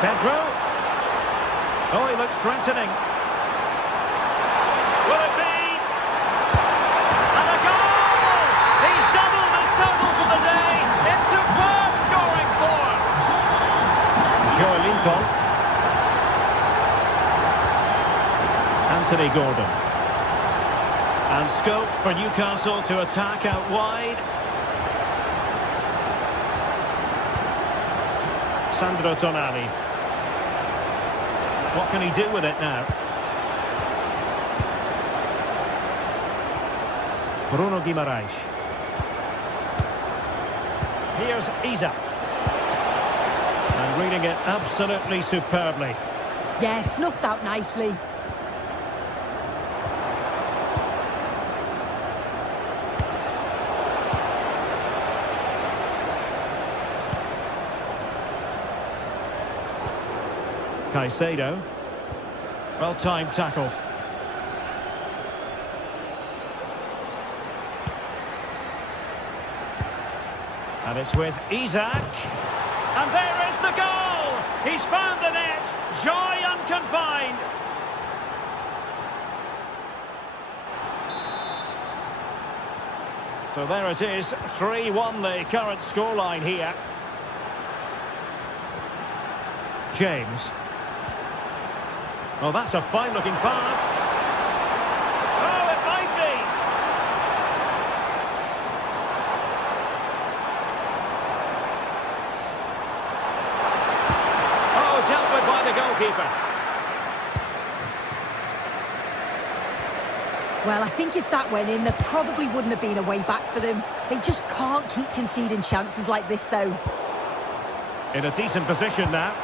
Pedro. Oh, he looks threatening. Will it be? And a goal! He's doubled his total for the day. It's superb scoring form. Linton. Anthony Gordon. And scope for Newcastle to attack out wide. Sandro Tonali. What can he do with it now? Bruno Guimaraes. Here's Isak. And reading it absolutely superbly. Yeah, snuffed out nicely. Caicedo. Well-timed tackle. And it's with Isak. And there is the goal! He's found the net. Joy unconfined. So there it is. 3-1 the current scoreline here. James. Oh, that's a fine-looking pass. Oh, it might be. Oh, dealt with by the goalkeeper. Well, I think if that went in, there probably wouldn't have been a way back for them. They just can't keep conceding chances like this, though. In a decent position now.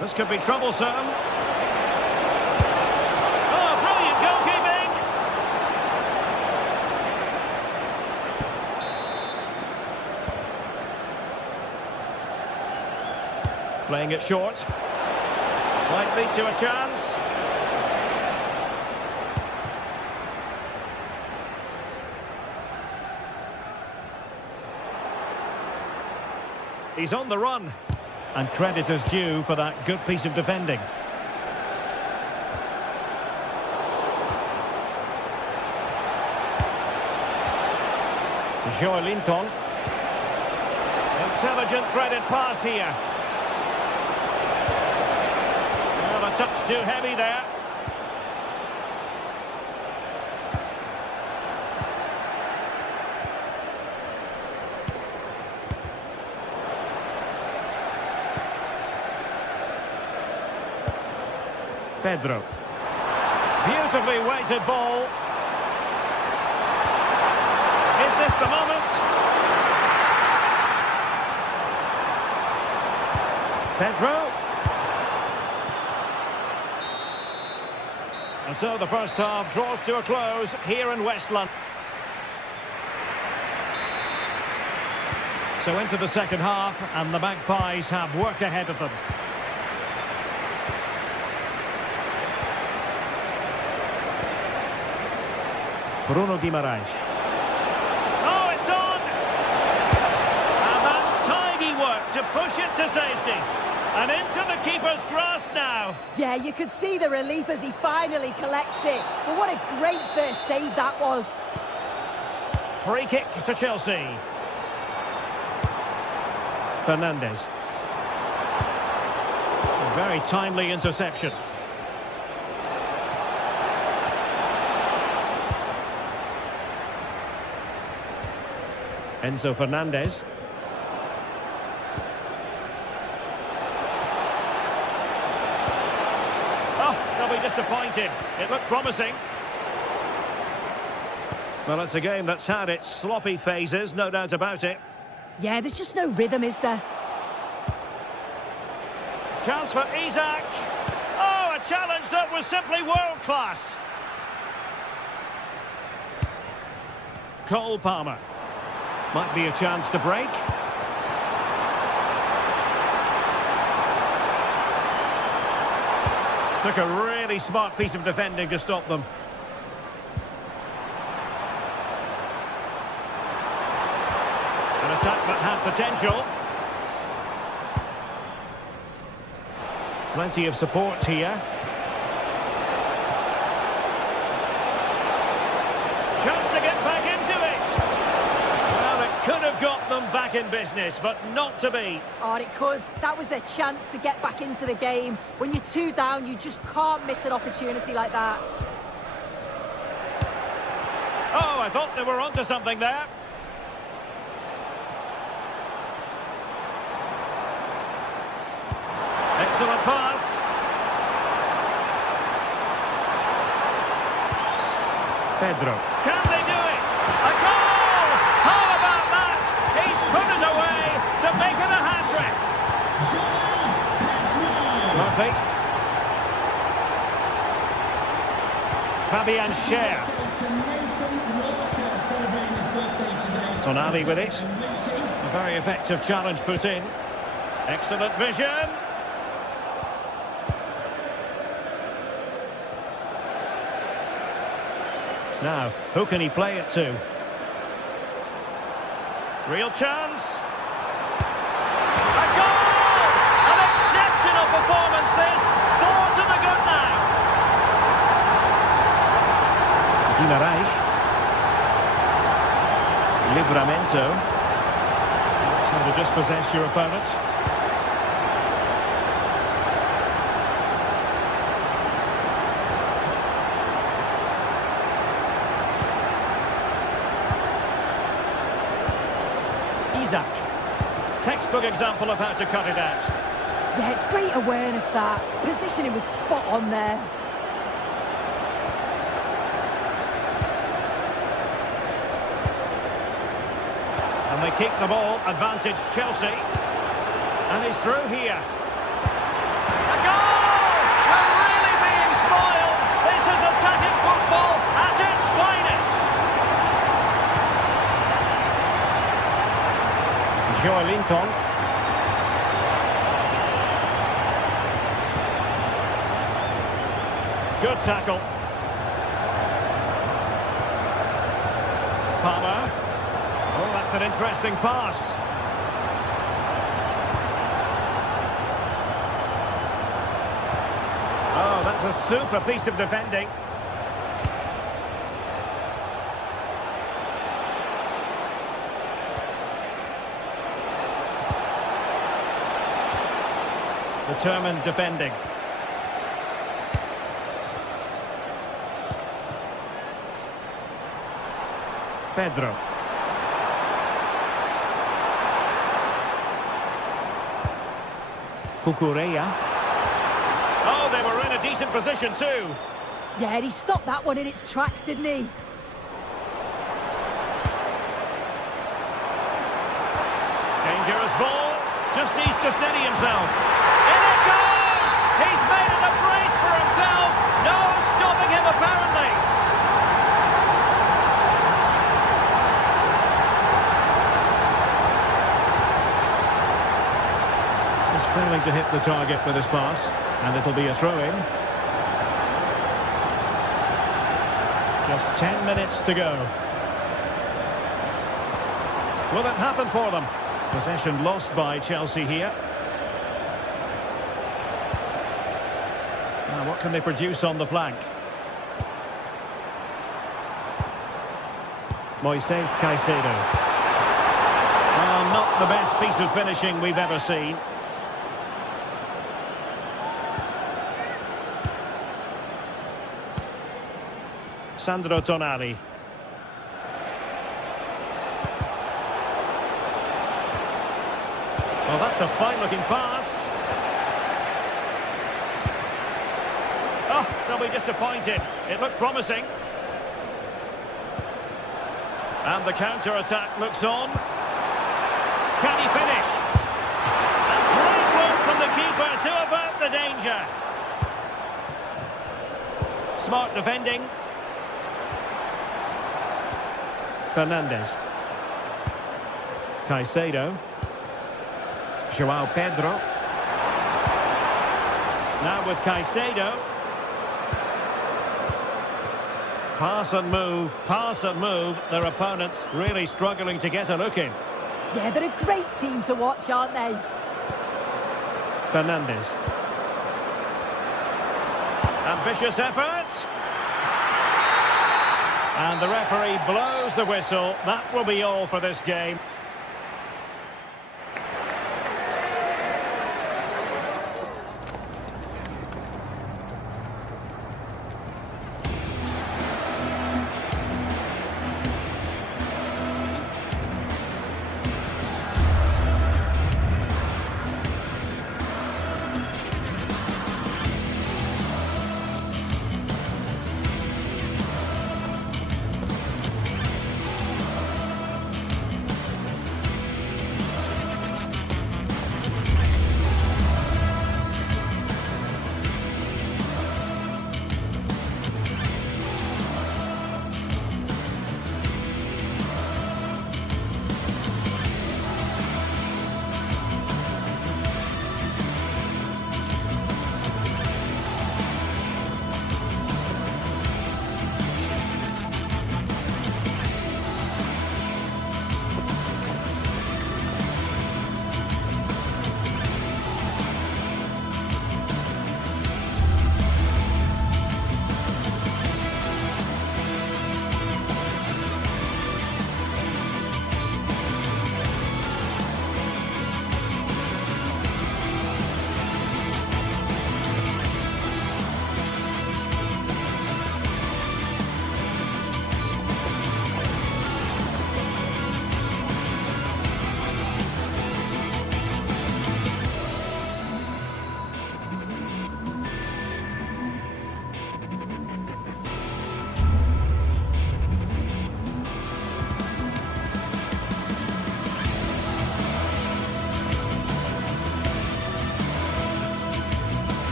This could be troublesome. Oh, brilliant goalkeeping! Playing it short. Might lead to a chance. He's on the run. And credit is due for that good piece of defending. Linton. Intelligent threaded pass here. Well, a touch too heavy there. Pedro. Beautifully weighted ball. Is this the moment? Pedro. And so the first half draws to a close here in West London. So into the second half, and the Magpies have work ahead of them. Bruno Guimaraes. Oh, it's on! And that's tidy work to push it to safety. And into the keeper's grasp now. Yeah, you could see the relief as he finally collects it. But what a great first save that was. Free kick to Chelsea. Fernandes. A very timely interception. Enzo Fernandez. Oh, they'll be disappointed. It looked promising. Well, it's a game that's had its sloppy phases, no doubt about it. Yeah, there's just no rhythm, is there? Chance for Isak. Oh, a challenge that was simply world-class. Cole Palmer. Might be a chance to break. Took a really smart piece of defending to stop them. but had potential. Plenty of support here. Chance to get back into it. Well, it could have got them back in business, but not to be. Oh, it could. That was their chance to get back into the game. When you're 2 down, you just can't miss an opportunity like that. Oh, I thought they were onto something there. Excellent pass. Pedro. Can they do it? A goal! How about that? He's put it away to make it a hat-trick. Murphy. Fabian Scher. Tonali with it. A very effective challenge put in. Excellent vision. Now, who can he play it to? Real chance. A goal! An exceptional performance this. 4 to the good now. Guimaraes. Livramento. That's how to dispossess your opponent. Textbook example of how to cut it out. Yeah, it's great awareness, that. Positioning was spot on there. And they keep the ball, advantage Chelsea. And he's through here. A goal! We're really being spoiled. This is attacking football at its finest. Joelinton. Good tackle. Palmer. Oh, that's an interesting pass. Oh, that's a super piece of defending. Determined defending. Pedro. Cucurella. Oh, they were in a decent position too. Yeah, and he stopped that one in its tracks, didn't he? Dangerous ball. Just needs to steady himself. In it goes! He's made it a brace for himself. No stopping him, apparently. He's failing to hit the target with his pass, and it'll be a throw-in. Just 10 minutes to go. Will it happen for them? Possession lost by Chelsea here. Now, what can they produce on the flank? Moises Caicedo. Oh, not the best piece of finishing we've ever seen. Sandro Tonali. Well, that's a fine-looking pass. Oh, they'll be disappointed. It looked promising. And the counter-attack looks on. Can he finish? And great work from the keeper to avert the danger. Smart defending. Fernandez. Caicedo. Joao Pedro. Now with Caicedo. Pass and move, pass and move. Their opponents really struggling to get a look in. Yeah, they're a great team to watch, aren't they? Fernandez. Ambitious effort. And the referee blows the whistle. That will be all for this game.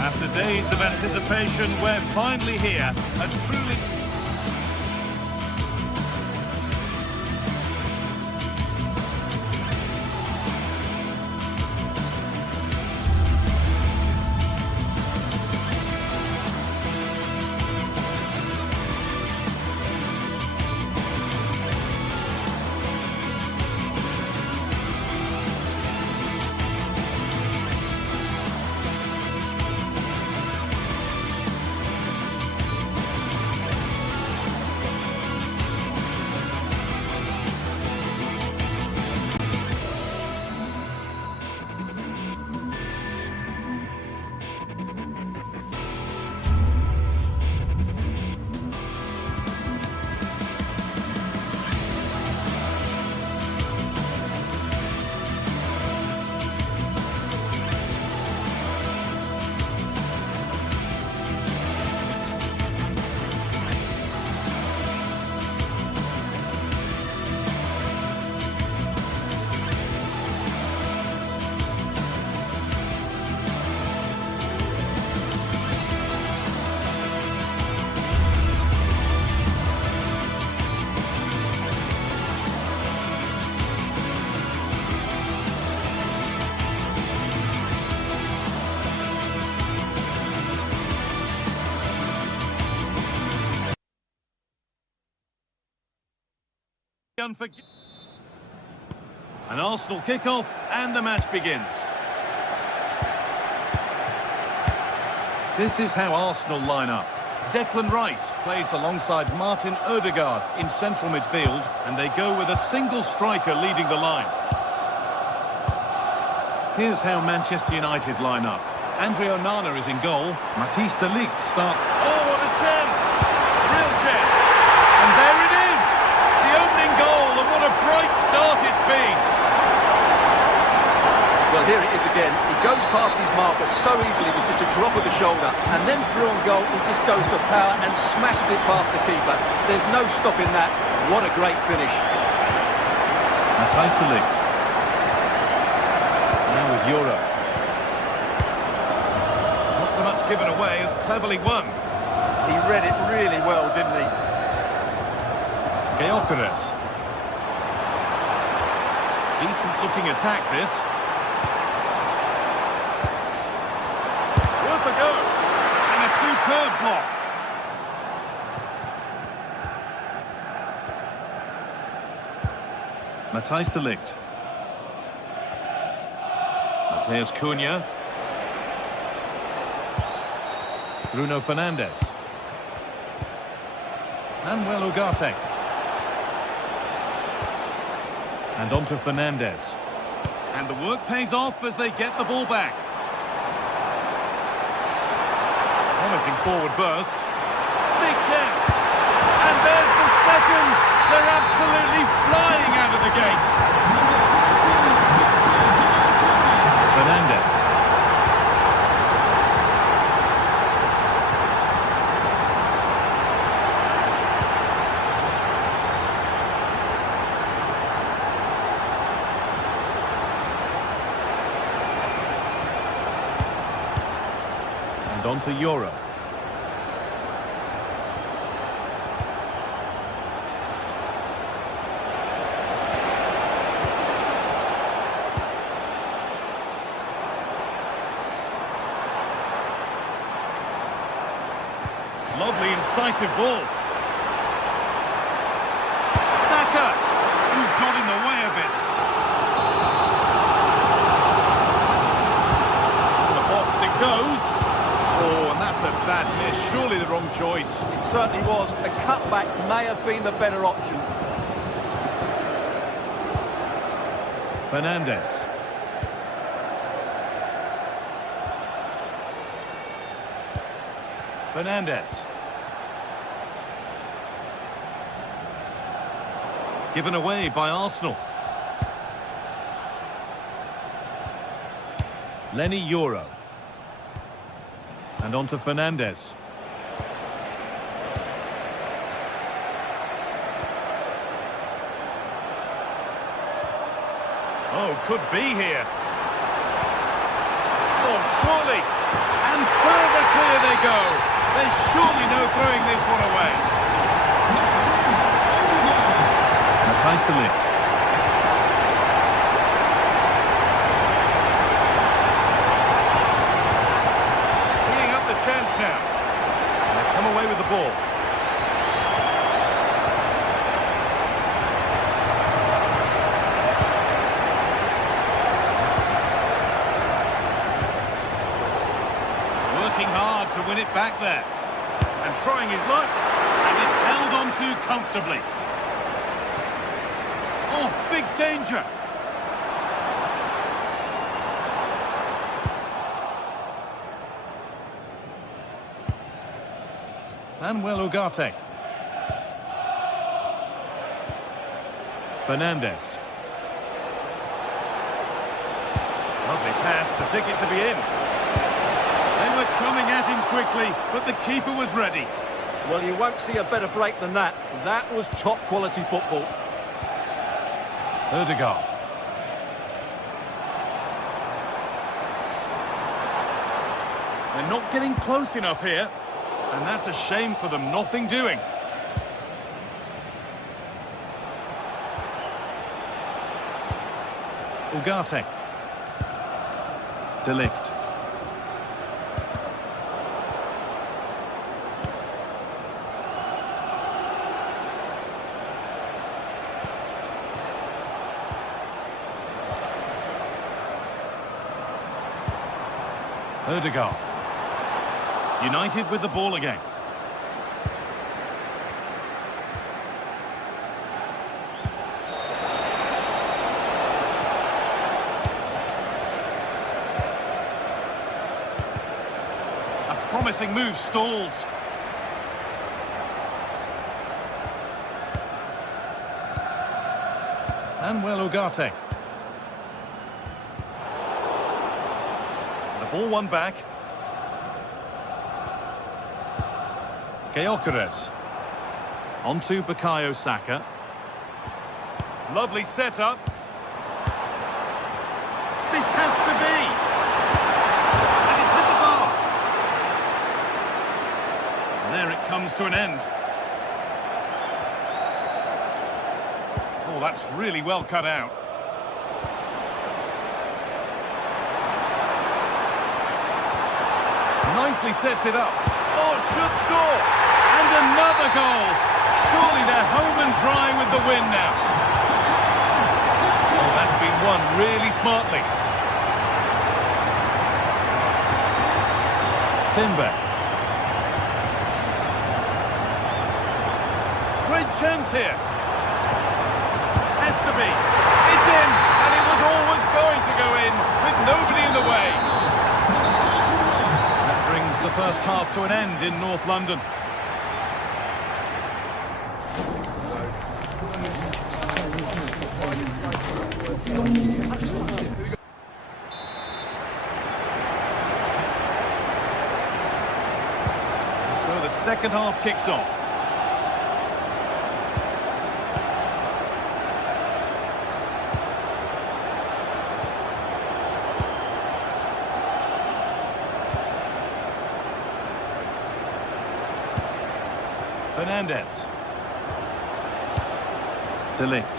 After days of anticipation, we're finally here. A truly... An Arsenal kick-off and the match begins. This is how Arsenal line up. Declan Rice plays alongside Martin Odegaard in central midfield, and they go with a single striker leading the line. Here's how Manchester United line up. Andre Onana is in goal. Matthijs de Ligt starts. Oh, what a chance! Real chance! And there it is! The opening goal, and what a bright start it's been! Well, here it is again. He goes past his marker so easily with just a drop of the shoulder, and then through on goal, he just goes for power and smashes it past the keeper. There's no stopping that. What a great finish. Matthijs de Ligt. Now with Euro. Not so much given away as cleverly won. He read it really well, didn't he? Gyökeres. Decent looking attack, this. Worth a go. And a superb block. Matthijs de Ligt. Matheus Cunha. Bruno Fernandes. Manuel Ugarte. And on to Fernandes. And the work pays off as they get the ball back. Promising forward burst. Big chance. And there's the second. They're absolutely flying out of the gate. Fernandes. And on to Euro. Lovely, incisive ball. Saka, who got in the way of it. To the box it goes. Oh, and that's a bad miss. Surely the wrong choice. It certainly was. A cutback may have been the better option. Fernandes. Fernandes. Given away by Arsenal. Lenny Euro. And on to Fernandes. Oh, could be here. Oh, surely. And further clear they go. There's surely no throwing this one away. Matthijs de Ligt. Teeing up the chance now. They come away with the ball. Working hard to win it back there. And trying his luck. And it's held on to comfortably. Oh, big danger. Manuel Ugarte. Fernandes. Lovely pass, the ticket to be in. They were coming at him quickly, but the keeper was ready. Well, you won't see a better break than that. That was top quality football. Odegaard. They're not getting close enough here. And that's a shame for them, nothing doing. Ugarte. De Ligt. Ødegaard. United with the ball again. A promising move stalls. And well, Ugarte. The ball won back. Gyökeres. On to Bukayo Saka. Lovely setup. This has to be. And it's hit the bar. And there it comes to an end. Oh, that's really well cut out. Nicely sets it up. Oh, it should score. And another goal. Surely they're home and dry with the win now. Oh, that's been won really smartly. Timber. Great chance here. Has to be. It's in, and it was always going to go in, with nobody in the way. That brings the first half to an end in North London. So the second half kicks off. Fernandez. De Ligt.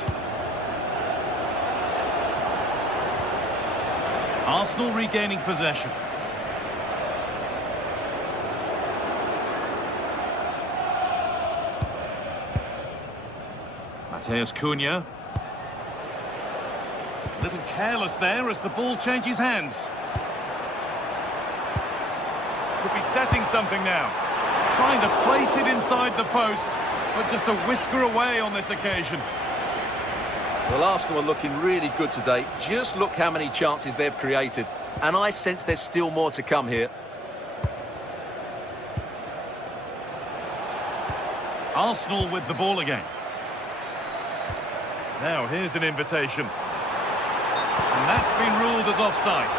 Arsenal regaining possession. Mateus Cunha. A little careless there as the ball changes hands. Could be setting something now. Trying to place it inside the post, but just a whisker away on this occasion. Well, Arsenal are looking really good today. Just look how many chances they've created. And I sense there's still more to come here. Arsenal with the ball again. Now, here's an invitation. And that's been ruled as offside.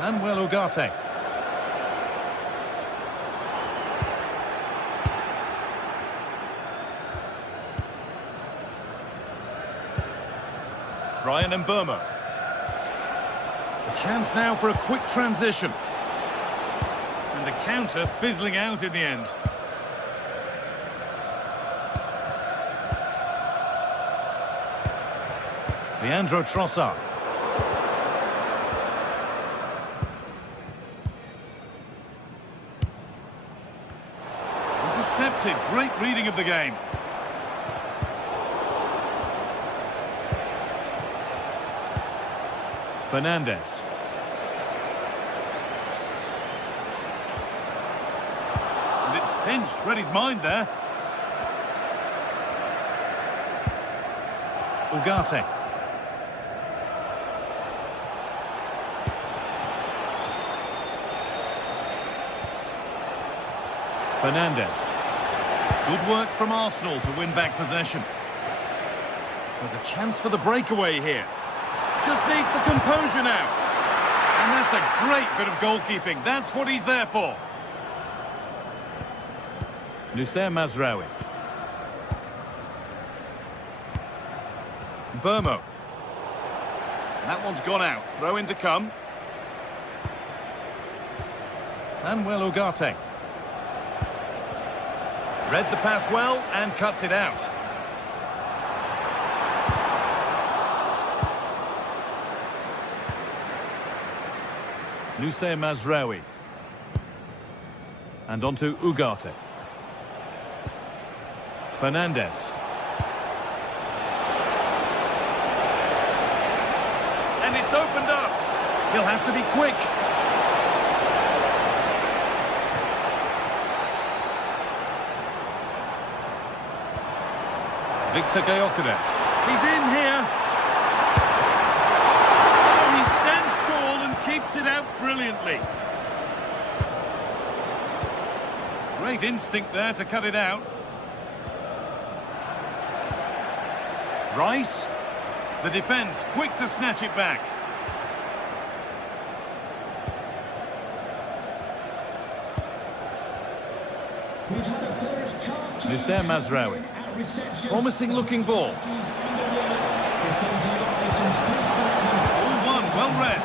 And well, Ugarte. Brian Mbeumo. A chance now for a quick transition. And the counter fizzling out in the end. Leandro Trossard. Intercepted. Great reading of the game. Fernandez. And it's pinched. Read his mind there. Ugarte. Fernandez. Good work from Arsenal to win back possession. There's a chance for the breakaway here. Just needs the composure now. And that's a great bit of goalkeeping. That's what he's there for. Noussair Mazraoui. Mbeumo. That one's gone out. Throw in to come. And well, Ugarte. Read the pass well and cuts it out. Noussair Mazraoui. And on to Ugarte. Fernandez. It's opened up. He'll have to be quick. Victor Gyökeres. He's in here. Oh, he stands tall and keeps it out brilliantly. Great instinct there to cut it out. Rice. The defence quick to snatch it back. Nussair Mazraoui. Promising looking ball. All one, well read.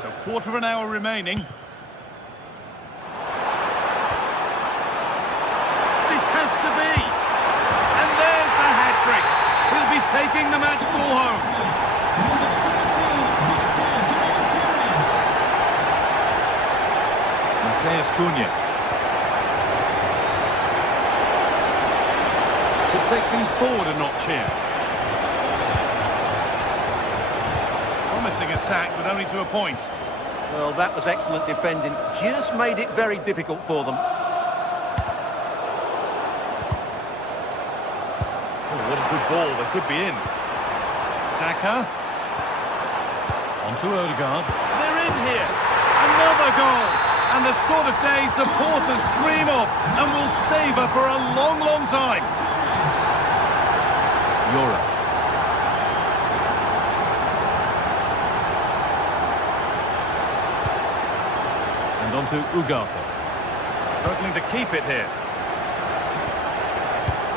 So quarter of an hour remaining. This has to be. And there's the hat-trick. He'll be taking the match ball home. Cunha. Could take things forward a notch here. Promising attack, but only to a point. Well, that was excellent defending. Just made it very difficult for them. Oh, what a good ball. They could be in. Saka. On to Odegaard. They're in here. Another goal. And the sort of day supporters dream of and will savour for a long, long time. Yora. And on to Ugarte. Struggling to keep it here.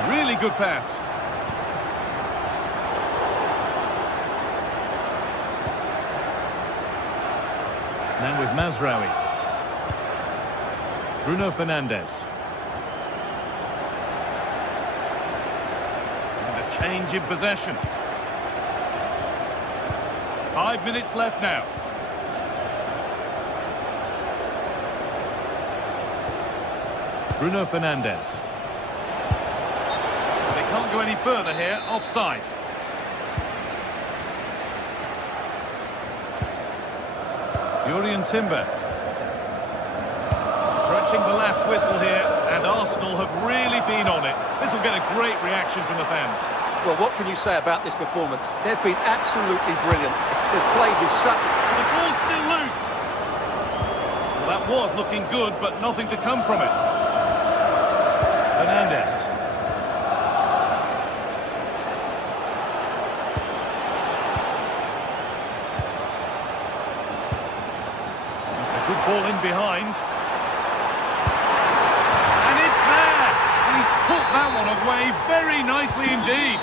Really good pass. Now with Mazraoui. Bruno Fernandes. And a change in possession. 5 minutes left now. Bruno Fernandes. They can't go any further here, offside. Jurrien Timber. Approaching the last whistle here, and Arsenal have really been on it. This will get a great reaction from the fans. Well, what can you say about this performance? They've been absolutely brilliant. They've played with such... The ball's still loose. Well, that was looking good, but nothing to come from it. Fernandes. It's a good ball in behind. Put that one away very nicely indeed.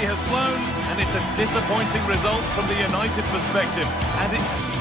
has flown, and it's a disappointing result from the United perspective. And it's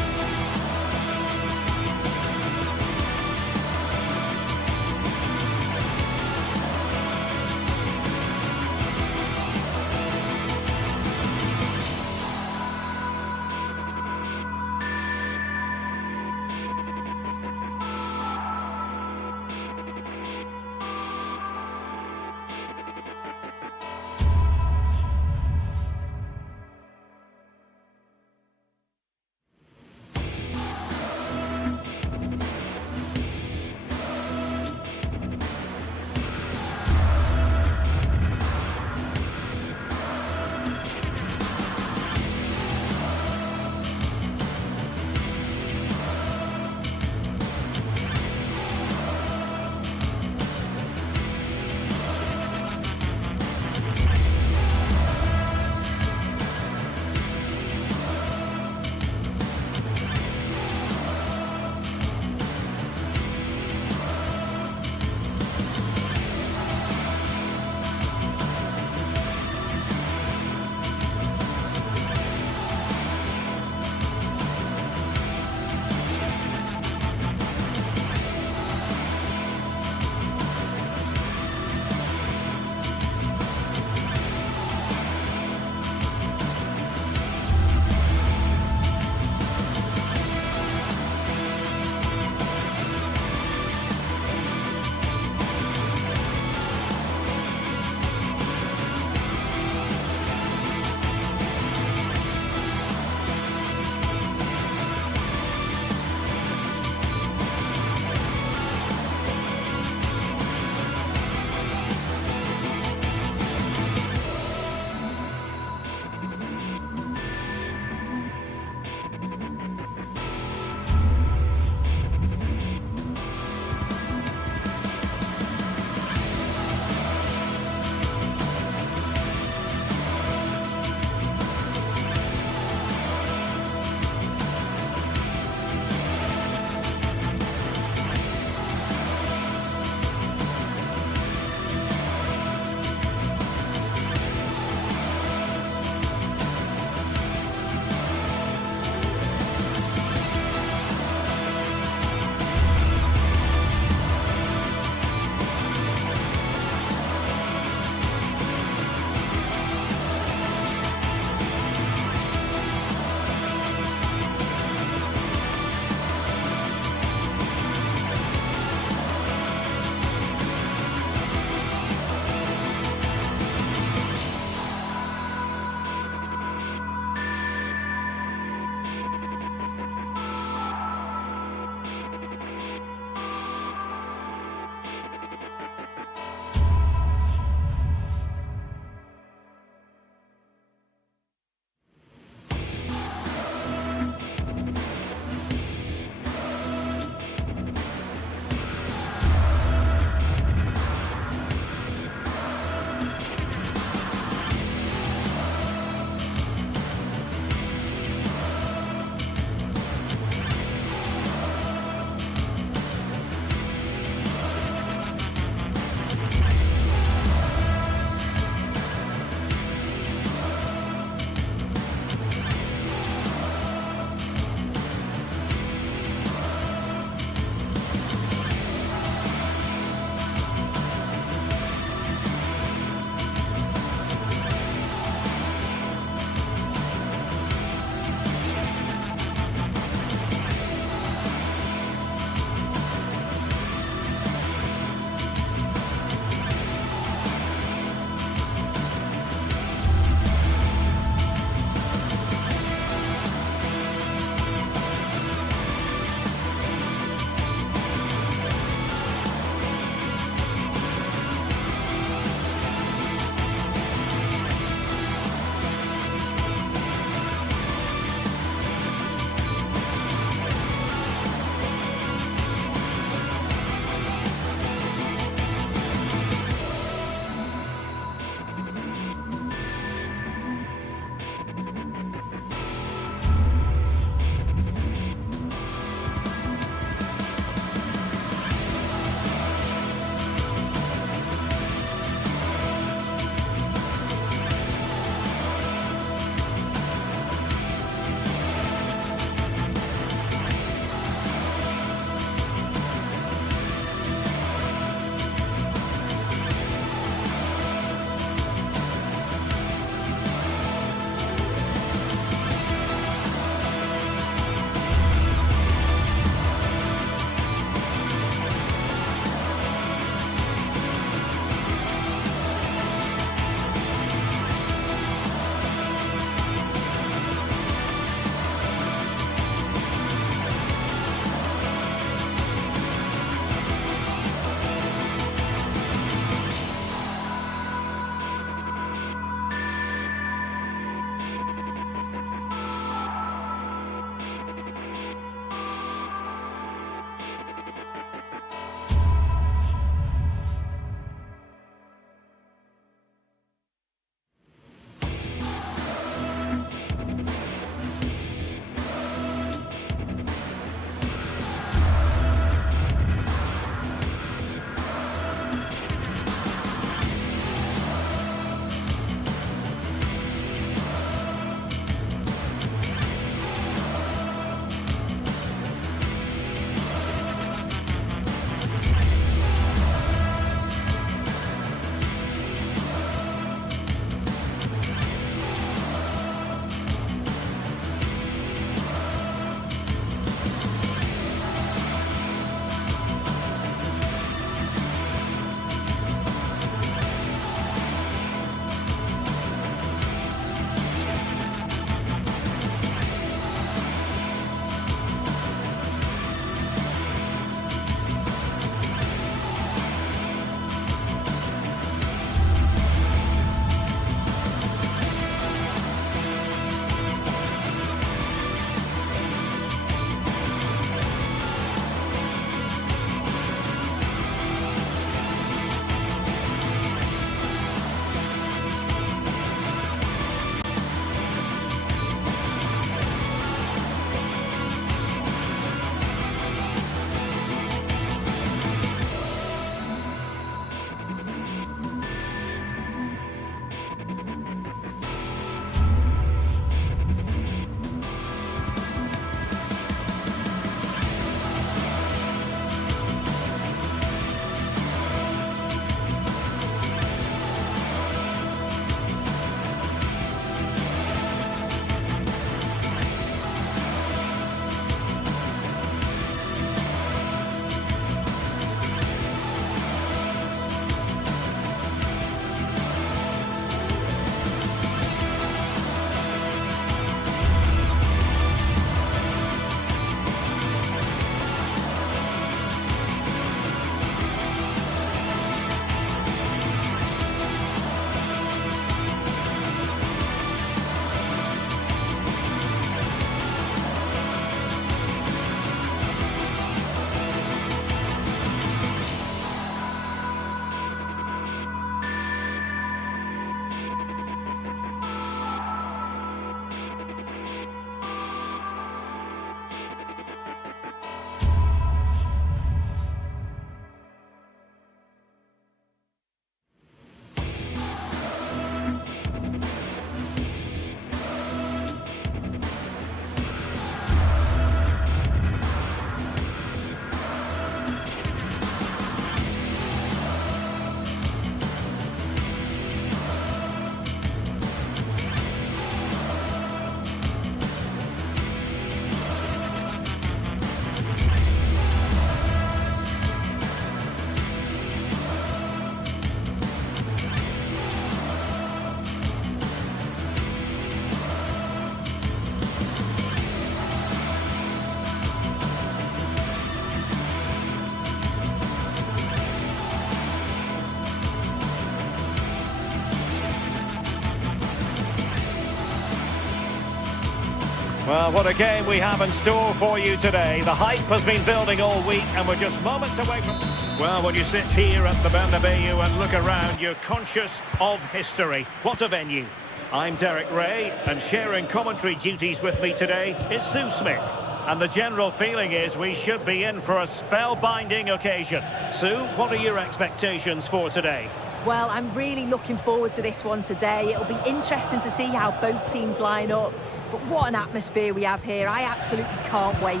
Well, what a game we have in store for you today. The hype has been building all week and we're just moments away from... Well, when you sit here at the Bernabeu and look around, you're conscious of history. What a venue. I'm Derek Ray, and sharing commentary duties with me today is Sue Smith. And the general feeling is we should be in for a spellbinding occasion. Sue, what are your expectations for today? Well, I'm really looking forward to this one today. It'll be interesting to see how both teams line up. But what an atmosphere we have here. I absolutely can't wait.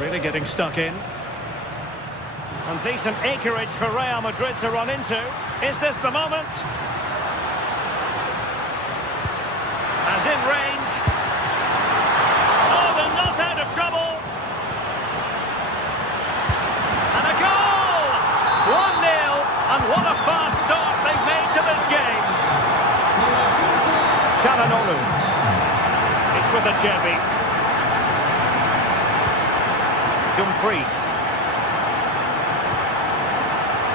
Really getting stuck in. And decent acreage for Real Madrid to run into. Is this the moment? And in range. Oh, they're not out of trouble. And a goal! 1-0. And what a fast start they've made to this game. Çalhanoğlu. It's with Acerbi. Dumfries.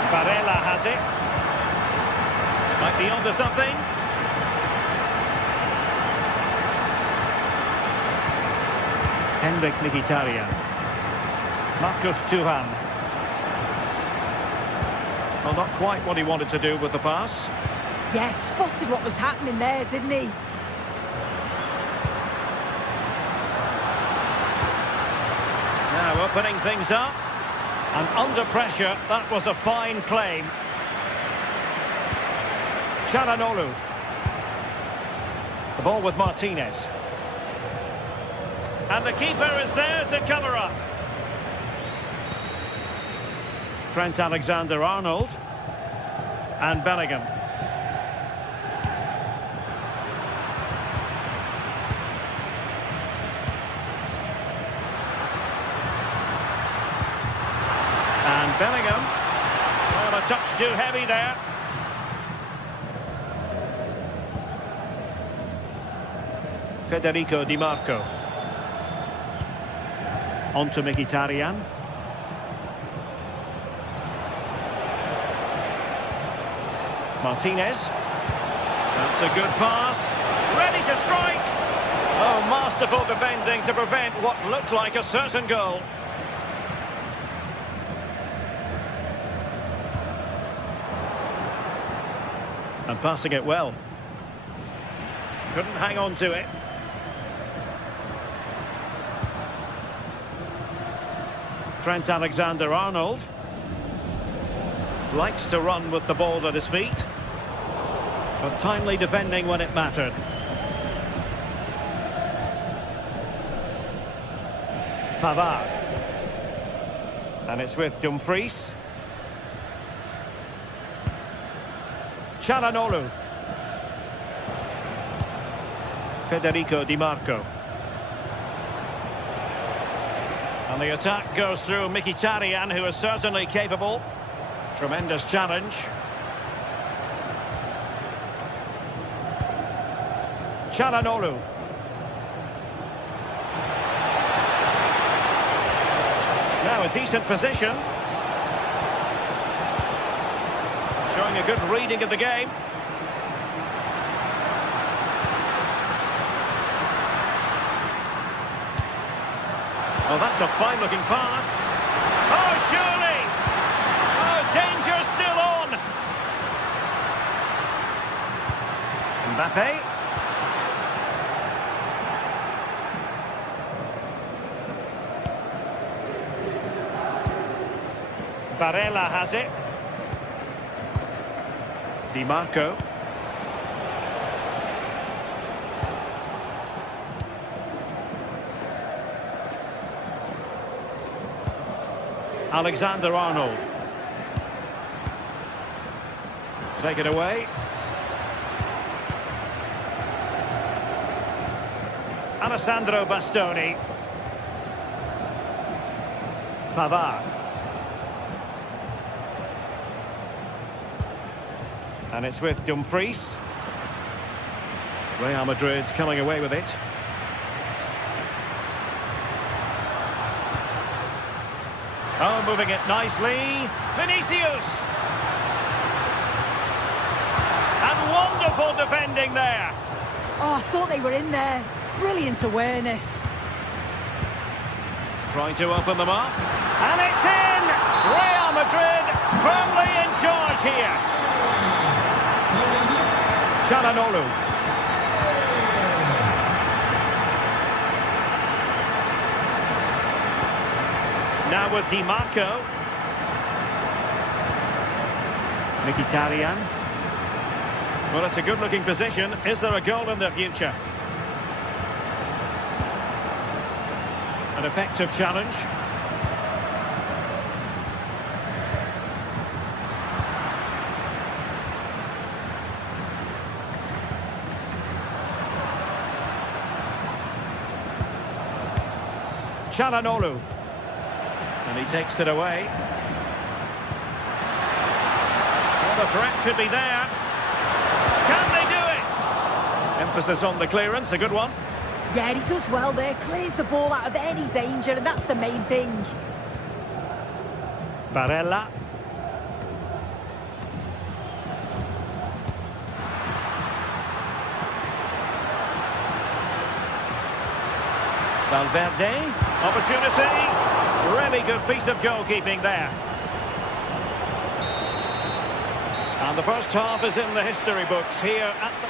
Varela has it. Might be onto something. Henrik Mkhitaryan. Marcus Thuram. Well, not quite what he wanted to do with the pass. Yeah, spotted what was happening there, didn't he? Now opening things up. And under pressure, that was a fine claim. Çalhanoğlu. The ball with Martinez. And the keeper is there to cover up. Trent Alexander-Arnold. And Bellingham. And Bellingham. Well, a touch too heavy there. Federico Di Marco. On to Mkhitaryan. Martinez. That's a good pass. Ready to strike. Oh, masterful defending to prevent what looked like a certain goal. And passing it well. Couldn't hang on to it. Trent Alexander-Arnold. Likes to run with the ball at his feet. But timely defending when it mattered. Pavard. And it's with Dumfries. Çalhanoğlu. Federico Di Marco. And the attack goes through Mkhitaryan, who is certainly capable. Tremendous challenge. Çalhanoğlu. Now a decent position. Showing a good reading of the game. Oh, that's a fine-looking pass. Oh, surely! Oh, danger still on! Mbappe. Varela has it. Di Marco. Alexander-Arnold. Take it away. Alessandro Bastoni. Pavard. And it's with Dumfries. Real Madrid coming away with it. Oh, moving it nicely. Vinicius. And wonderful defending there. Oh, I thought they were in there. Brilliant awareness. Trying to open them up. And it's in! Real Madrid firmly in charge here. Çalhanoğlu. Now with Di Marco. Mkhitaryan. Well, it's a good-looking position. Is there a goal in the future? An effective challenge. Çalhanoğlu. And he takes it away. Well, the threat could be there. Can they do it? Emphasis on the clearance, a good one. Yeah, he does well there. Clears the ball out of any danger, and that's the main thing. Barella. Valverde. Opportunity. Really good piece of goalkeeping there. And the first half is in the history books here at the...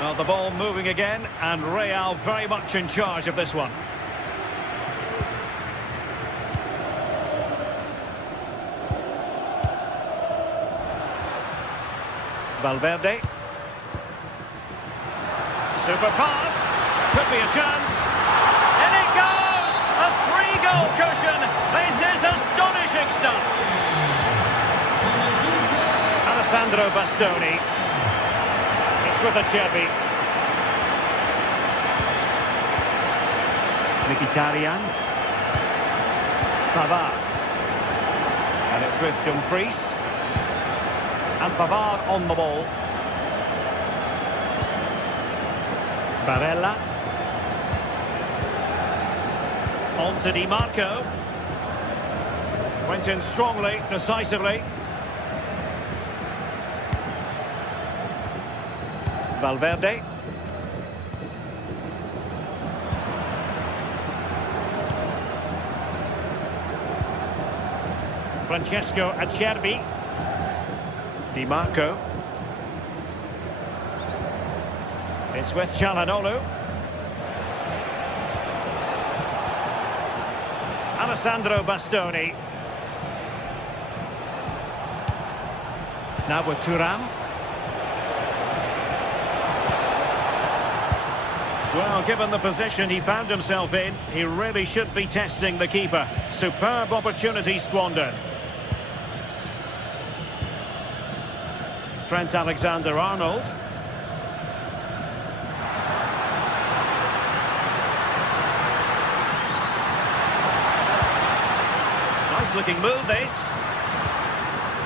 Well, the ball moving again, and Real very much in charge of this one. Valverde. Super pass. Could be a chance. In it goes! A 3-goal cushion. This is astonishing stuff. Alessandro Bastoni. It's with Acerbi. Mkhitaryan. Pavard. And it's with Dumfries. And Pavard on the ball. Barella. On to Di Marco. Went in strongly, decisively. Valverde. Francesco Acerbi. Di Marco. It's with Çalhanoğlu. Alessandro Bastoni. Now with Thuram. Well, given the position he found himself in, he really should be testing the keeper. Superb opportunity squandered. Trent Alexander-Arnold. Nice looking move, this.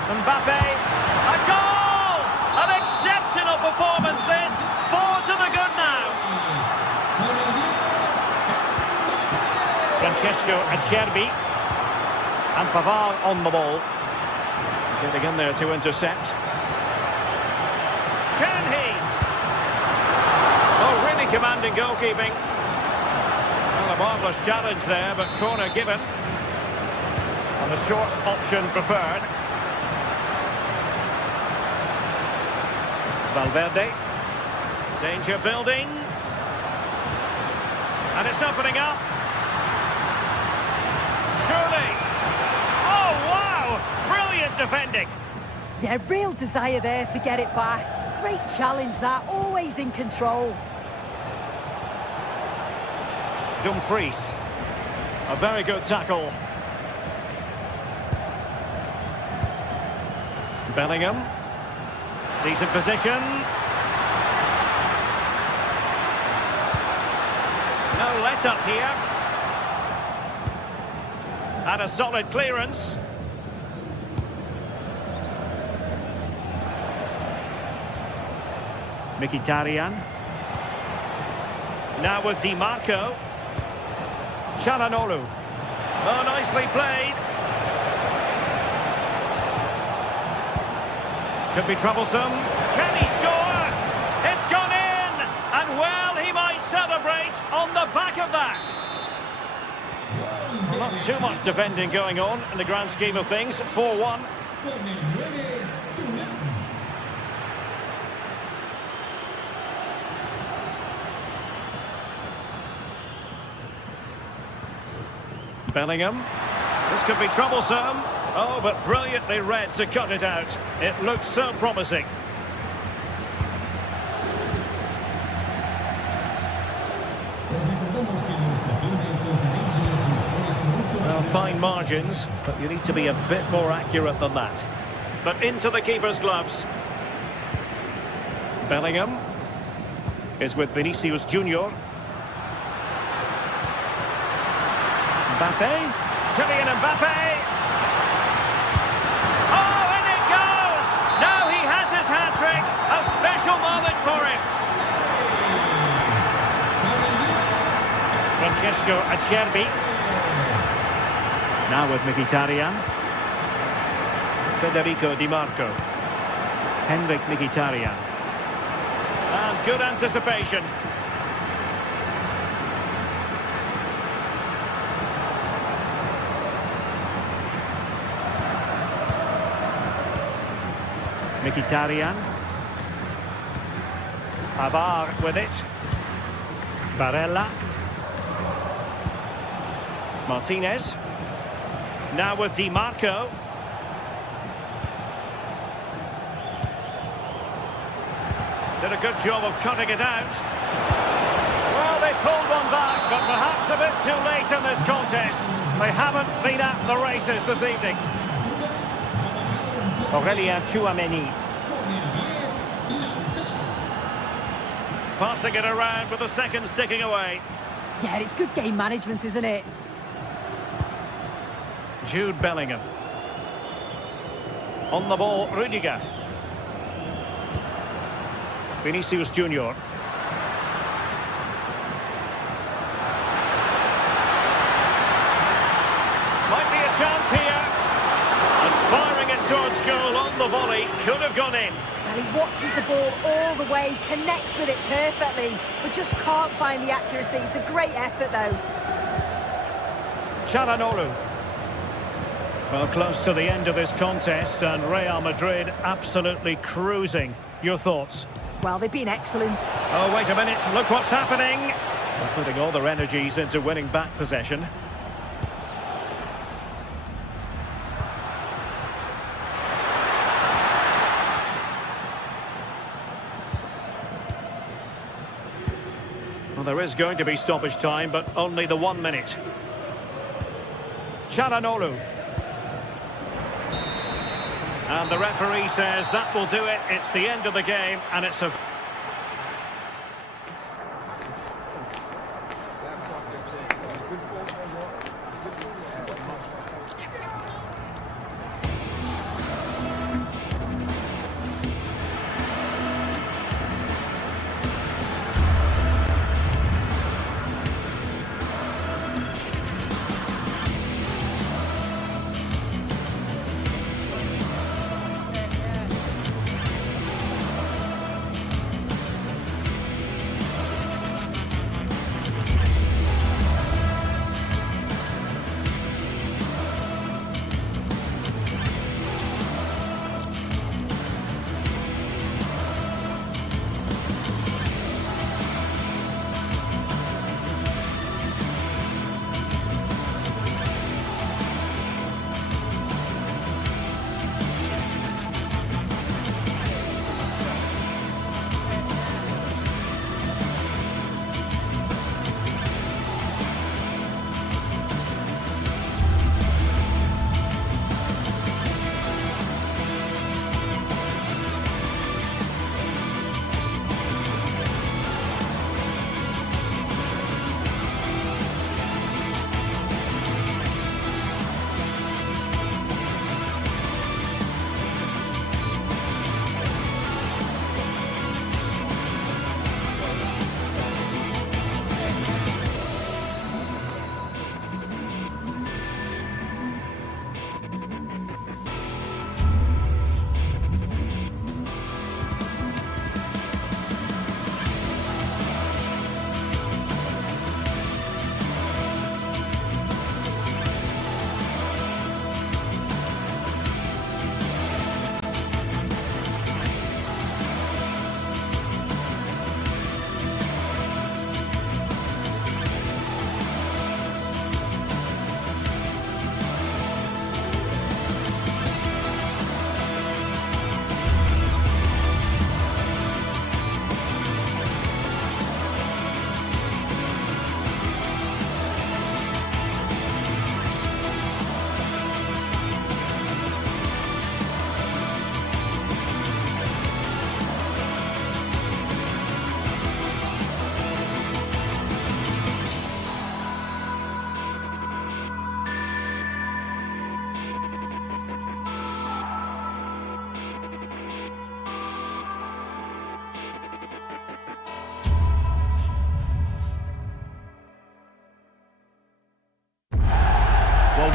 Mbappe. A goal! An exceptional performance, this. 4 to the good now. Francesco Acerbi. And Pavard on the ball. Getting in there to intercept. Can he? Oh, really commanding goalkeeping. Well, a marvellous challenge there, but corner given. And the short option preferred. Valverde. Danger building. And it's opening up. Surely. Oh, wow! Brilliant defending. Yeah, real desire there to get it back. Great challenge that, always in control. Dumfries. A very good tackle. Bellingham. Decent position. No let-up here. And a solid clearance. Mkhitaryan. Now with Di Marco. Çalhanoğlu. Oh, nicely played. Could be troublesome. Can he score? It's gone in! And well, he might celebrate on the back of that. Well, not too much defending going on in the grand scheme of things. 4-1. Bellingham. This could be troublesome. Oh, but brilliantly read to cut it out. It looks so promising. Well, fine margins, but you need to be a bit more accurate than that. But into the keeper's gloves. Bellingham is with Vinicius Junior. Mbappe. Kylian Mbappe. Oh, and it goes! Now he has his hat-trick. A special moment for him. Francesco Acerbi. Now with Mkhitaryan. Federico Di Marco. Henrik Mkhitaryan. And good anticipation. Mkhitaryan. Pavard with it. Barella. Martinez. Now with Di Marco. Did a good job of cutting it out. Well, they pulled one back, but perhaps a bit too late in this contest. They haven't been at the races this evening. Aurelien Tchouameni. Passing it around with the seconds ticking away. Yeah, it's good game management, isn't it? Jude Bellingham. On the ball, Rudiger. Vinicius Junior. Might be a chance here. And firing it towards goal on the volley. Could have gone in. And he watches the ball all the way, connects with it perfectly, but just can't find the accuracy. It's a great effort, though. Çalhanoğlu. Well, close to the end of this contest, and Real Madrid absolutely cruising. Your thoughts? Well, they've been excellent. Oh, wait a minute. Look what's happening. They're putting all their energies into winning back possession. Well, there is going to be stoppage time, but only the 1 minute. Çalhanoğlu. And the referee says that will do it. It's the end of the game, and it's a...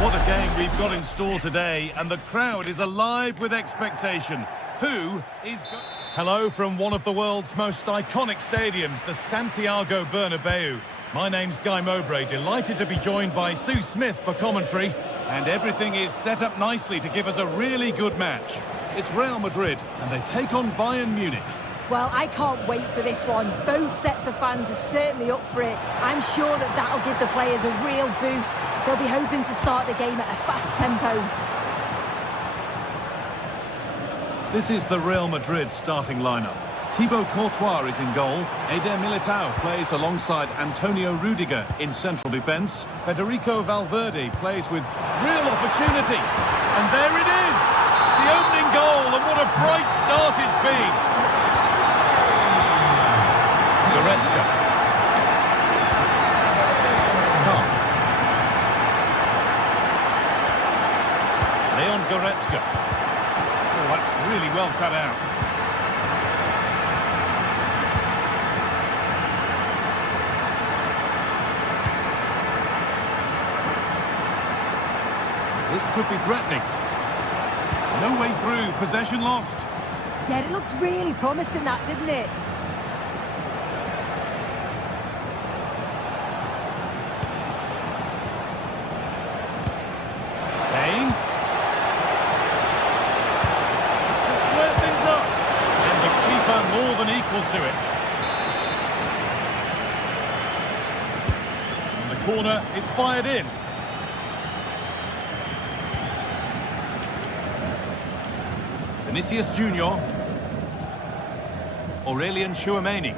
What a game we've got in store today, and the crowd is alive with expectation. Who is... Hello from one of the world's most iconic stadiums, the Santiago Bernabeu. My name's Guy Mowbray, delighted to be joined by Sue Smith for commentary. And everything is set up nicely to give us a really good match. It's Real Madrid, and they take on Bayern Munich. Well, I can't wait for this one. Both sets of fans are certainly up for it. I'm sure that that'll give the players a real boost. They'll be hoping to start the game at a fast tempo. This is the Real Madrid starting lineup. Thibaut Courtois is in goal. Eder Militao plays alongside Antonio Rudiger in central defence. Federico Valverde plays with real opportunity. And there it is! The opening goal, and what a bright start it's been! Goretzka. Tom. Leon Goretzka. Oh, that's really well cut out. This could be threatening. No way through, possession lost. Yeah, it looked really promising, that, didn't it? Kane. To square things up. And the keeper more than equal to it. And the corner is fired in. Vinicius Junior. Aurelien Tchouameni.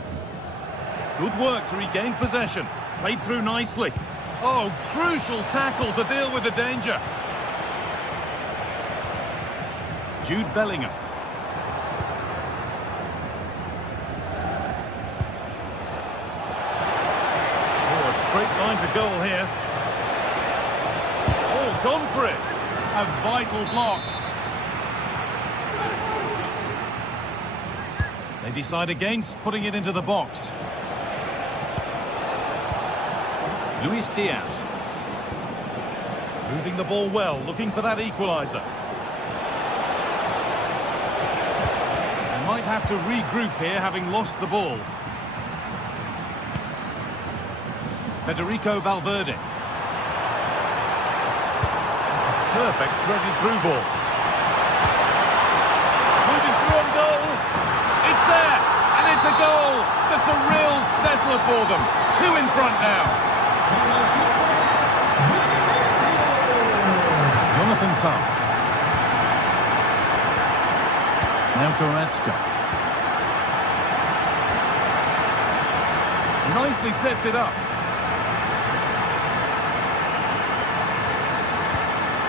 Good work to regain possession. Played through nicely. Oh, crucial tackle to deal with the danger. Jude Bellingham. Oh, a straight line to goal here. Oh, gone for it. A vital block. They decide against putting it into the box. Luis Diaz. Moving the ball well, looking for that equaliser. They might have to regroup here, having lost the ball. Federico Valverde. That's a perfect threaded through ball. Moving through on goal. It's there, and it's a goal. That's a real settler for them. 2 in front now. Jonathan Tah. Now Goretzka. Nicely sets it up.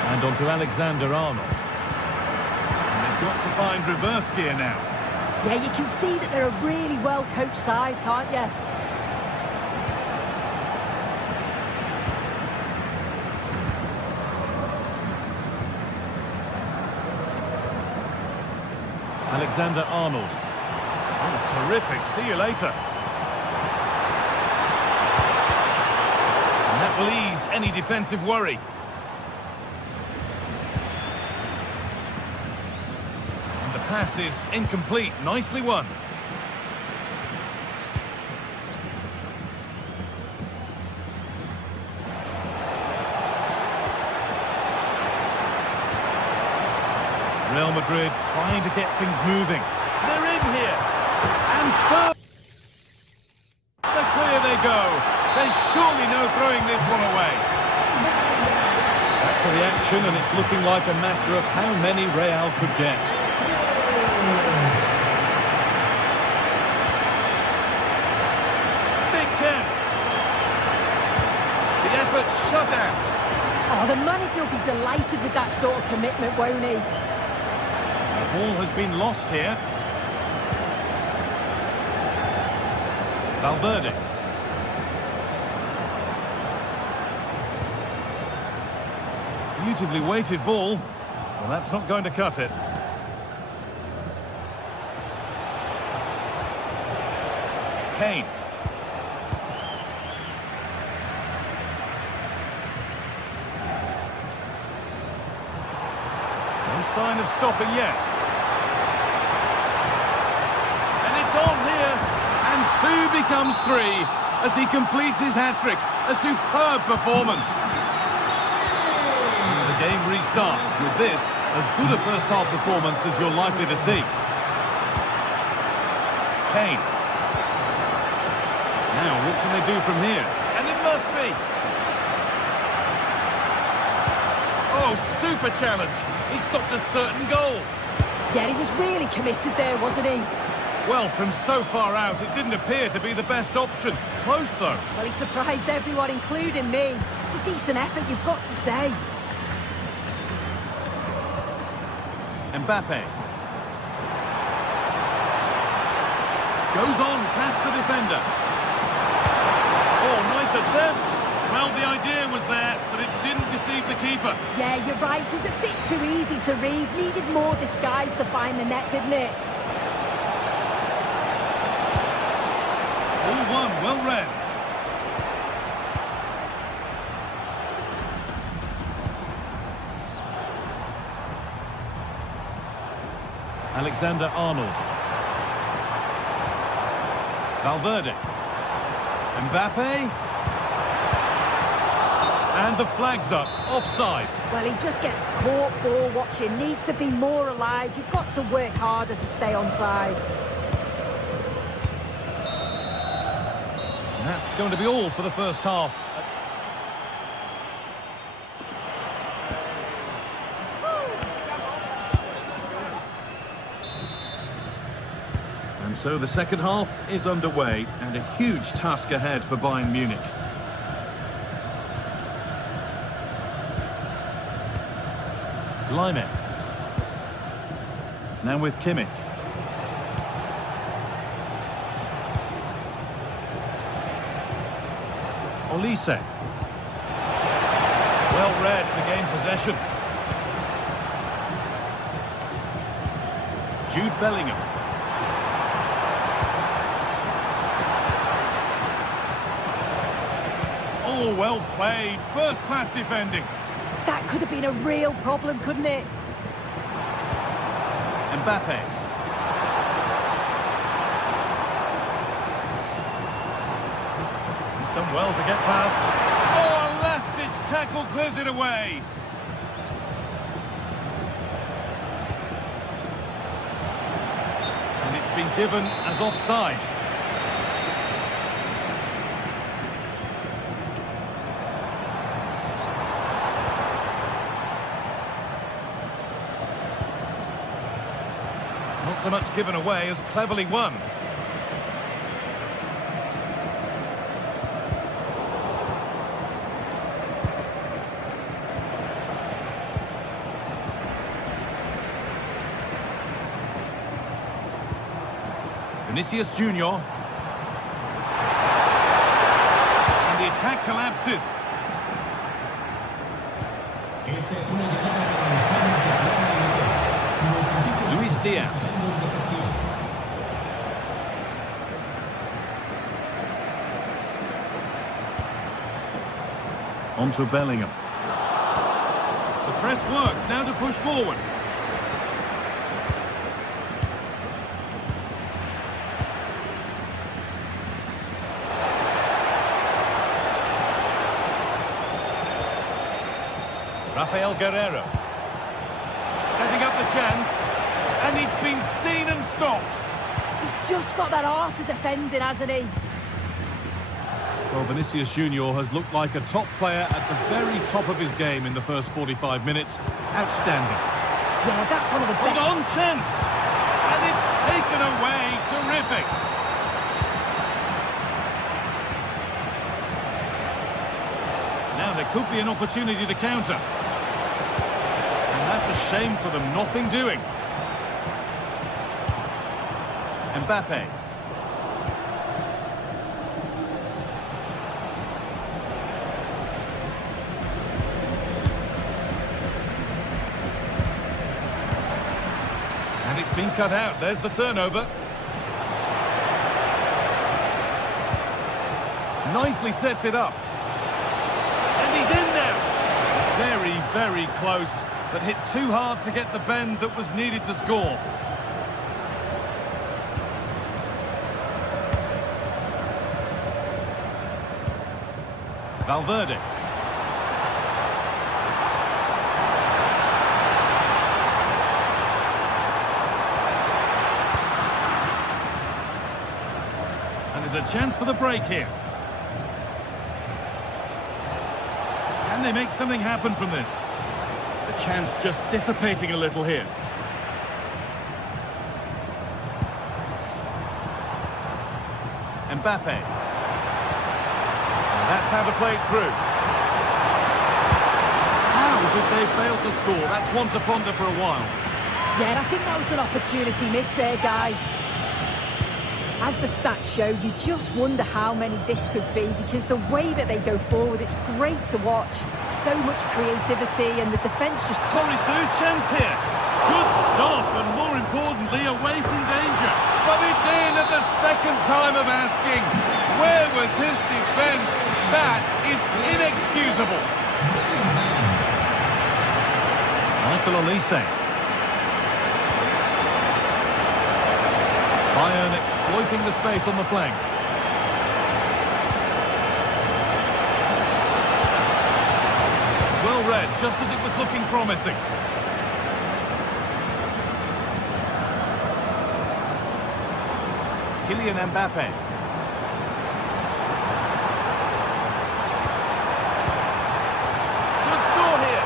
And on to Alexander-Arnold. And they've got to find reverse gear now. Yeah, you can see that they're a really well-coached side, can't you? Alexander-Arnold. Oh, terrific. See you later. And that will ease any defensive worry. And the pass is incomplete. Nicely won. Real Madrid trying to get things moving. They're in here. And third. Clear they go. There's surely no throwing this one away. Back to the action, and it's looking like a matter of how many Real could get. Big chance. The effort shut out. Oh, the manager will be delighted with that sort of commitment, won't he? The ball has been lost here. Valverde. Beautifully weighted ball. Well, that's not going to cut it. Kane. sign of stopping yet. And it's on here. And 2 becomes 3 as he completes his hat-trick. A superb performance. And the game restarts with this, as good a first-half performance as you're likely to see. Kane. Now, what can they do from here? And it must be. Oh, super challenge. He stopped a certain goal. Yeah, he was really committed there, wasn't he? Well, from so far out, it didn't appear to be the best option. Close, though. Well, he surprised everyone, including me. It's a decent effort, you've got to say. Mbappe. Goes on past the defender. Oh, nice attempt. Well, the idea was there, but it didn't deceive the keeper. Yeah, you're right. It was a bit too easy to read. Needed more disguise to find the net, didn't it? All one, well read. Alexander-Arnold. Valverde. Mbappe. And the flag's up. Offside. Well, he just gets caught ball watching. Needs to be more alive. You've got to work harder to stay onside. And that's going to be all for the first half. And so the second half is underway, and a huge task ahead for Bayern Munich. Line. Now with Kimmich. Olise. Well read to gain possession. Jude Bellingham. Oh, well played. First-class defending. That could have been a real problem, couldn't it? Mbappe. He's done well to get past. Oh, a last-ditch tackle clears it away. And it's been given as offside. Not so much given away as cleverly won. Vinicius Junior. And the attack collapses. Luis Diaz. On to Bellingham. The press works, now to push forward. Rafael Guerreiro. Setting up the chance. And he's been seen and stopped. He's just got that art of defending, hasn't he? Well, Vinicius Junior has looked like a top player at the very top of his game in the first 45 minutes. Outstanding. Yeah, that's one of the best. Hold on, chance! And it's taken away. Terrific. Now there could be an opportunity to counter. And that's a shame for them. Nothing doing. Mbappe. And it's been cut out. There's the turnover. Nicely sets it up. And he's in there. Very, very close. but hit too hard to get the bend that was needed to score. Valverde. And there's a chance for the break here. Can they make something happen from this? The chance just dissipating a little here. Mbappe. That's how to play it through. How did they fail to score? That's one to ponder for a while. Yeah, I think that was an opportunity missed there, Guy. As the stats show, you just wonder how many this could be, because the way that they go forward, it's great to watch. So much creativity, and the defence just... Sorry, Sue, chance here. Good stop, and more importantly, away from danger. But it's in at the second time of asking. Where was his defence? That is inexcusable. Michael Olise. Bayern exploiting the space on the flank. Well read, just as it was looking promising. Kylian Mbappe. Should score here.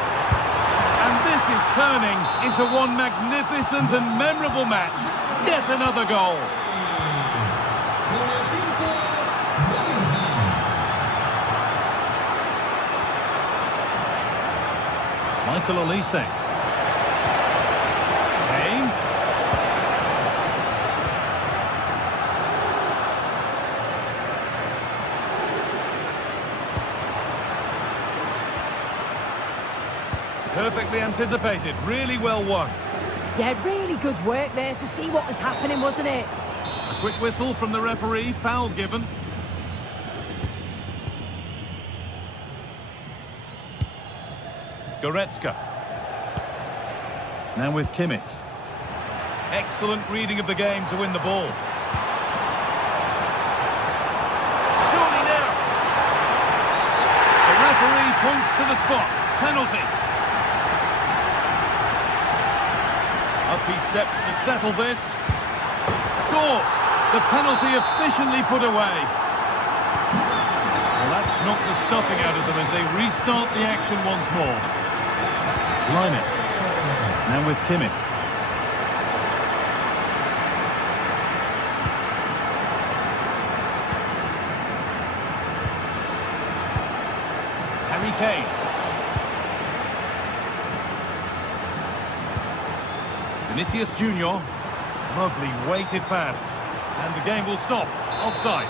And this is turning into one magnificent and memorable match. Yet another goal. Michael Olise. Kane. Perfectly anticipated, really well won. Yeah, really good work there to see what was happening, wasn't it? A quick whistle from the referee, foul given. Goretzka. Now with Kimmich. Excellent reading of the game to win the ball. Surely now. The referee points to the spot. Penalty. Up he steps to settle this. Scores! The penalty efficiently put away. Well, that's knocked the stuffing out of them as they restart the action once more. Line it. Now with Kimmich. Harry Kane. Vinicius Junior. Lovely weighted pass. And the game will stop. Offside.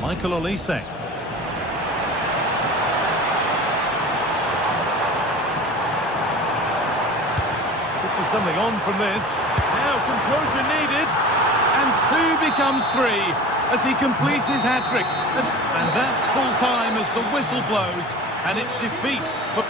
Michael Olise. Could be something on from this. Now composure needed. And 2 becomes 3 as he completes his hat-trick. And that's full time as the whistle blows. And it's defeat for...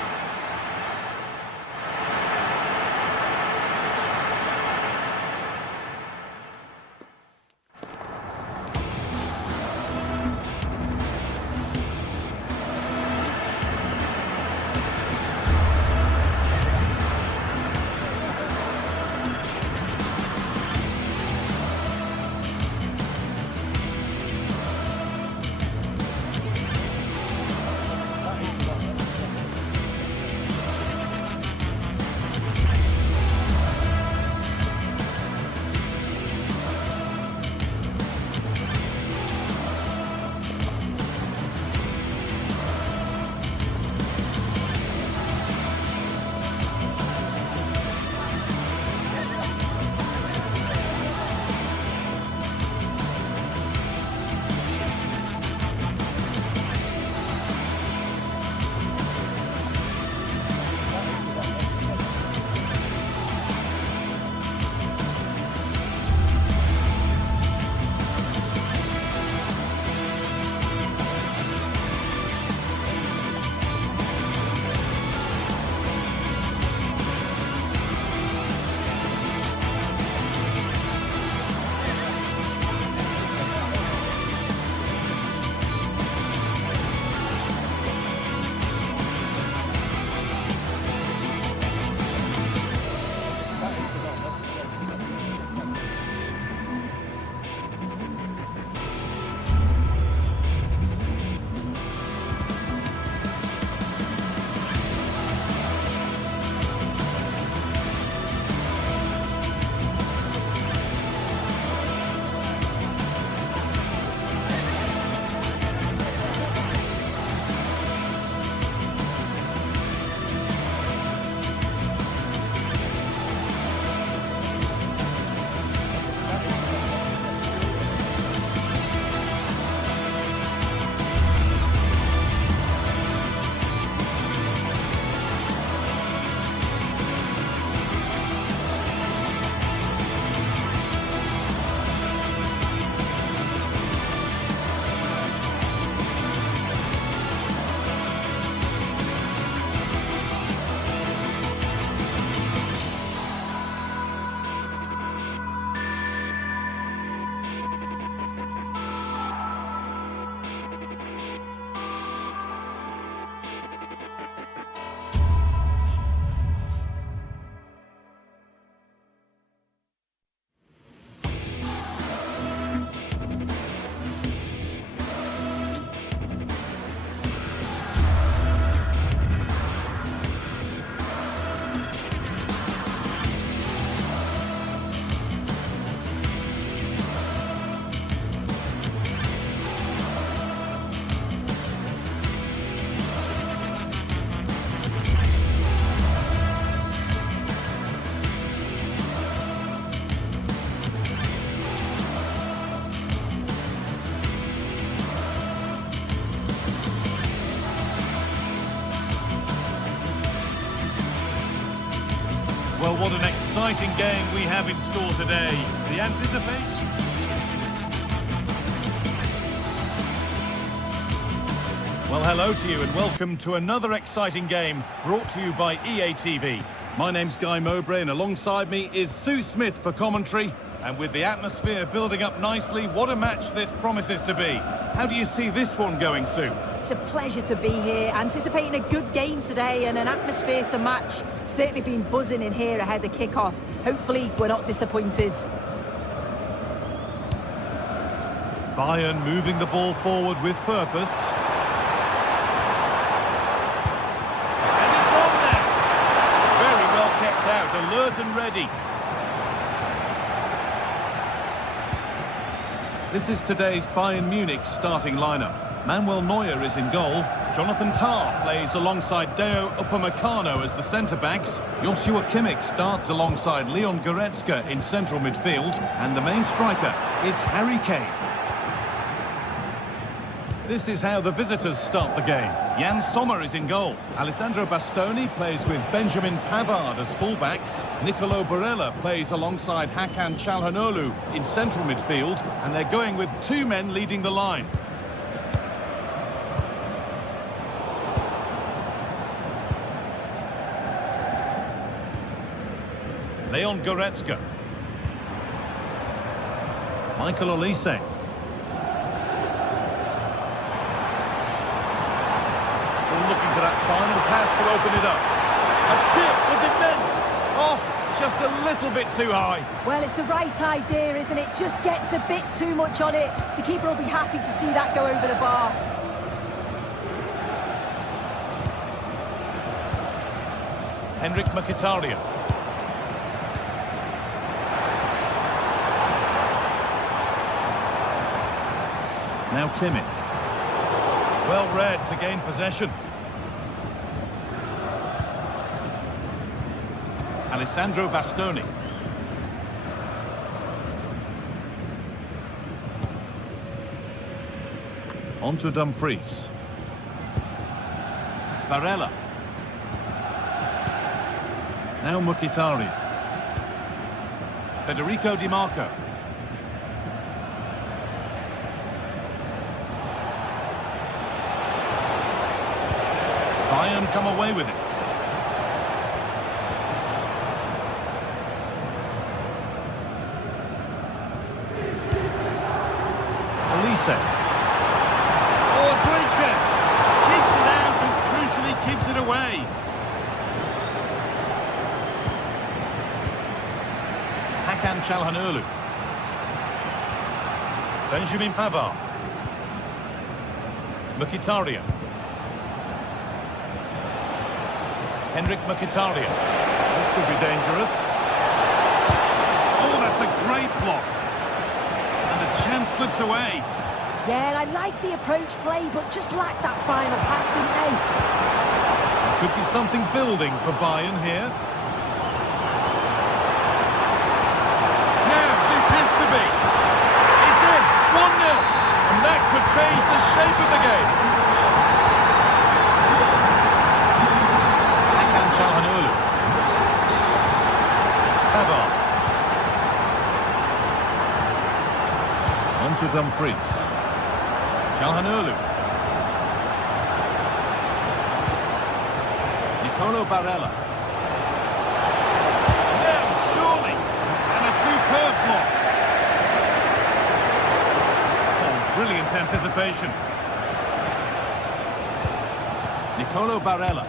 Well, what an exciting game we have in store today. The anticipation... Well, hello to you and welcome to another exciting game brought to you by EA TV. My name's Guy Mowbray and alongside me is Sue Smith for commentary. And with the atmosphere building up nicely, what a match this promises to be. How do you see this one going, Sue? It's a pleasure to be here, anticipating a good game today and an atmosphere to match. Certainly been buzzing in here ahead of kick-off. Hopefully we're not disappointed. Bayern moving the ball forward with purpose. And it's on there. Very well kept out, alert and ready. This is today's Bayern Munich starting lineup. Manuel Neuer is in goal. Jonathan Tah plays alongside Deo Upamecano as the centre-backs. Joshua Kimmich starts alongside Leon Goretzka in central midfield. And the main striker is Harry Kane. This is how the visitors start the game. Jan Sommer is in goal. Alessandro Bastoni plays with Benjamin Pavard as fullbacks. Nicolo Barella plays alongside Hakan Çalhanoğlu in central midfield. And they're going with two men leading the line. Leon Goretzka. Michael Olise. Still looking for that final pass to open it up. A chip, was it meant? Oh, just a little bit too high. Well, it's the right idea, isn't it? Just gets a bit too much on it. The keeper will be happy to see that go over the bar. Henrik Mkhitaryan. Now Kimmich. Well read to gain possession. Alessandro Bastoni. On to Dumfries. Barella. Now Mkhitaryan. Federico Di Marco. Bayern come away with it. Olise. Oh, a great chance. Keeps it out and crucially keeps it away. Hakan Çalhanoğlu. Benjamin Pavard. Mkhitaryan. Henrik Mkhitaryan. This could be dangerous. Oh, that's a great block. And the chance slips away. Yeah, I like the approach play, but just lacked that final pass, didn't they? Could be something building for Bayern here. Now, this has to be. It's in. 1-0. And that could change the shape of the game. Hakan Çalhanoğlu. Pavard. On to Dumfries. Çalhanoğlu. Nicolo Barella. Now, surely. And a superb block. Oh, brilliant anticipation. Nicolo Barella.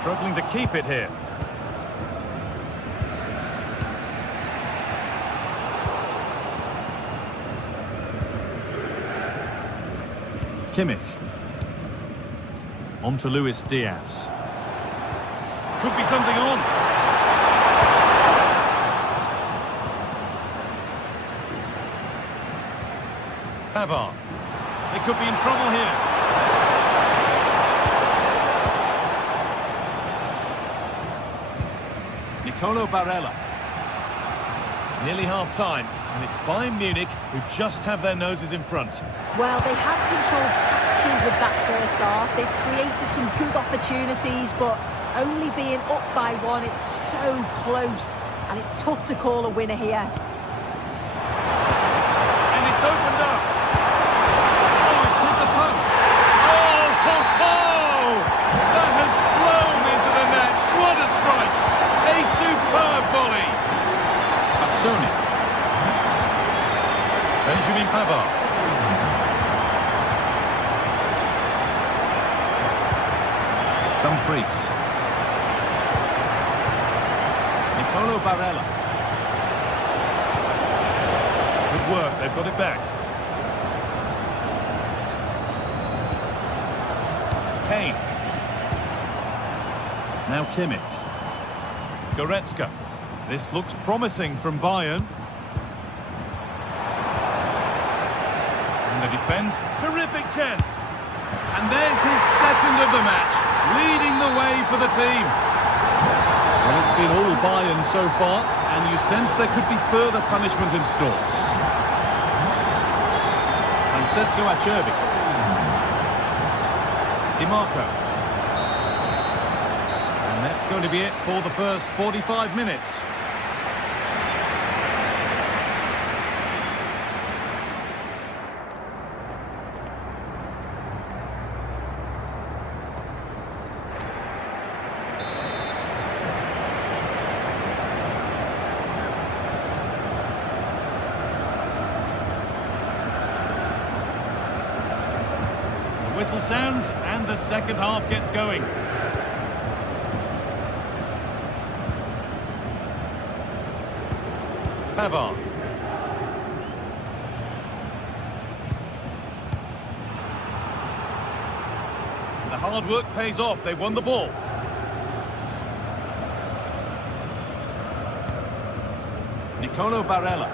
Struggling to keep it here. Kimmich. On to Luis Diaz. Could be something on. Pavard. They could be in trouble here. Nicolo Barella. Nearly half-time, and it's Bayern Munich who just have their noses in front. Well, they have controlled patches of that first half. They've created some good opportunities, but only being up by one, it's so close, and it's tough to call a winner here. And it's opened up. Oh, it's hit the post. Oh, ho, ho! That has flown into the net. What a strike! A superb volley. Bastoni. Benjamin Pavard. Dumfries. Nicolo Barella. Good work, they've got it back. Kane. Now Kimmich. Goretzka. This looks promising from Bayern. And the defence, terrific chance. And there's his second of the match, leading the way for the team. Well, it's been all Bayern so far, and you sense there could be further punishment in store. Francesco Acerbi. Di Marco. And that's going to be it for the first 45 minutes. Whistle sounds and the second half gets going. Pavard. The hard work pays off. They won the ball. Nicolo Barella.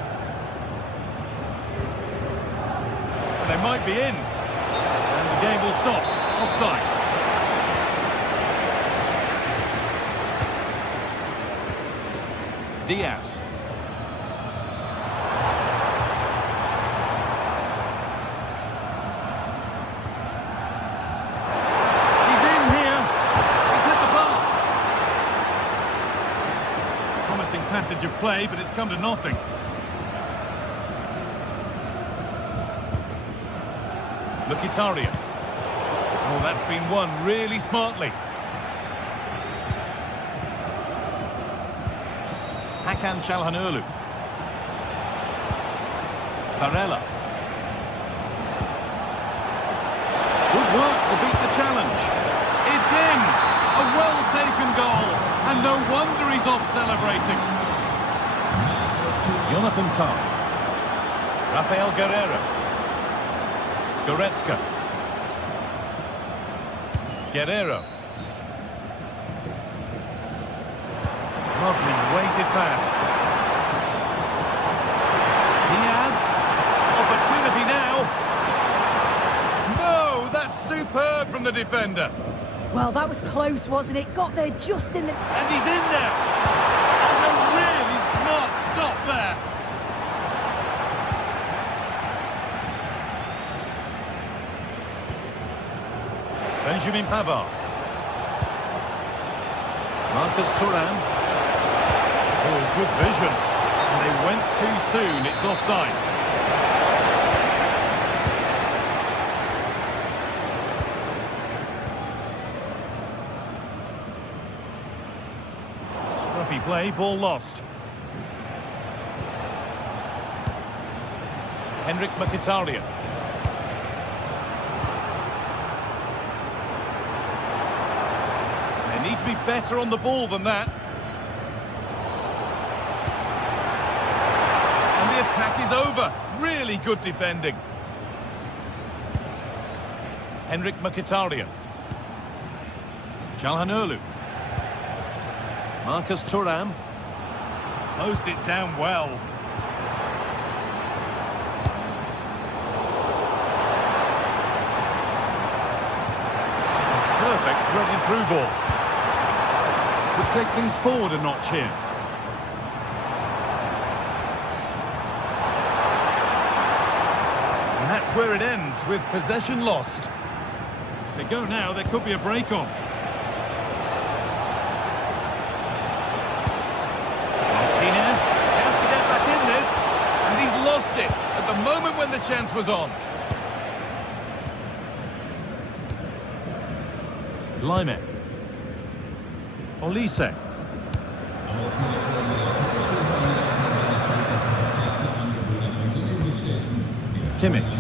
They might be in. The game will stop. Offside. Diaz. He's in here. He's hit the bar. Promising passage of play, but it's come to nothing. Mkhitaryan. Oh, that's been won really smartly. Hakan Çalhanoğlu. Barella. Good work to beat the challenge. It's in! A well-taken goal. And no wonder he's off celebrating. Jonathan Tah. Rafael Guerreiro. Goretzka. Guerreiro. Lovely weighted pass. Diaz. Opportunity now. No, that's superb from the defender. Well, that was close, wasn't it? Got there just in the... And he's in there. And a really smart stop there. Benjamin Pavard. Marcus Thuram. Oh, good vision. And they went too soon. It's offside. Scruffy play, ball lost. Henrik Mkhitaryan. They need to be better on the ball than that. And the attack is over. Really good defending. Henrik Mkhitaryan. Calhanoglu. Marcus Thuram. Closed it down well. It's a perfect threading through ball. Could take things forward a notch here. And that's where it ends, with possession lost. They go now, there could be a break on. Martinez has to get back in this, and he's lost it at the moment when the chance was on. Lyman. Olise. Kimmich.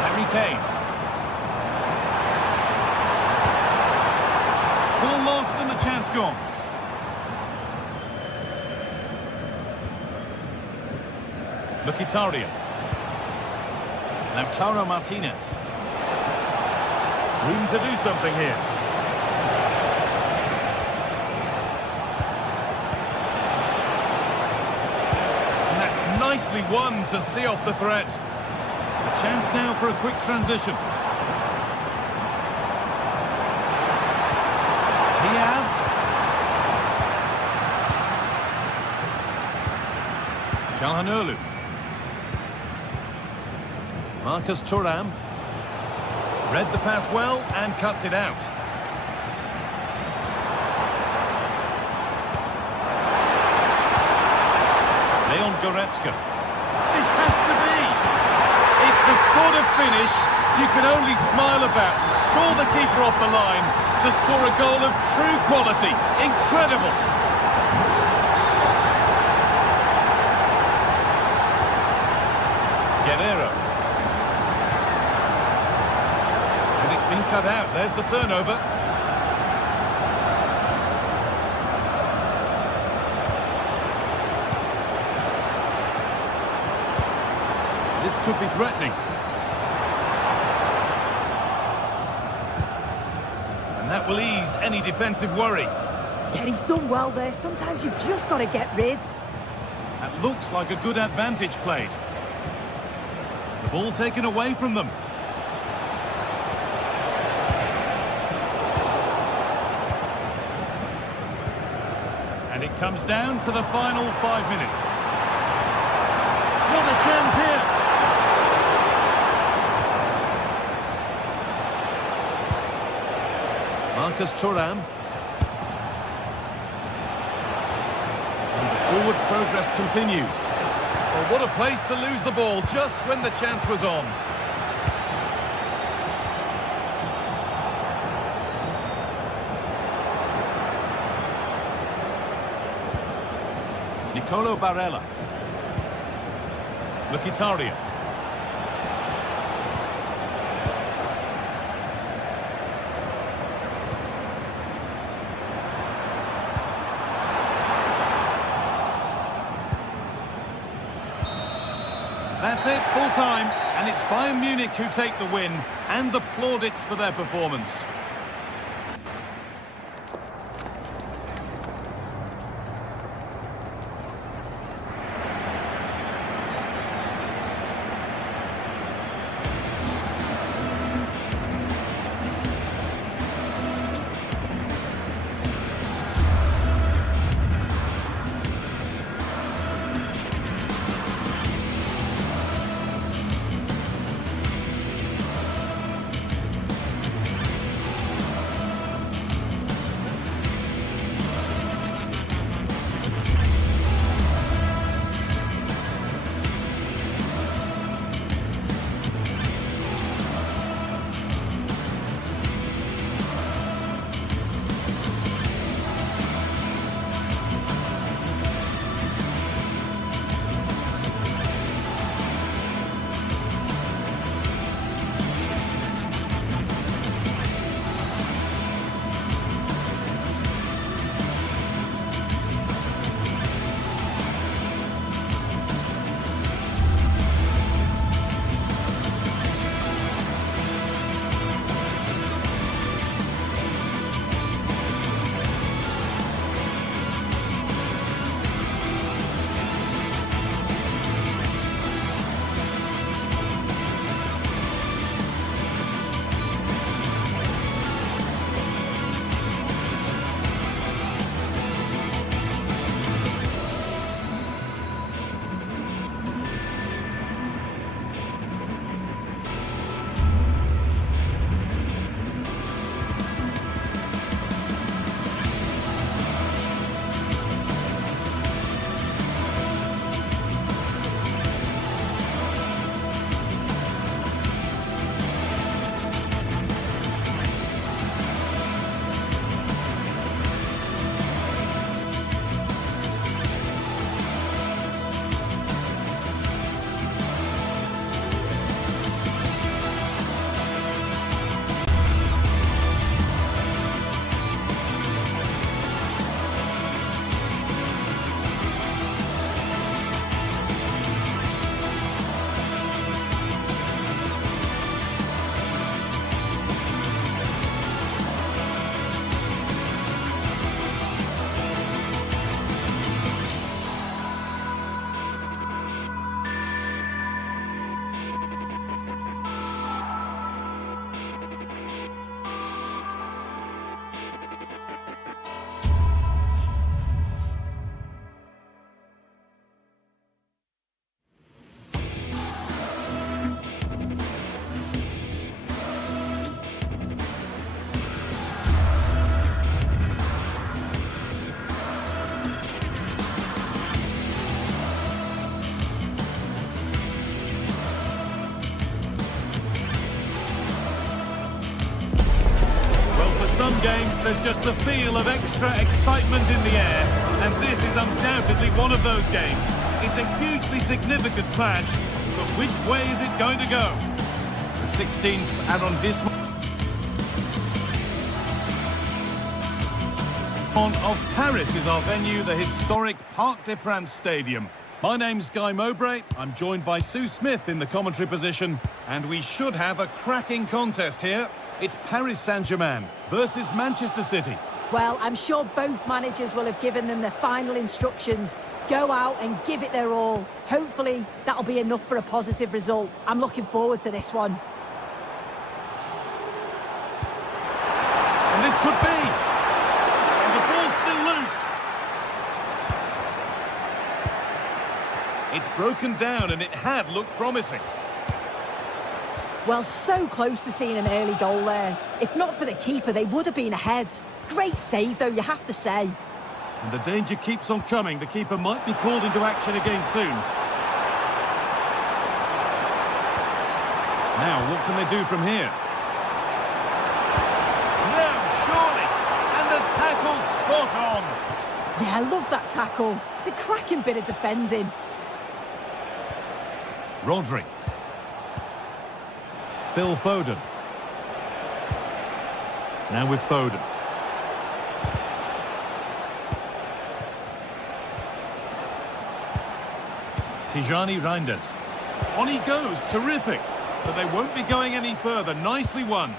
Harry Kane. Ball lost and the chance gone. Mkhitaryan. Lautaro Martinez. Room to do something here. And that's nicely won to see off the threat. A chance now for a quick transition. Diaz. Calhanoglu. Marcus Thuram. Read the pass well and cuts it out. Leon Goretzka. This has to be. It's the sort of finish you can only smile about. Saw the keeper off the line to score a goal of true quality. Incredible. Guerreiro. Been cut out. There's the turnover. This could be threatening. And that will ease any defensive worry. Yeah, he's done well there. Sometimes you've just got to get rid. That looks like a good advantage played. The ball taken away from them. And it comes down to the final 5 minutes. What a chance here! Marcus Thuram. And the forward progress continues. Well, what a place to lose the ball just when the chance was on. Nicolo Barella. Mkhitaryan. That's it, full time, and it's Bayern Munich who take the win, and the plaudits for their performance. Some games, there's just the feel of extra excitement in the air, and this is undoubtedly one of those games. It's a hugely significant clash, but which way is it going to go? The 16th arrondissement of Paris is our venue, the historic Parc des Princes Stadium. My name's Guy Mowbray. I'm joined by Sue Smith in the commentary position, and we should have a cracking contest here. It's Paris Saint-Germain versus Manchester City. Well, I'm sure both managers will have given them their final instructions. Go out and give it their all. Hopefully, that'll be enough for a positive result. I'm looking forward to this one. And this could be. And the ball's still loose. It's broken down, and it had looked promising. Well, so close to seeing an early goal there. If not for the keeper, they would have been ahead. Great save, though, you have to say. And the danger keeps on coming. The keeper might be called into action again soon. Now, what can they do from here? No, surely! And the tackle spot on! Yeah, I love that tackle. It's a cracking bit of defending. Rodri. Phil Foden. Now with Foden. Tijani Reinders. On he goes, terrific. But they won't be going any further. Nicely won.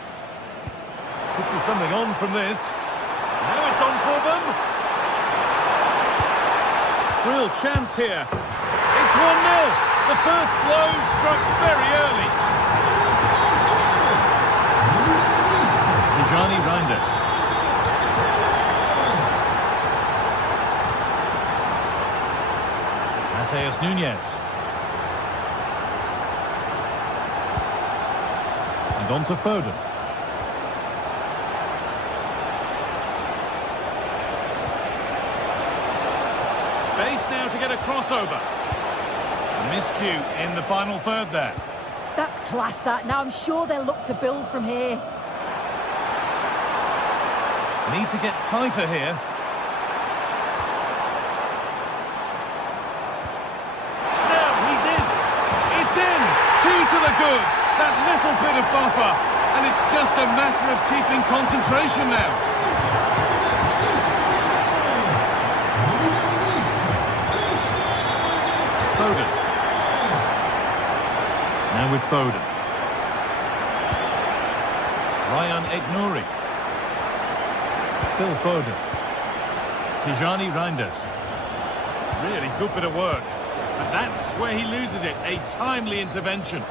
Could be something on from this. Now it's on for them. Real chance here. It's 1-0. The first blow struck very early. Tijani Reinders. Mateus Nunes. And on to Foden. Space now to get a crossover. Miscue in the final third there. That's class, that. Now I'm sure they'll look to build from here. Need to get tighter here. Now he's in. It's in. 2 to the good. That little bit of buffer. And it's just a matter of keeping concentration now. Foden. Now with Foden. Ryan Aït-Nouri. Phil Foden. Tijani Reinders. Really good bit of work. But that's where he loses it. A timely intervention.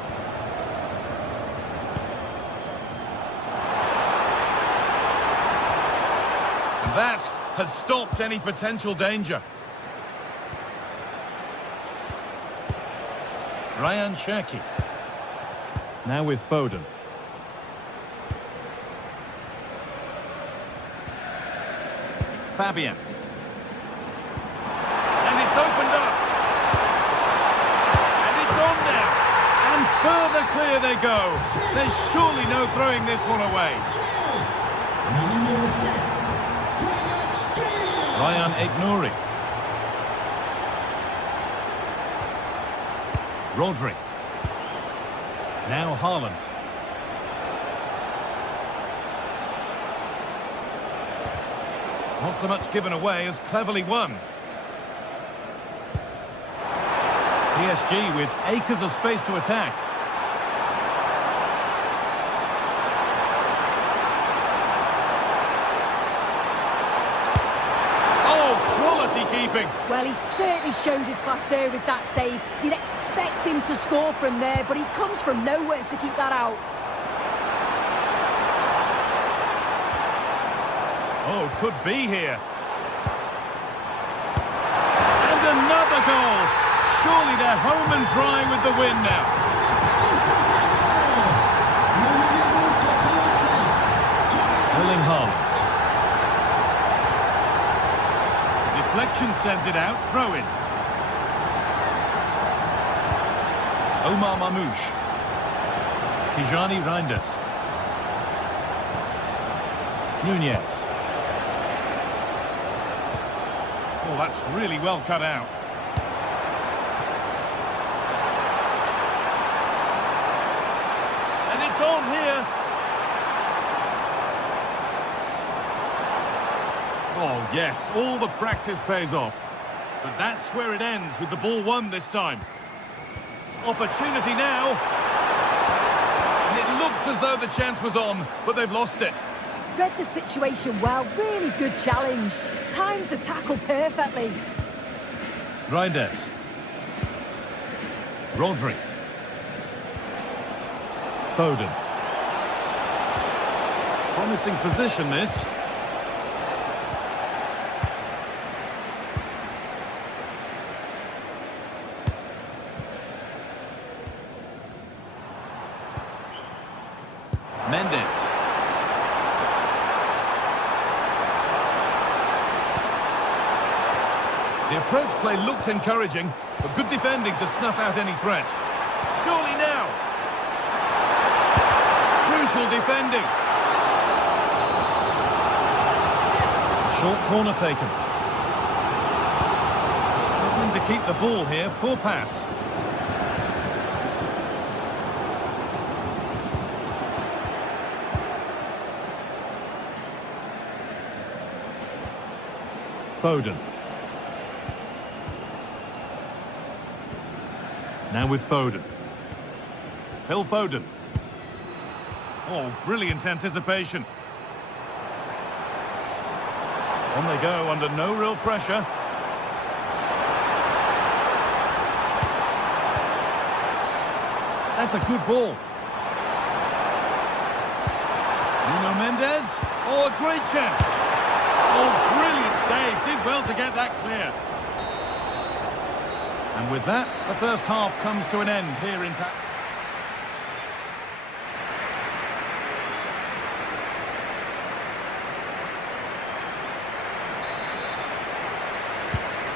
And that has stopped any potential danger. Ryan Cherki. Now with Foden. Fabian. And it's opened up. And it's on now. And further clear they go. There's surely no throwing this one away. Ryan Aït-Nouri. Rodri. Now Haaland. Not so much given away as cleverly won. PSG with acres of space to attack. Oh, quality keeping. Well, he certainly showed his class there with that save. You'd expect him to score from there, but he comes from nowhere to keep that out. Oh, could be here. And another goal. Surely they're home and dry with the win now. Erling Haaland. The deflection sends it out. Throw in. Omar Mamouche. Tijani Reinders. Nunes. Oh, that's really well cut out. And it's on here. Oh, yes, all the practice pays off. But that's where it ends, with the ball won this time. Opportunity now. And it looked as though the chance was on, but they've lost it. Read the situation well. Really good challenge. Times the tackle perfectly. Reinders. Rodri. Foden. Promising position, this. Mendes. The approach play looked encouraging, but good defending to snuff out any threat. Surely now. Crucial defending. Short corner taken. Trying to keep the ball here. Poor pass. Foden. Now with Foden. Phil Foden. Oh, brilliant anticipation. On they go under no real pressure. That's a good ball. Nuno Mendes. Oh, a great chance. Oh, brilliant save. Did well to get that clear. And with that, the first half comes to an end here in Paris.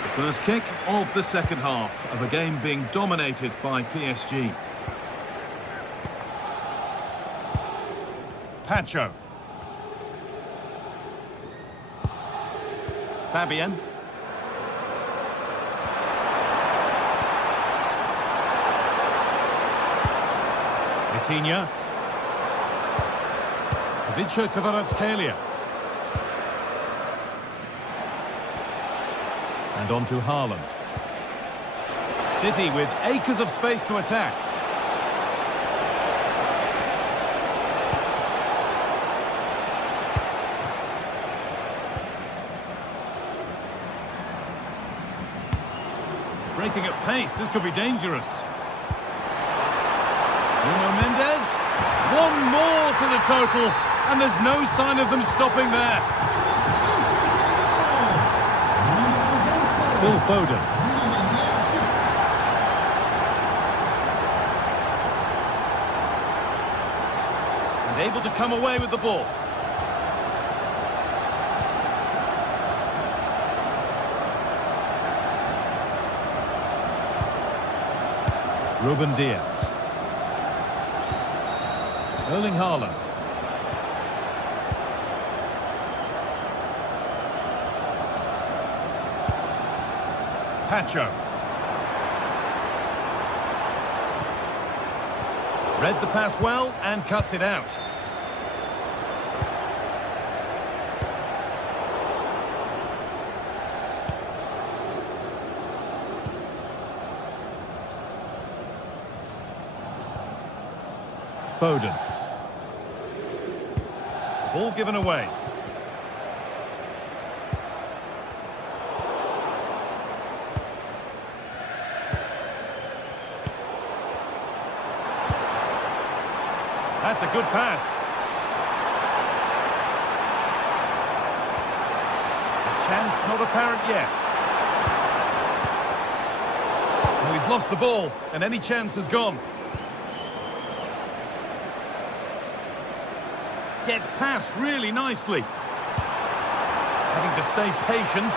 The first kick of the second half of a game being dominated by PSG. Pacho. Fabian. Vitinha. Ivica Kvaratskhelia. And on to Haaland. City with acres of space to attack. Breaking at pace, this could be dangerous. Nuno Mendes. One more to the total, and there's no sign of them stopping there. Phil Foden. And able to come away with the ball. Ruben Diaz. Erling Haaland. Pacho. Read the pass well and cuts it out. Foden. Ball given away. That's a good pass. A chance not apparent yet. Well, he's lost the ball, and any chance has gone. Gets past really nicely. Having to stay patient.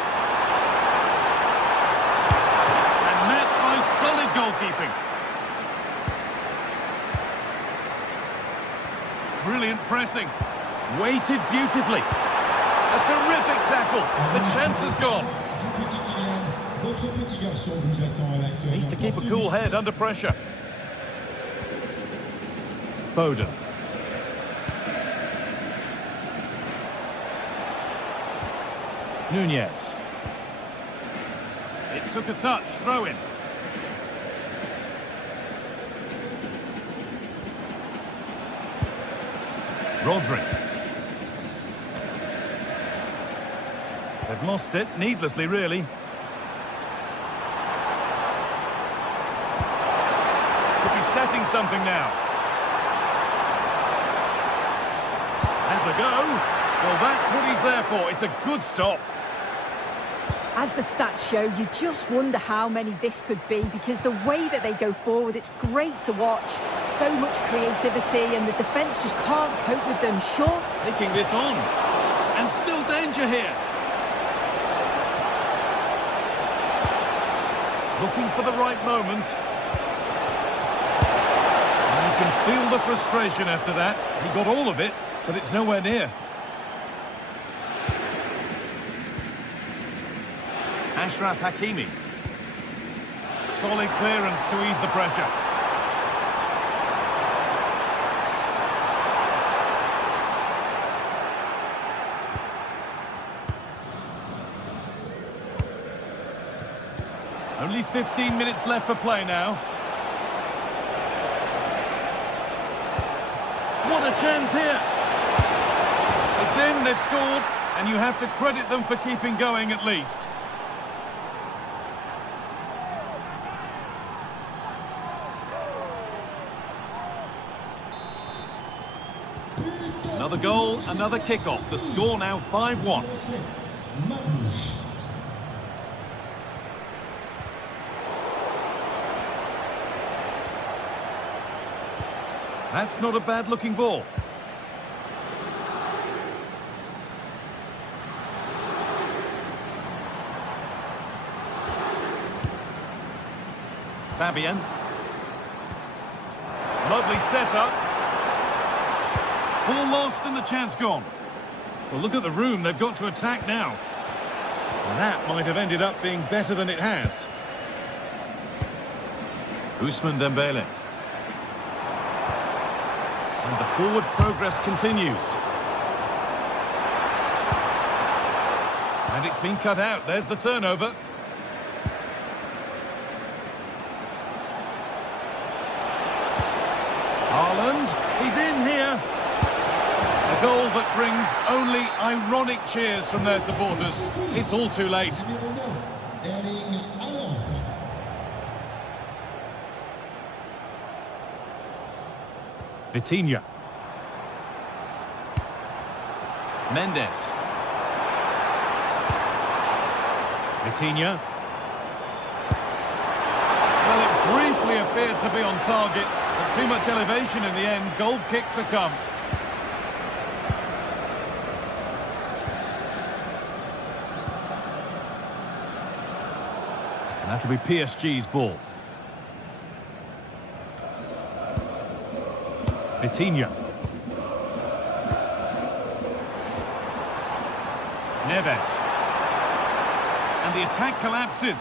And met by solid goalkeeping. Brilliant pressing. Weighted beautifully. A terrific tackle. The chance has gone. Needs to keep a cool head under pressure. Foden. Nunez. It took a touch, throw in. Rodri. They've lost it, needlessly really. Could be setting something now. Has a go. Well, that's what he's there for. It's a good stop. As the stats show, you just wonder how many this could be, because the way that they go forward, it's great to watch. So much creativity, and the defence just can't cope with them. Sure. Taking this on. And still danger here. Looking for the right moment. And you can feel the frustration after that. He got all of it, but it's nowhere near. Ashraf Hakimi. solid clearance to ease the pressure. Only 15 minutes left for play now. What a chance here! It's in, they've scored, and you have to credit them for keeping going at least. Another goal, another kick-off. The score now 5-1. That's not a bad-looking ball. Fabian. Lovely setup. Ball lost and the chance gone. Well, look at the room they've got to attack now. And that might have ended up being better than it has. Ousmane Dembele. And the forward progress continues. And it's been cut out. There's the turnover. Haaland, he's in here. A goal that brings only ironic cheers from their supporters. It's all too late. Vitinha. Mendes. Vitinha. Well, it briefly appeared to be on target, but too much elevation in the end. Goal kick to come. And that'll be PSG's ball. Vitinha. Neves. And the attack collapses.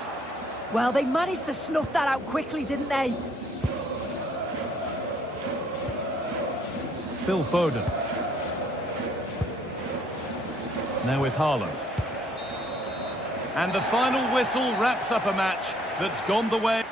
Well, they managed to snuff that out quickly, didn't they? Phil Foden. Now with Haaland. And the final whistle wraps up a match that's gone the way.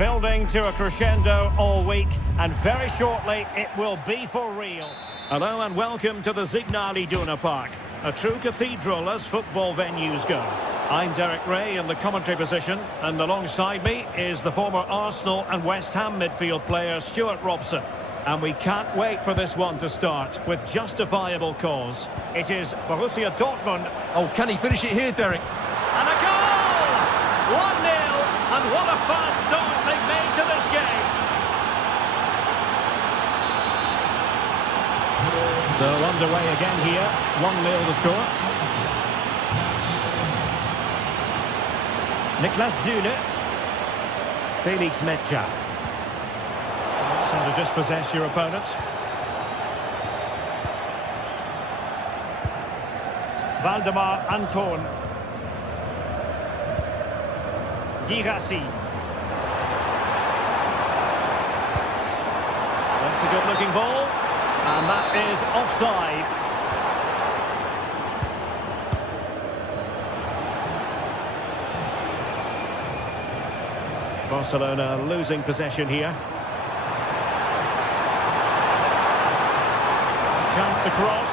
Building to a crescendo all week, and very shortly it will be for real. Hello and welcome to the Signal Iduna Park, a true cathedral as football venues go. I'm Derek Ray in the commentary position, and alongside me is the former Arsenal and West Ham midfield player Stuart Robson. And we can't wait for this one to start with justifiable cause. It is Borussia Dortmund. Oh, can he finish it here, Derek? And a goal! 1-0, and what a fast start they've made to this game. So underway again here, 1-0 to score. Niklas Süle. Felix Metscher. That's how to dispossess your opponent. Valdemar Anton. Girassi. That's a good-looking ball. And that is offside. Barcelona losing possession here. Chance to cross.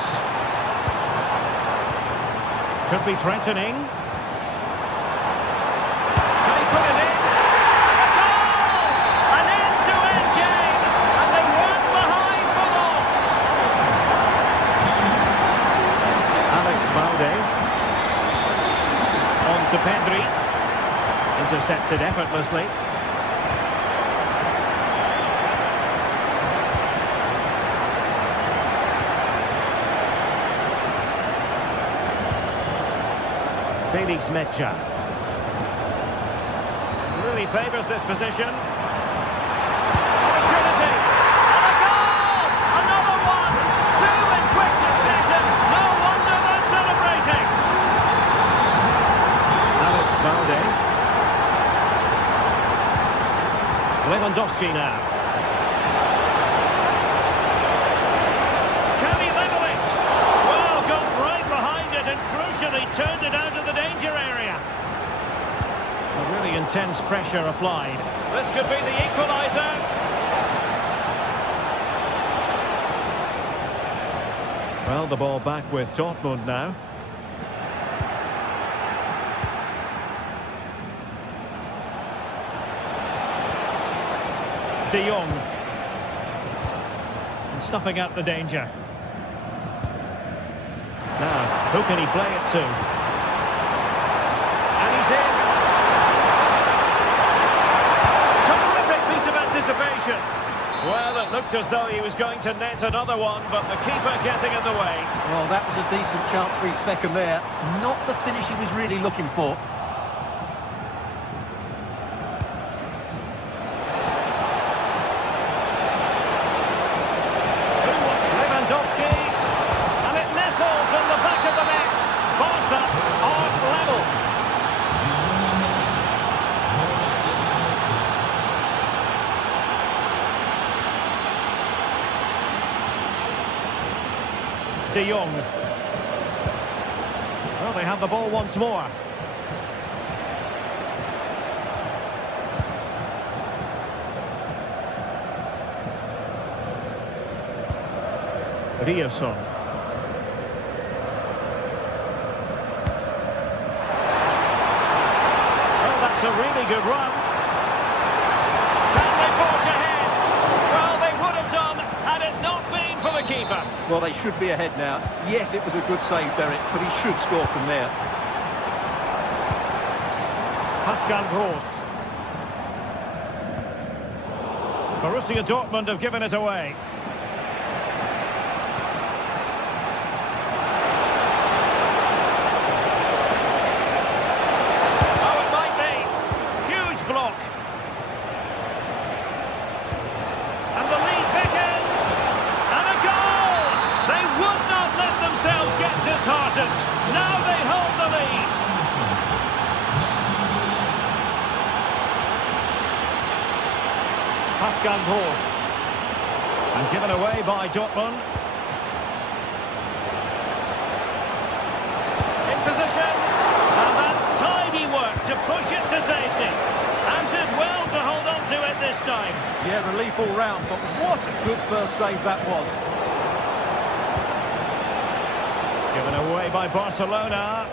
Could be threatening. Can he put it in? A goal! An end-to-end game, and they weren't behind for long. Alex Balde. On to Pedri. Intercepted effortlessly. Felix Metscher. Really favours this position. Opportunity. And a goal! Another one! Two in quick succession. No wonder they're celebrating. Alex Balde. Lewandowski now. Can he level it? Well, got right behind it and crucially turned it out of the danger area. A really intense pressure applied. This could be the equaliser. Well, the ball back with Dortmund now. De Jong. And snuffing out the danger. Now, who can he play it to? And he's in. Terrific piece of anticipation. Well, it looked as though he was going to net another one, but the keeper getting in the way. Well, that was a decent chance for his second there. Not the finish he was really looking for. Lewandowski, and it nestles in the back of the net. Barca are level. De Jong. Well, they have the ball once more. Riosson. Oh, that's a really good run. Can they forge ahead? Well, they would have done had it not been for the keeper. Well, they should be ahead now. Yes, it was a good save, Derek, but he should score from there. Pascal Gross. Borussia Dortmund have given it away. Now they hold the lead. Pascal Gross. And given away by Dortmund. In position. And that's tidy work to push it to safety. And did well to hold on to it. Yeah, relief all round, but what a good first save that was. Given away by Barcelona.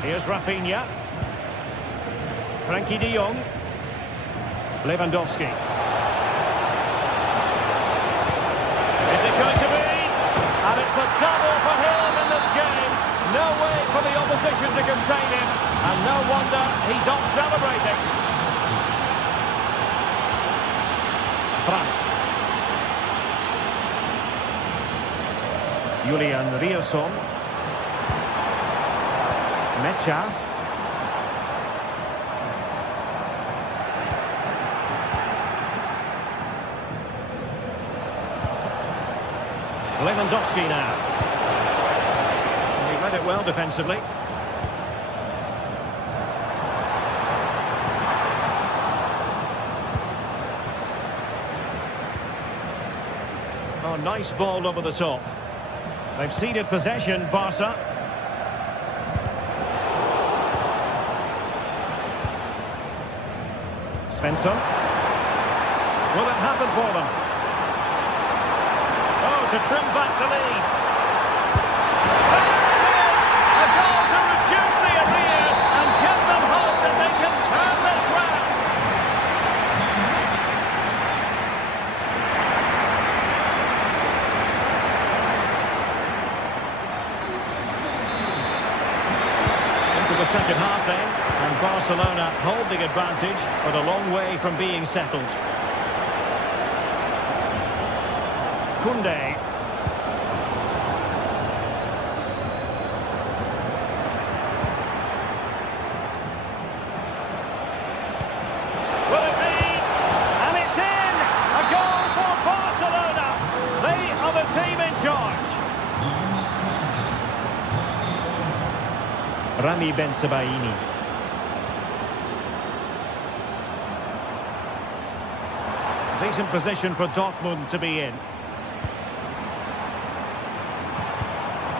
Here's Rafinha. Frankie de Jong. Lewandowski. Is it going to be? And it's a double for him in this game. No way for the opposition to contain him. And no wonder he's off celebrating. Brandt. Julian Riosson. Mecha. Lewandowski now. He read it well defensively. Oh, nice ball over the top. They've ceded possession, Barca. Svensson. Will it happen for them? Oh, to trim back the lead. There it is! A goal to reduce the arrears and give them hope that they can turn this round. Into the second half then. And Barcelona hold the advantage, but a long way from being settled. Koundé. Will it be? And it's in! A goal for Barcelona! They are the team in charge. Rami Ben-Sebaini. Decent position for Dortmund to be in.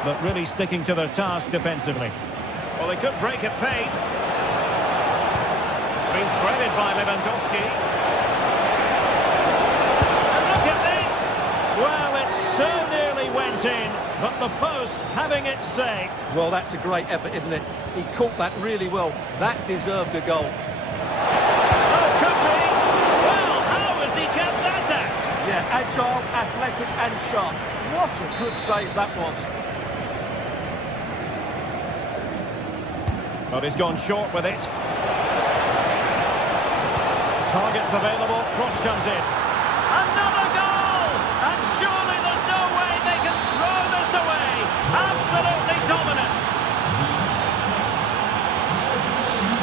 But really sticking to their task defensively. Well, they could break at pace. It's been threaded by Lewandowski. And look at this! Well, it so nearly went in, but the post having its say. Well, that's a great effort, isn't it? He caught that really well. That deserved a goal. Yeah, agile, athletic and sharp. What a good save that was. But he's gone short with it. Targets available, cross comes in. Another goal! And surely there's no way they can throw this away. Absolutely dominant.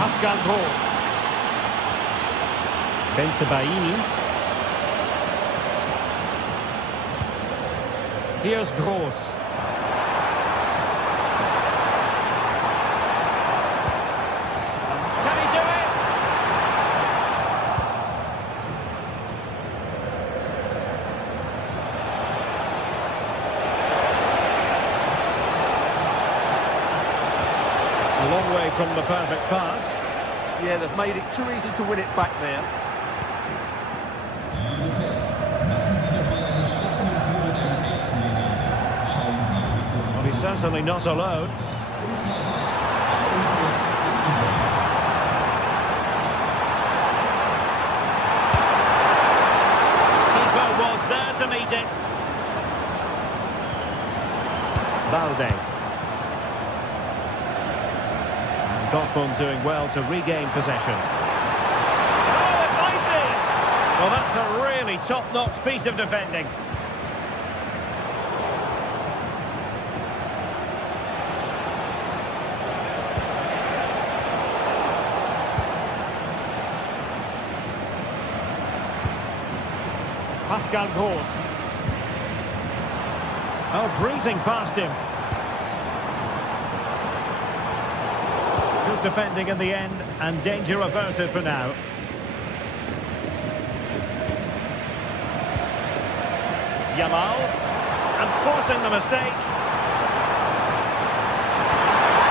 Pascal Gross. Ben-Sebaini. Here's Gross. Can he do it? A long way from the perfect pass. Yeah, they've made it too easy to win it back there. Certainly not alone. Keeper was there to meet it. Balde. And Dortmund doing well to regain possession. Oh, it might be! Well, that's a really top-notch piece of defending. Pascal Gross. Oh, breezing past him. defending in the end, and danger averted for now. Yamal, and forcing the mistake.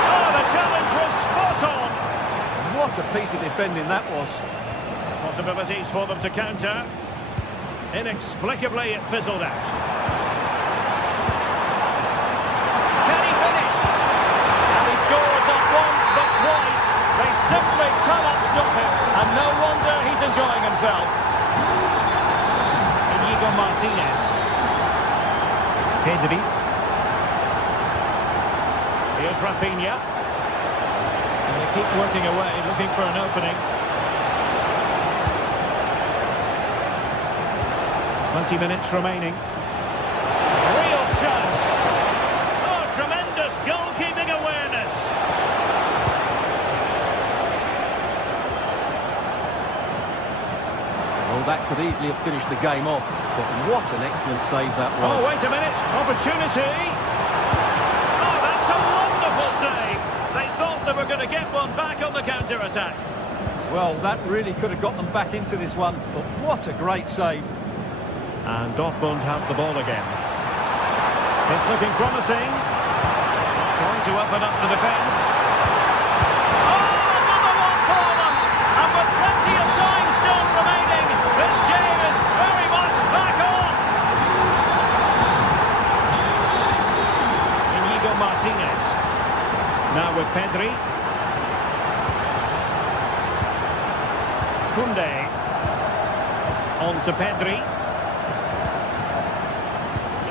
Oh, the challenge was spot on! What a piece of defending that was. Possibilities for them to counter. Inexplicably, it fizzled out. Can he finish? And he scored not once, but twice. They simply cannot stop him, and no wonder he's enjoying himself. Inigo Martinez. Pedri. Here's Rafinha. And they keep working away, looking for an opening. 20 minutes remaining. Real chance. Oh, tremendous goalkeeping awareness. Well, that could easily have finished the game off, but what an excellent save that was. Oh, wait a minute. Opportunity. Oh, that's a wonderful save. They thought they were going to get one back on the counter-attack. Well, that really could have got them back into this one, but what a great save. And Dortmund have the ball again. It's looking promising. Trying to open up the defence. Oh, another one for them! And with plenty of time still remaining, this game is very much back on! Inigo Martinez. Now with Pedri. Koundé. On to Pedri.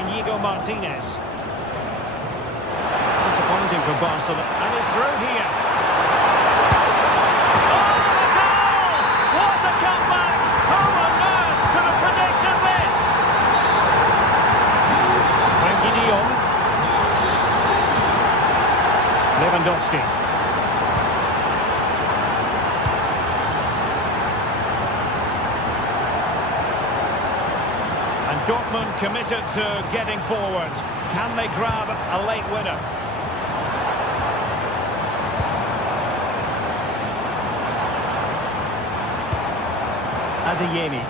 Inigo Martinez. Disappointing for Barcelona, and it's through here. Oh, the goal! What a comeback! Who on earth could have predicted this? Frankie de Jong. Lewandowski. Dortmund committed to getting forward. Can they grab a late winner? Adeyemi.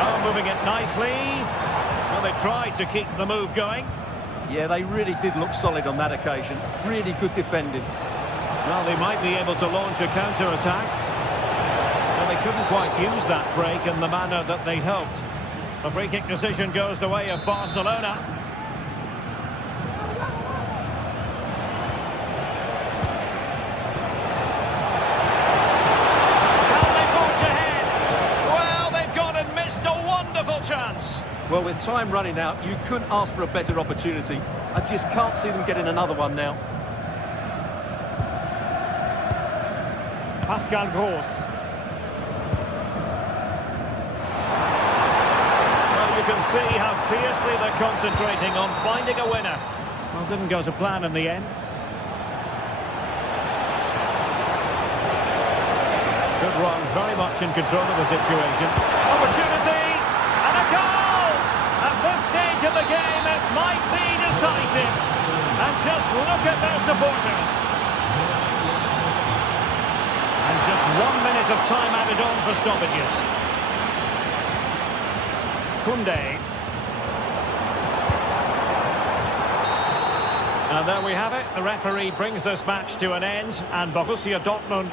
Oh, moving it nicely. Well, they tried to keep the move going. Yeah, they really did look solid on that occasion. Really good defending. Well, they might be able to launch a counter-attack. They couldn't quite use that break in the manner that they hoped. A free kick decision goes the way of Barcelona. Can they forge ahead? Well, they've gone and missed a wonderful chance. Well, with time running out, you couldn't ask for a better opportunity. I just can't see them getting another one now. Pascal Gross. You can see how fiercely they're concentrating on finding a winner. Well, didn't go to plan in the end. Good run, very much in control of the situation. Opportunity, and a goal! At this stage of the game, it might be decisive. And just look at their supporters. And just 1 minute of time added on for stoppages. Koundé. And there we have it. The referee brings this match to an end, and Borussia Dortmund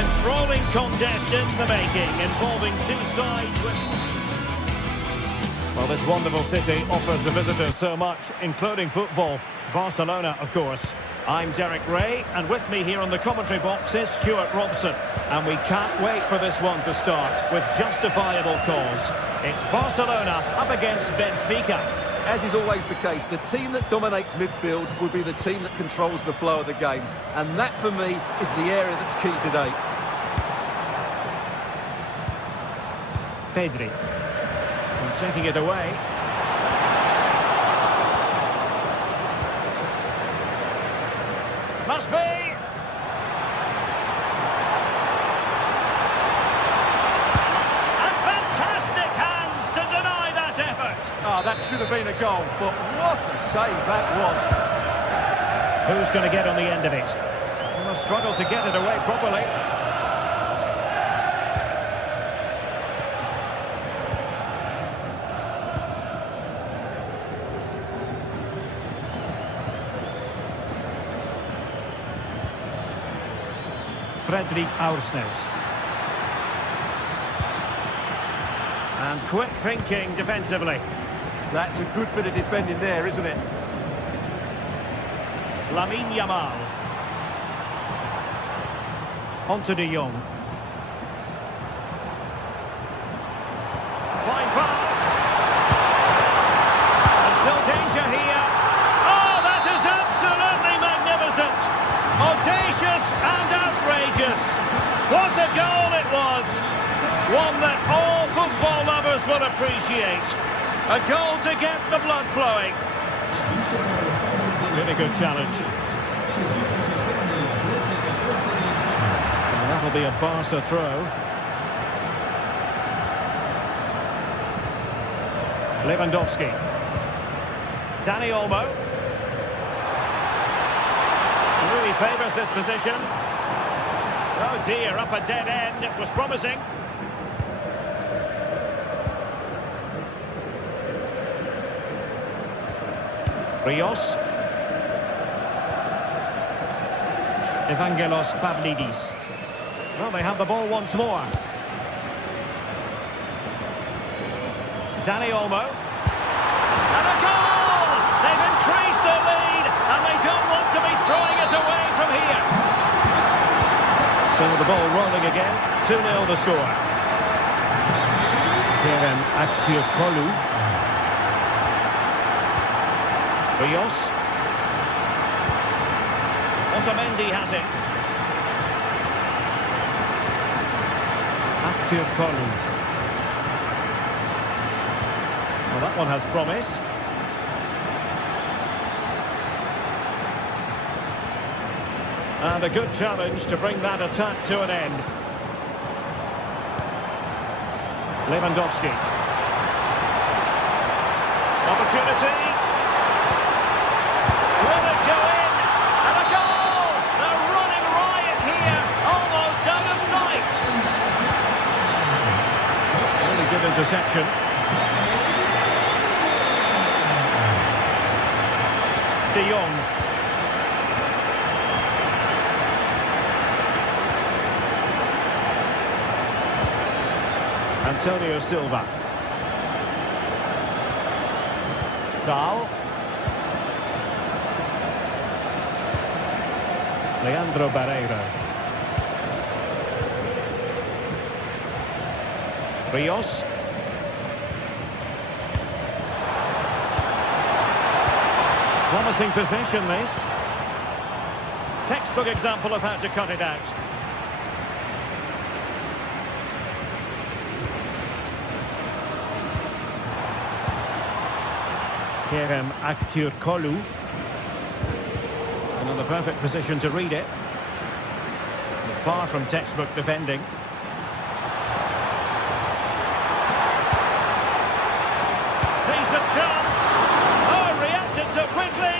enthralling contest in the making, involving two sides with... Well, this wonderful city offers the visitors so much, including football. Barcelona, of course. I'm Derek Ray, and with me here on the commentary box is Stuart Robson. And we can't wait for this one to start with justifiable cause. It's Barcelona up against Benfica. As is always the case, the team that dominates midfield will be the team that controls the flow of the game. And that, for me, is the area that's key today. Pedri. And taking it away. Must be! Oh, that should have been a goal, but what a save that was. Who's going to get on the end of it? He must struggle to get it away properly. Fredrik Aursnes. And quick thinking defensively. That's a good bit of defending there, isn't it? Lamine Yamal. Onto De Jong. Fine pass. And still danger here. Oh, that is absolutely magnificent. Audacious and outrageous. What a goal it was. One that all football lovers will appreciate. A goal to get the blood flowing. Really good challenge. And that'll be a Barca throw. Lewandowski. Dani Olmo. Really favours this position. Oh dear, up a dead end. It was promising. Rios. Evangelos Pavlidis. Well, they have the ball once more. Dani Olmo. And a goal! They've increased their lead, and they don't want to be throwing it away from here. So the ball rolling again. 2-0 the score. Kerem Aktürkoğlu. Rios. Otamendi has it. Aktürkoğlu. Well, that one has promise. And a good challenge to bring that attack to an end. Lewandowski. Opportunity. Will it go in? And a goal! They're running riot here, almost out of sight. Really good interception. De Jong. Antonio Silva. Dahl. Leandro Barreiro. Rios. Promising possession, this. Textbook example of how to cut it out. Kerem Aktürkoğlu. And in the perfect position to read it. Far from textbook defending. Decent chance. Oh, reacted so quickly.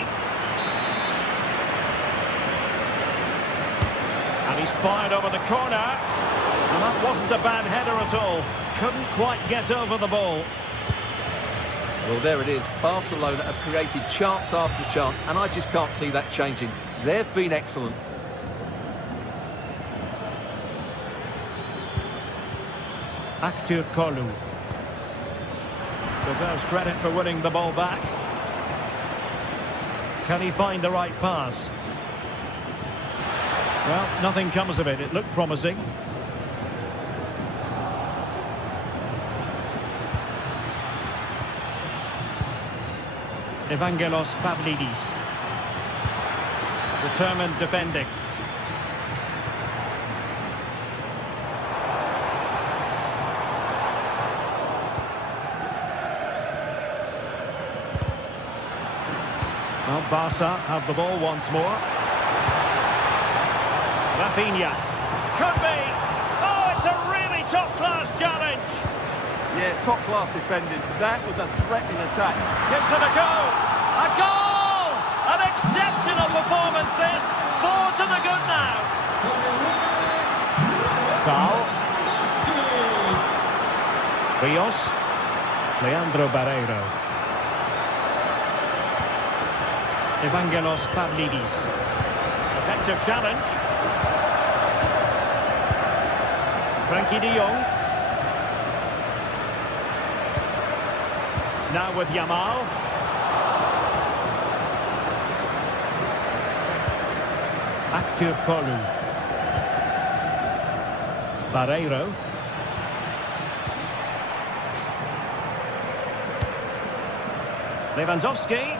And he's fired over the corner. And that wasn't a bad header at all. Couldn't quite get over the ball. Well, there it is. Barcelona have created chance after chance, and I just can't see that changing. They've been excellent. Actur Kolu. Deserves credit for winning the ball back. Can he find the right pass? Well, nothing comes of it. It looked promising. Evangelos Pavlidis. Determined defending. Well, Barca have the ball once more. Rafinha. Could be. Oh, it's a really top-class challenge. Yeah, top-class defending. That was a threatening attack. Gives it a go. A goal! An exceptional performance, this. 4 to the good now. Foul. Rios. Leandro Barreiro. Evangelos Pavlidis. Effective challenge. Frankie de Jong. Now with Yamal. Actur Kolu. Barreiro. Lewandowski.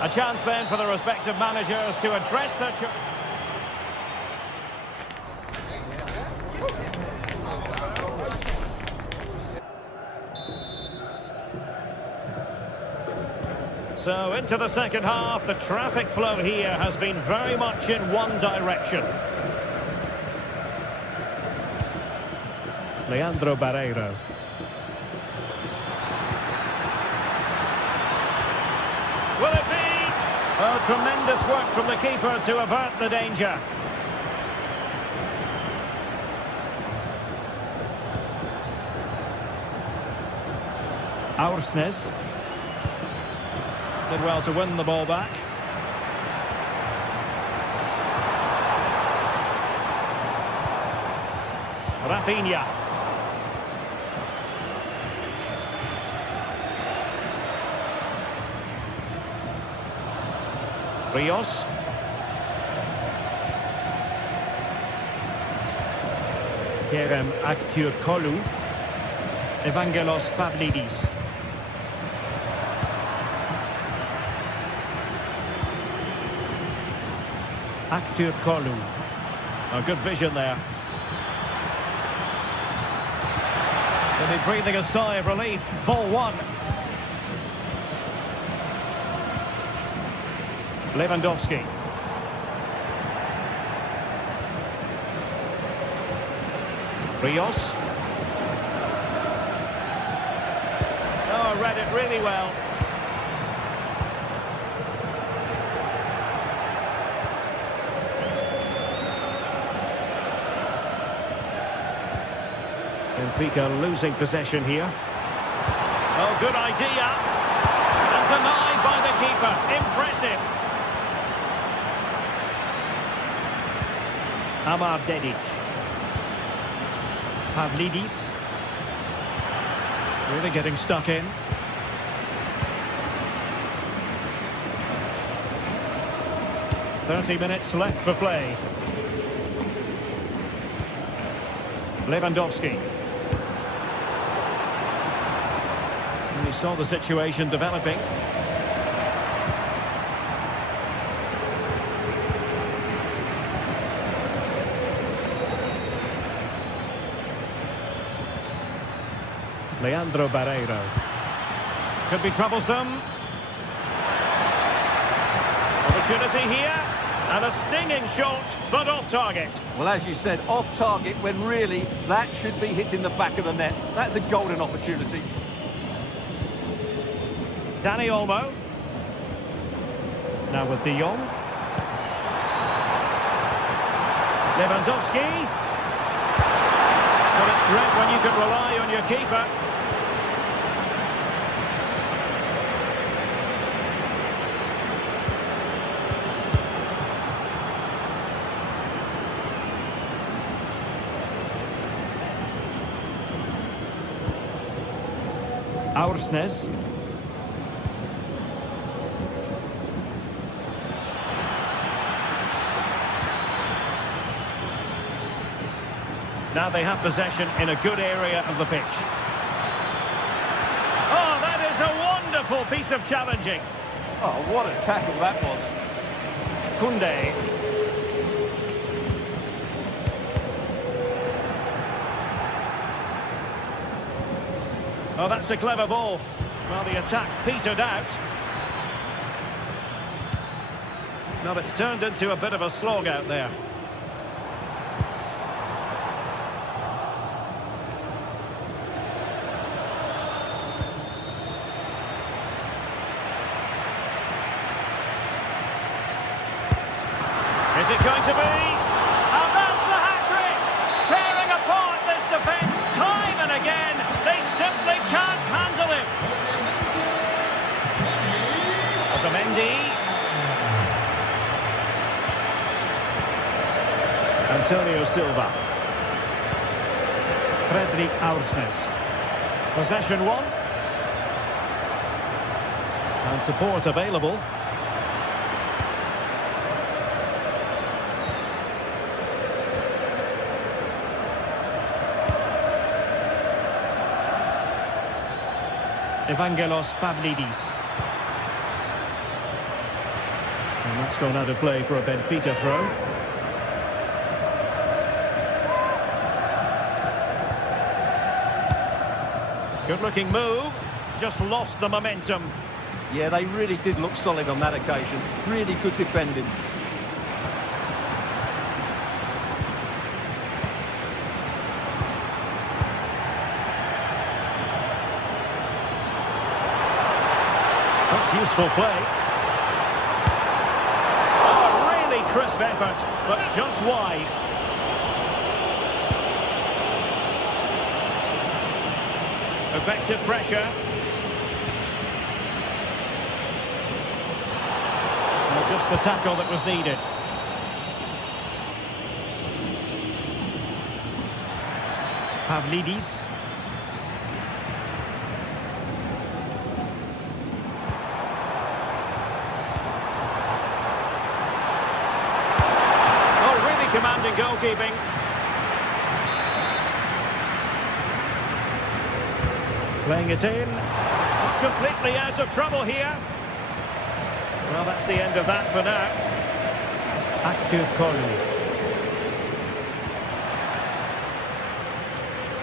A chance then for the respective managers to address their... So into the second half, the traffic flow here has been very much in one direction. Leandro Barreiro. Will it be? Oh, tremendous work from the keeper to avert the danger. Aursnes. Did well to win the ball back. Rafinha. Rios. Kerem Actur Kolu. Evangelos Pavlidis. Actur Kolu. A good vision there. They'll be breathing a sigh of relief. Ball one. Lewandowski. Rios. Oh, read it really well. Benfica losing possession here. Oh, good idea. And denied by the keeper. Impressive. Amar Dedic. Pavlidis. Really getting stuck in. "30 minutes left for play. Lewandowski. And he saw the situation developing. Leandro Barreiro. Could be troublesome. Opportunity here. And a stinging shot, but off target. Well, as you said, off target when really that should be hitting the back of the net. That's a golden opportunity. Dani Olmo. Now with de Jong. Lewandowski. Well, it's great when you can rely on your keeper. Aursnes. Now they have possession in a good area of the pitch. Oh, that is a wonderful piece of challenging. Oh, what a tackle that was. Koundé. Oh, that's a clever ball. Well, the attack petered out. No, it's turned into a bit of a slog out there. Is it going to be? And that's the hat-trick! Tearing apart this defence time and again. They simply can't handle him. Otamendi. Antonio Silva. Fredrik Aursnes. Possession won. And support available. Evangelos Pavlidis. And that's gone out of play for a Benfica throw. Good-looking move. Just lost the momentum. Yeah, they really did look solid on that occasion. Really good defending. That's useful play. Oh, a really crisp effort, but just wide. Effective pressure. Well, just the tackle that was needed. Pavlidis. Commanding goalkeeping. Playing it in. Completely out of trouble here. Well, that's the end of that for now. Active Corley.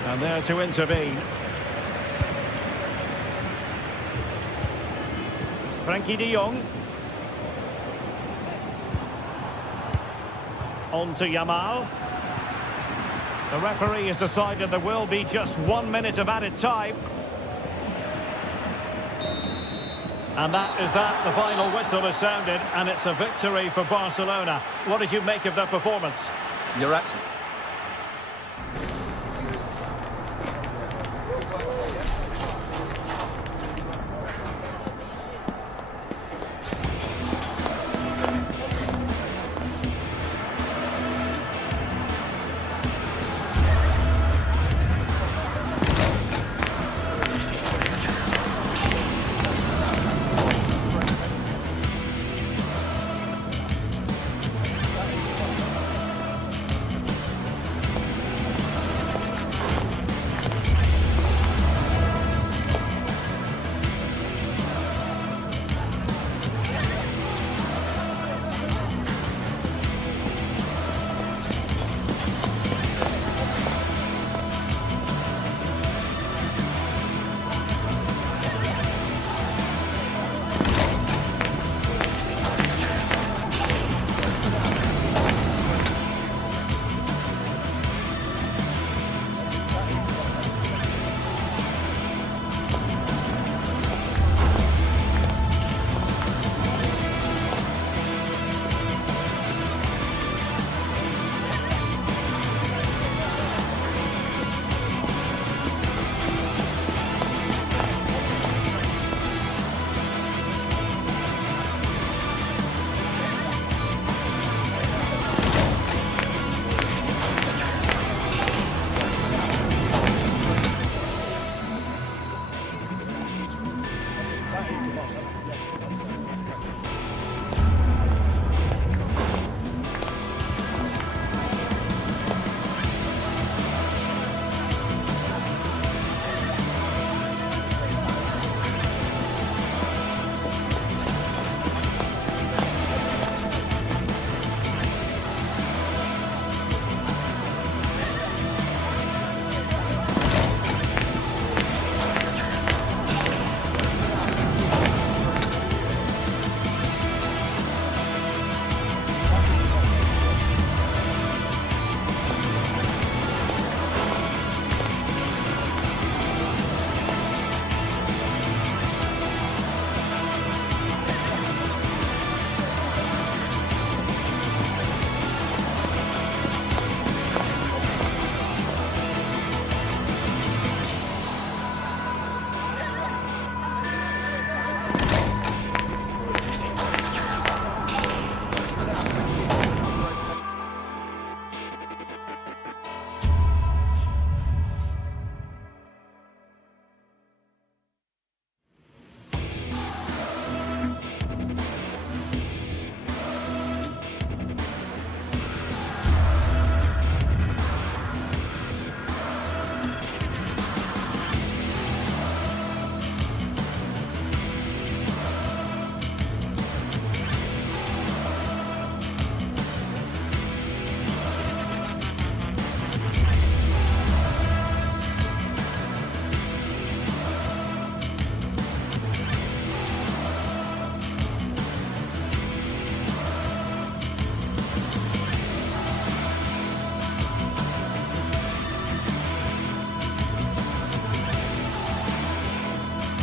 And there to intervene. Frankie de Jong. On to Yamal. The referee has decided there will be just 1 minute of added time. And that is that. The final whistle has sounded, and it's a victory for Barcelona. What did you make of their performance? You're absolutely...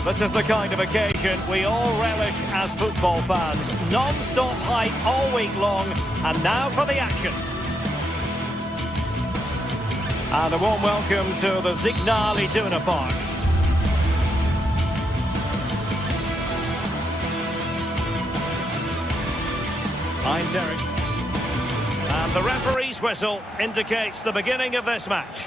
This is the kind of occasion we all relish as football fans. Non-stop hype all week long, and now for the action. And a warm welcome to the Signal Iduna Park. I'm Derek. And the referee's whistle indicates the beginning of this match.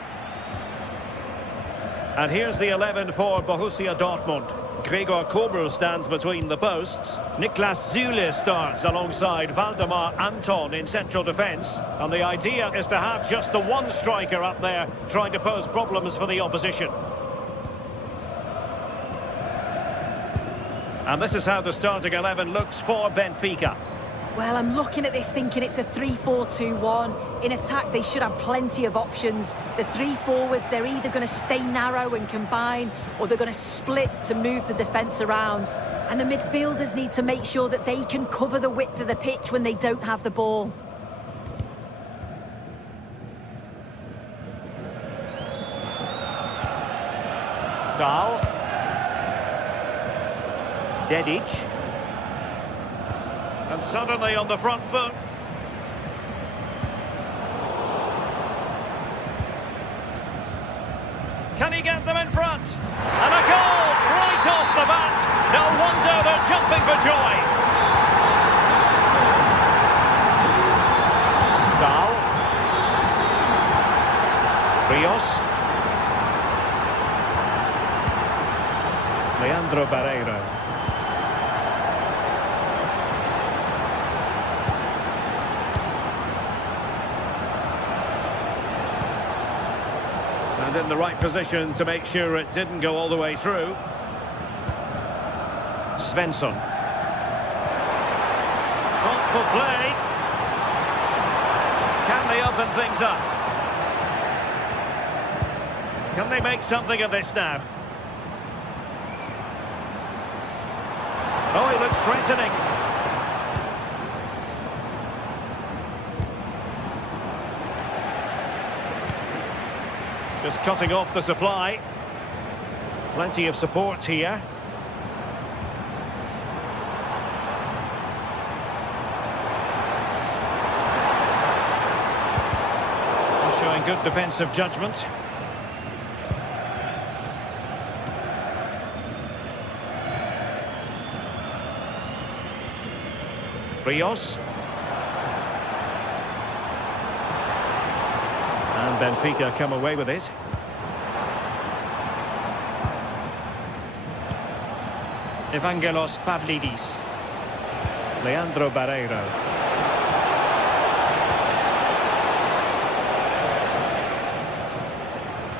And here's the 11 for Borussia Dortmund. Gregor Kobel stands between the posts. Niklas Süle starts alongside Valdemar Anton in central defence. And the idea is to have just the one striker up there trying to pose problems for the opposition. And this is how the starting 11 looks for Benfica. Well, I'm looking at this thinking it's a 3-4-2-1. In attack, they should have plenty of options. The three forwards, they're either going to stay narrow and combine, or they're going to split to move the defence around. And the midfielders need to make sure that they can cover the width of the pitch when they don't have the ball. Dahl. Dedic. And suddenly on the front foot. Can he get them in front? And a goal right off the bat. No wonder they're jumping for joy. Dahl. Rios. Leandro Barreiro. And in the right position to make sure it didn't go all the way through. Svensson. Thoughtful play. Can they open things up? Can they make something of this now? Oh, he looks threatening. Just cutting off the supply. Plenty of support here. Showing good defensive judgment. Rios. And Benfica come away with it. Evangelos Pavlidis. Leandro Barreiro.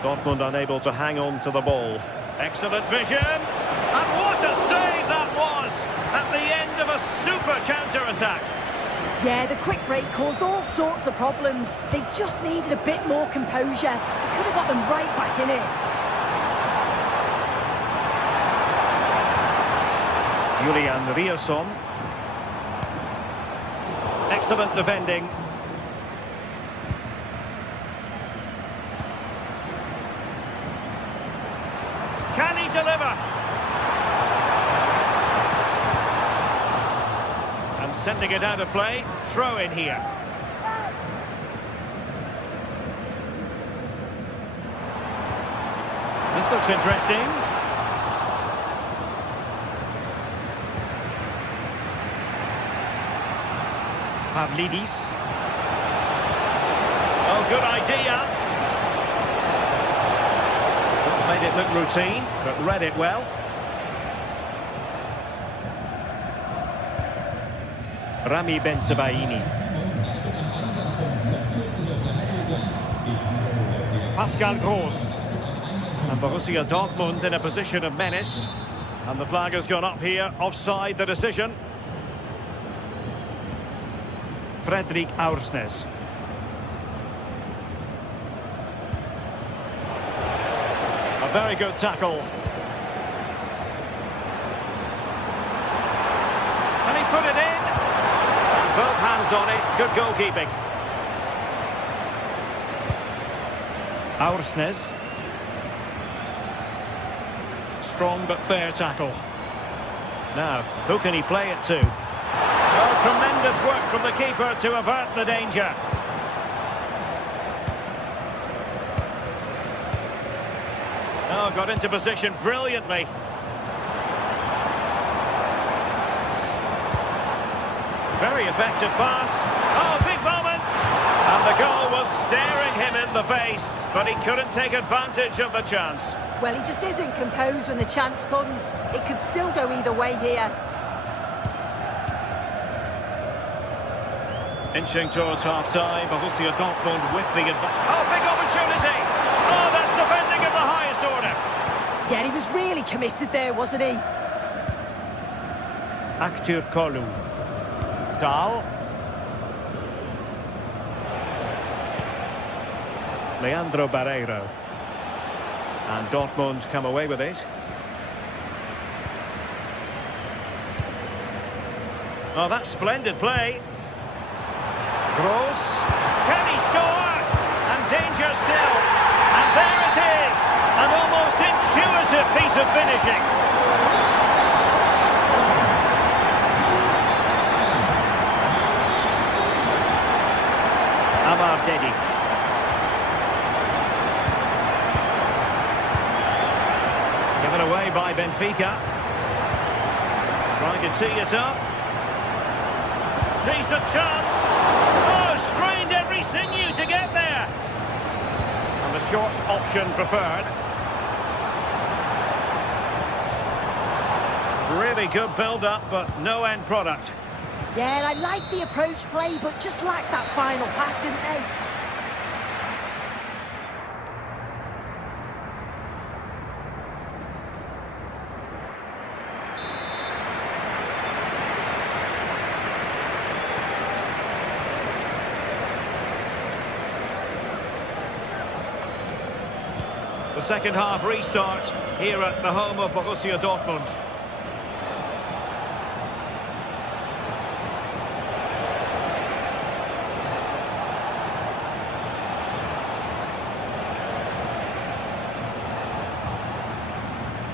Dortmund unable to hang on to the ball. Excellent vision. And what a save that was at the end of a super counter-attack. Yeah, the quick break caused all sorts of problems. They just needed a bit more composure. They could have got them right back in it. Julian Rierson. Excellent defending. Can he deliver? And sending it out of play. Throw in here. This looks interesting. Pavlidis. Oh, good idea. Made it look routine, but read it well. Rami Bensebaini. Pascal Gross. And Borussia Dortmund in a position of menace. And the flag has gone up here, offside the decision. Fredrik Aursnes. A very good tackle. And he put it in. Both hands on it. Good goalkeeping. Aursnes. strong but fair tackle. Now, who can he play it to? Oh, tremendous work from the keeper to avert the danger. Oh, got into position brilliantly. Very effective pass. Oh, big moment! And the goal was staring him in the face, but he couldn't take advantage of the chance. Well, he just isn't composed when the chance comes. It could still go either way here. Inching towards half-time, Borussia Dortmund with the advantage. Oh, big opportunity! Oh, that's defending of the highest order. Yeah, he was really committed there, wasn't he? Aktür Kolu. Dahl. Leandro Barreiro. And Dortmund come away with it. Oh, that's splendid play. Gross. Can he score? And danger still. And there it is. An almost intuitive piece of finishing. Amar Dedic. Given away by Benfica. Trying to tee it up. Decent chance. Oh, strained every sinew to get there. And the short option preferred. Really good build-up, but no end product. Yeah, I like the approach play, but just lacked that final pass, didn't they? The second half restart here at the home of Borussia Dortmund.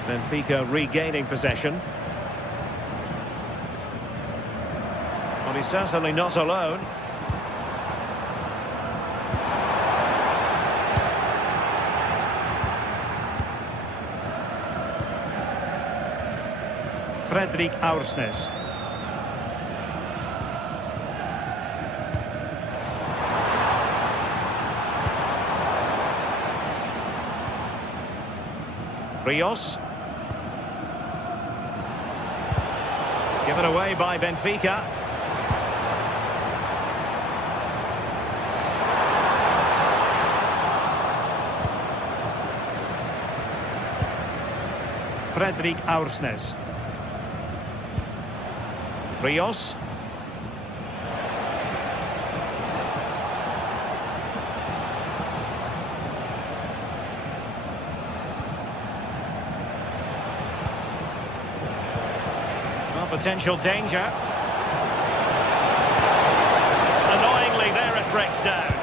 Benfica regaining possession. Well, he's certainly not alone. Fredrik Aursnes. Rios. Given away by Benfica. Fredrik Aursnes. Rios. Potential danger. Annoyingly, there it breaks down.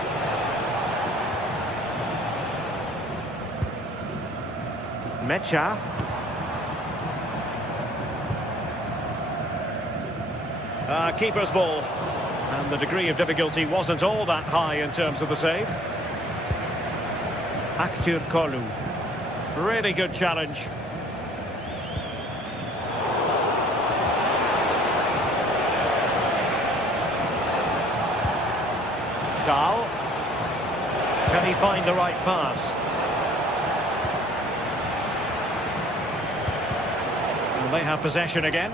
Mecha. Keeper's ball. And the degree of difficulty wasn't all that high in terms of the save. Aktür Kolu. Really good challenge. Dahl. Can he find the right pass? And they have possession again.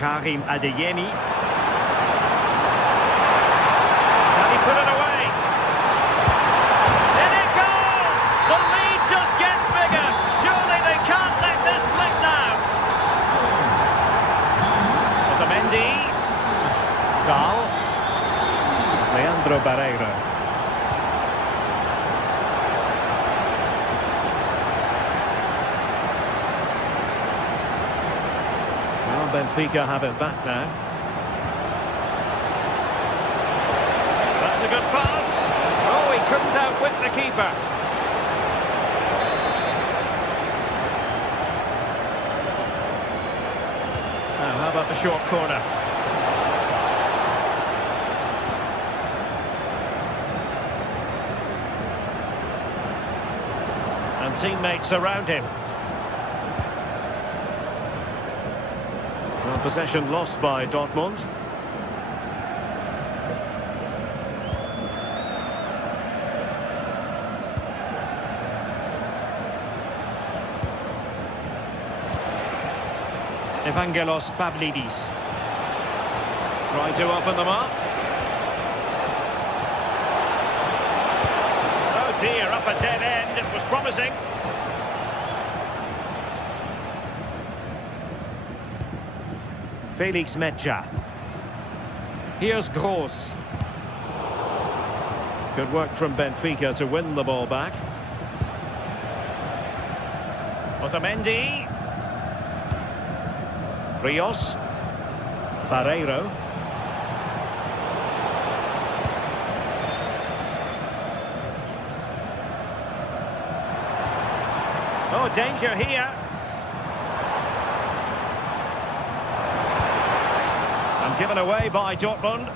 Karim Adeyemi. Can he put it away? In it goes! The lead just gets bigger. Surely they can't let this slip now. Otamendi. Dahl. Leandro Barreiro. Benfica have it back now. That's a good Couldn't outwit the keeper. Now, how about the short corner? And teammates around him. Well, possession lost by Dortmund. Evangelos Pavlidis. Trying to open them up. Oh dear, up a dead end. It was promising. Felix Metja. Here's Gross. Good work from Benfica to win the ball back. Otamendi. Rios. Barreiro. Oh, danger here. And given away by Dortmund.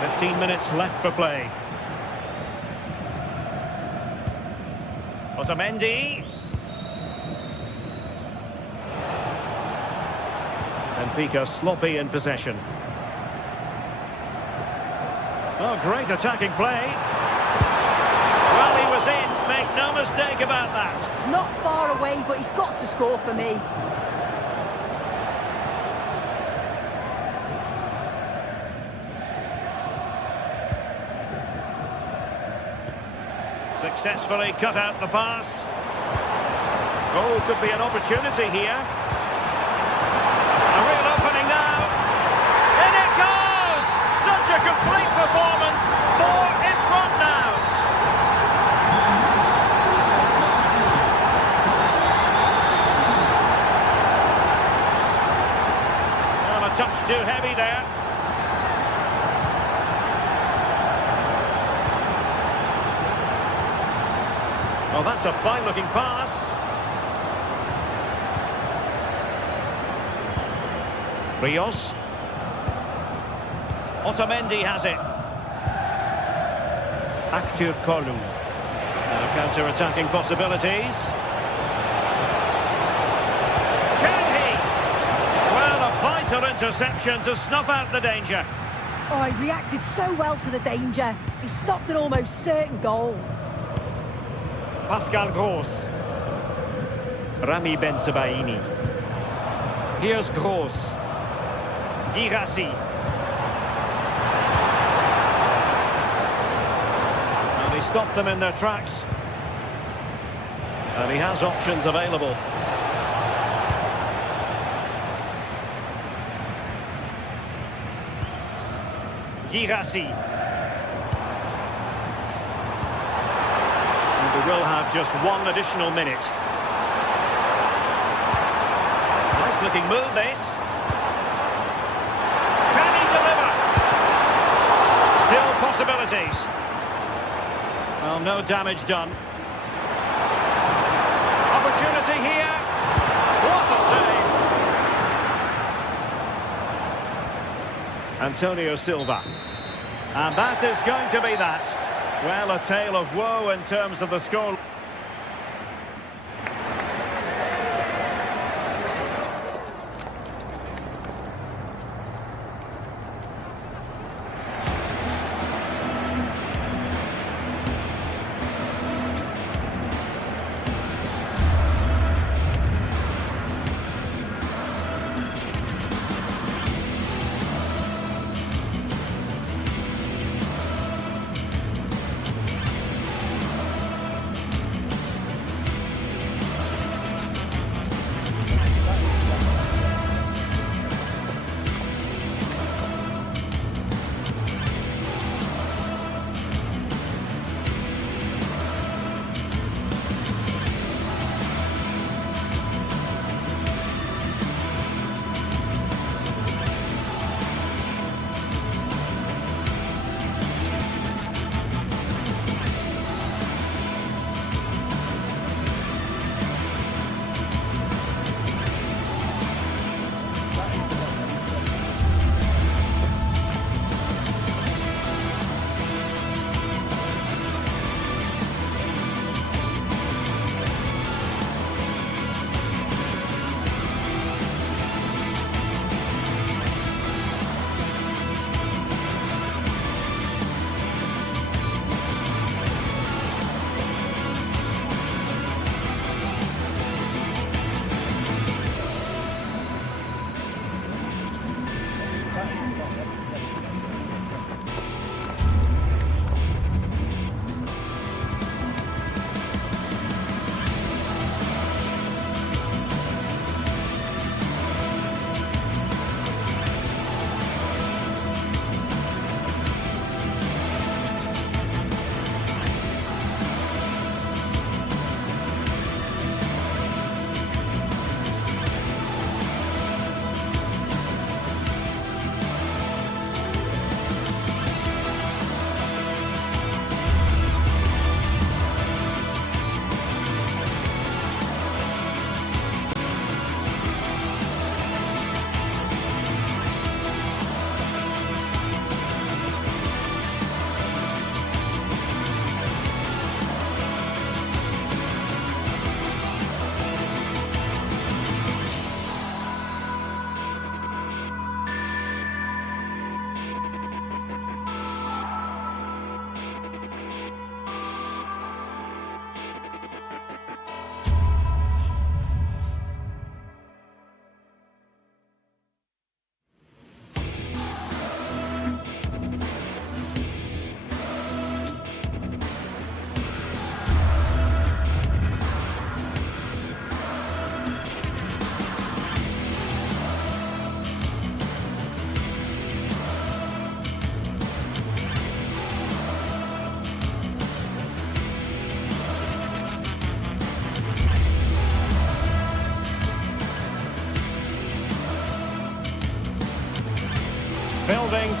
15 minutes left for play. Otamendi. Benfica sloppy in possession. Oh, great attacking play. Well, he was in. Make no mistake about that. Not far away, but he's got to score for me. Successfully cut out the pass. Oh, could be an opportunity here. A real opening now. In it goes! Such a complete performance. 4 in front now. Well, a touch too heavy there. Oh, that's a fine-looking pass. Rios. Otamendi has it. Aktur Kolu. Now counter-attacking possibilities. Can he? Well, a vital interception to snuff out the danger. Oh, he reacted so well to the danger. He stopped an almost certain goal. Pascal Gross. Rami Bensebaini. Here's Gross. Girassi. And he stopped them in their tracks. And he has options available. Girassi. And we will have just 1 additional minute. Nice looking move, this. Possibilities. Well, no damage done. Opportunity here. What a save. Antonio Silva. And that is going to be that. Well, a tale of woe in terms of the score.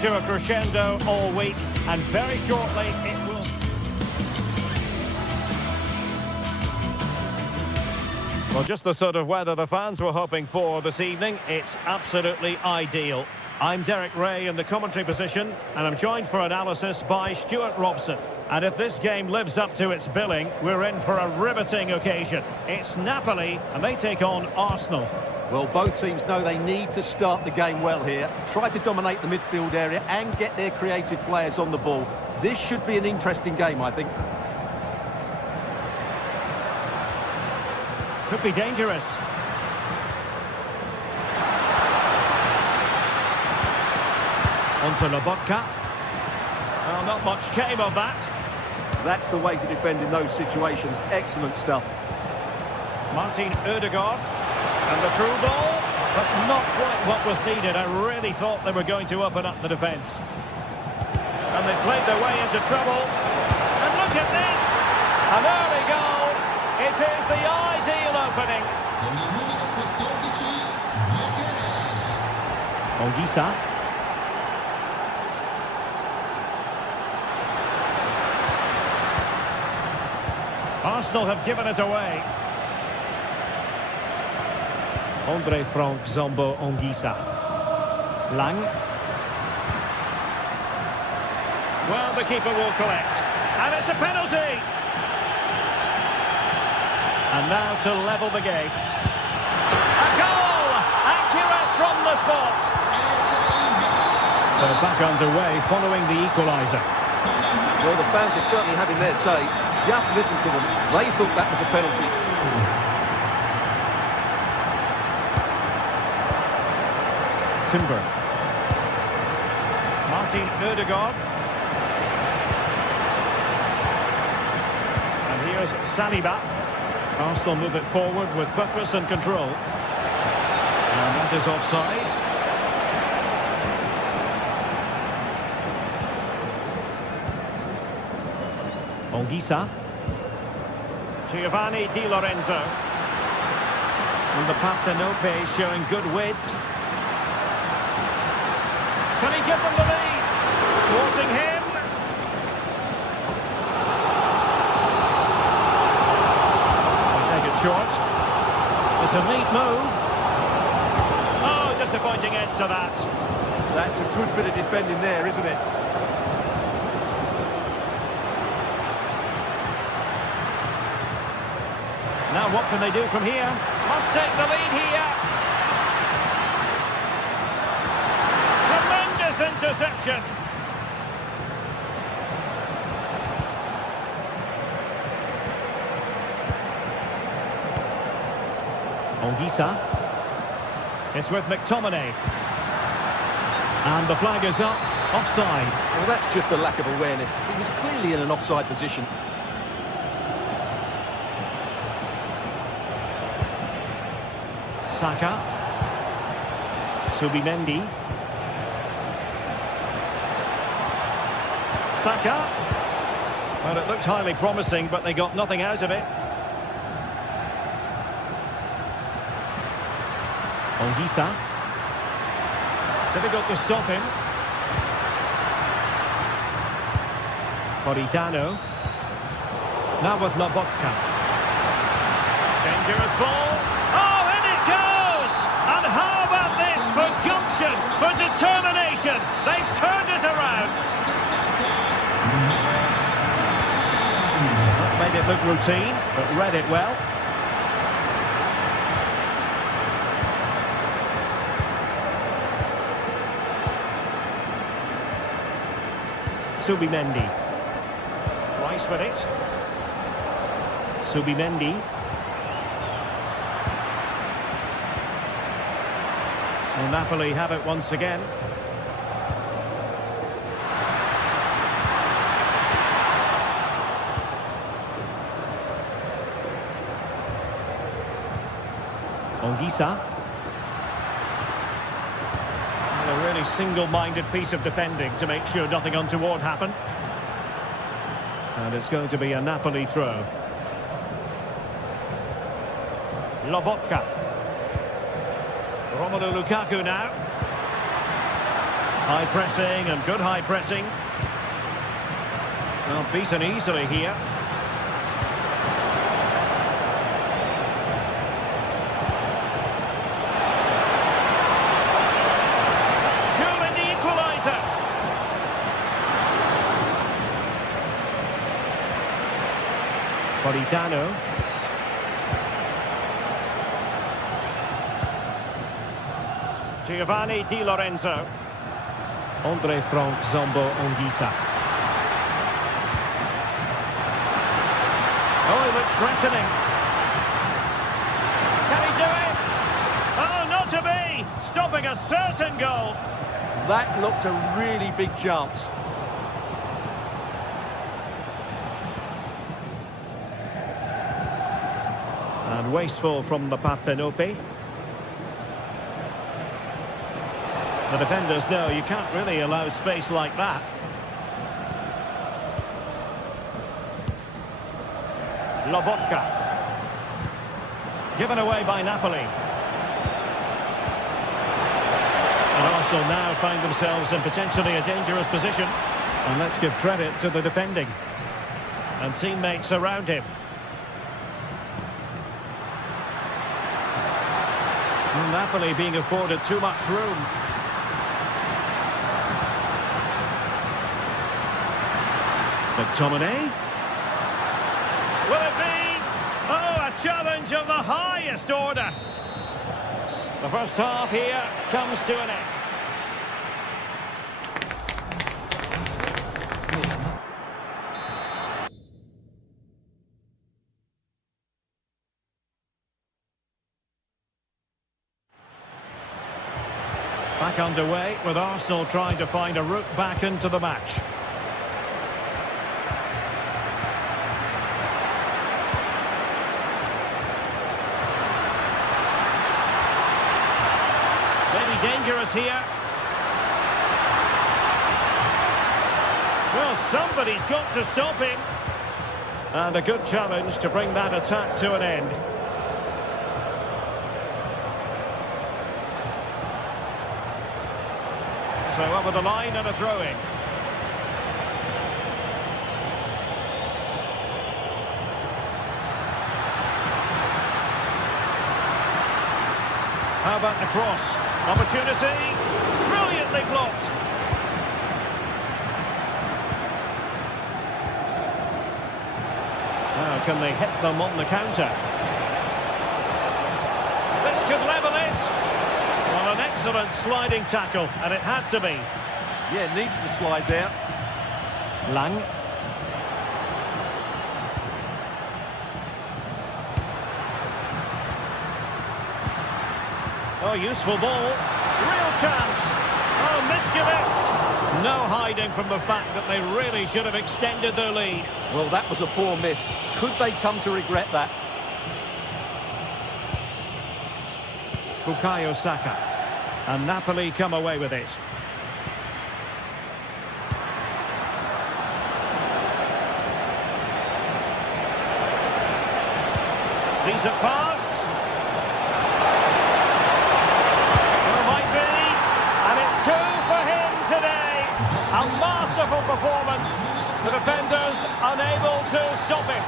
to a crescendo all week, and very shortly it will... Well, just the sort of weather the fans were hoping for this evening. It's absolutely ideal. I'm Derek Ray in the commentary position, and I'm joined for analysis by Stuart Robson. And if this game lives up to its billing, we're in for a riveting occasion. It's Napoli, and they take on Arsenal. Well, both teams know they need to start the game well here. Try to dominate the midfield area and get their creative players on the ball. This should be an interesting game, I think. Could be dangerous. Onto Lobotka. Well, not much came of that. That's the way to defend in those situations. Excellent stuff. Martin Ødegaard. And the through ball, but not quite what was needed. I really thought they were going to open up the defence. And they played their way into trouble. And look at this! An early goal. It is the ideal opening. Ongisa. Arsenal have given it away. Andre Frank Zombo Ongisa. Lang. Well, the keeper will collect. And it's a penalty. And now to level the game. A goal! Accurate from the spot. So back underway following the equaliser. Well, the fans are certainly having their say. Just listen to them. They thought that was a penalty. Timber. Martin Ødegaard. And here's Saliba. Arsenal move it forward with purpose and control. And that is offside. Ongisa. Giovanni Di Lorenzo. And the Partenope showing good width. Can he give them the lead? Forcing him. They take it short. It's a neat move. Oh, disappointing end to that. That's a good bit of defending there, isn't it? Now what can they do from here? Must take the lead here. Tremendous interception. Ongisa. It's with McTominay. And the flag is up. Offside. Well, that's just a lack of awareness. He was clearly in an offside position. Saka. Subimendi. Saka. Well, it looked highly promising, but they got nothing out of it. Ongisa. Difficult to stop him. Politano. Now with Lobotka. Dangerous ball. Oh, in it goes! And how about this for gumption, for determination? They've turned it around. That made it look routine, but read it well. Subimendi. Rice with it. Subimendi. Well, Napoli have it once again. Ongisa. A really single-minded piece of defending to make sure nothing untoward happened. And it's going to be a Napoli throw. Lobotka. Romelu Lukaku now. High pressing and good high pressing. Well, beaten easily here. Surely the equaliser. Politano. Giovanni Di Lorenzo. Andre Frank Zombo Ongisa. Oh, he looks threatening. Can he do it? Oh, not to be! Stopping a certain goal. That looked a really big chance. And wasteful from the Parthenope. The defenders know you can't really allow space like that. Lobotka. Given away by Napoli. And Arsenal now find themselves in potentially a dangerous position. And let's give credit to the defending. And teammates around him. And Napoli being afforded too much room. McTominay. Will it be? Oh, a challenge of the highest order. The first half here comes to an end. Back underway with Arsenal trying to find a route back into the match. Dangerous here. Well, somebody's got to stop him. And a good challenge to bring that attack to an end. So over the line and a throw-in. How about the cross? Opportunity, brilliantly blocked. Now can they hit them on the counter? This could level it. Well, an excellent sliding tackle, and it had to be. Yeah, needed to slide there. Lang. Oh, useful ball. Real chance. Oh, mischievous. No hiding from the fact that they really should have extended their lead. Well, that was a poor miss. Could they come to regret that? Bukayo Saka. And Napoli come away with it. Decent pass. A masterful performance. The defenders unable to stop him.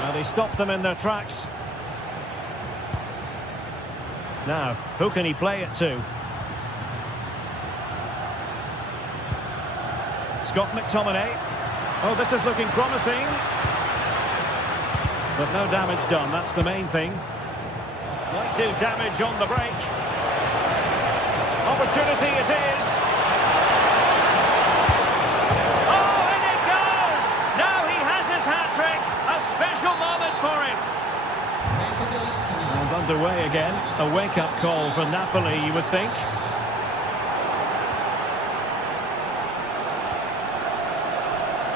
Now they stopped them in their tracks. Now, who can he play it to? Scott McTominay. Oh, this is looking promising. But no damage done, that's the main thing. Might do damage on the break. Opportunity it is. Oh, in it goes! Now he has his hat-trick. A special moment for him. And underway again. A wake-up call for Napoli, you would think.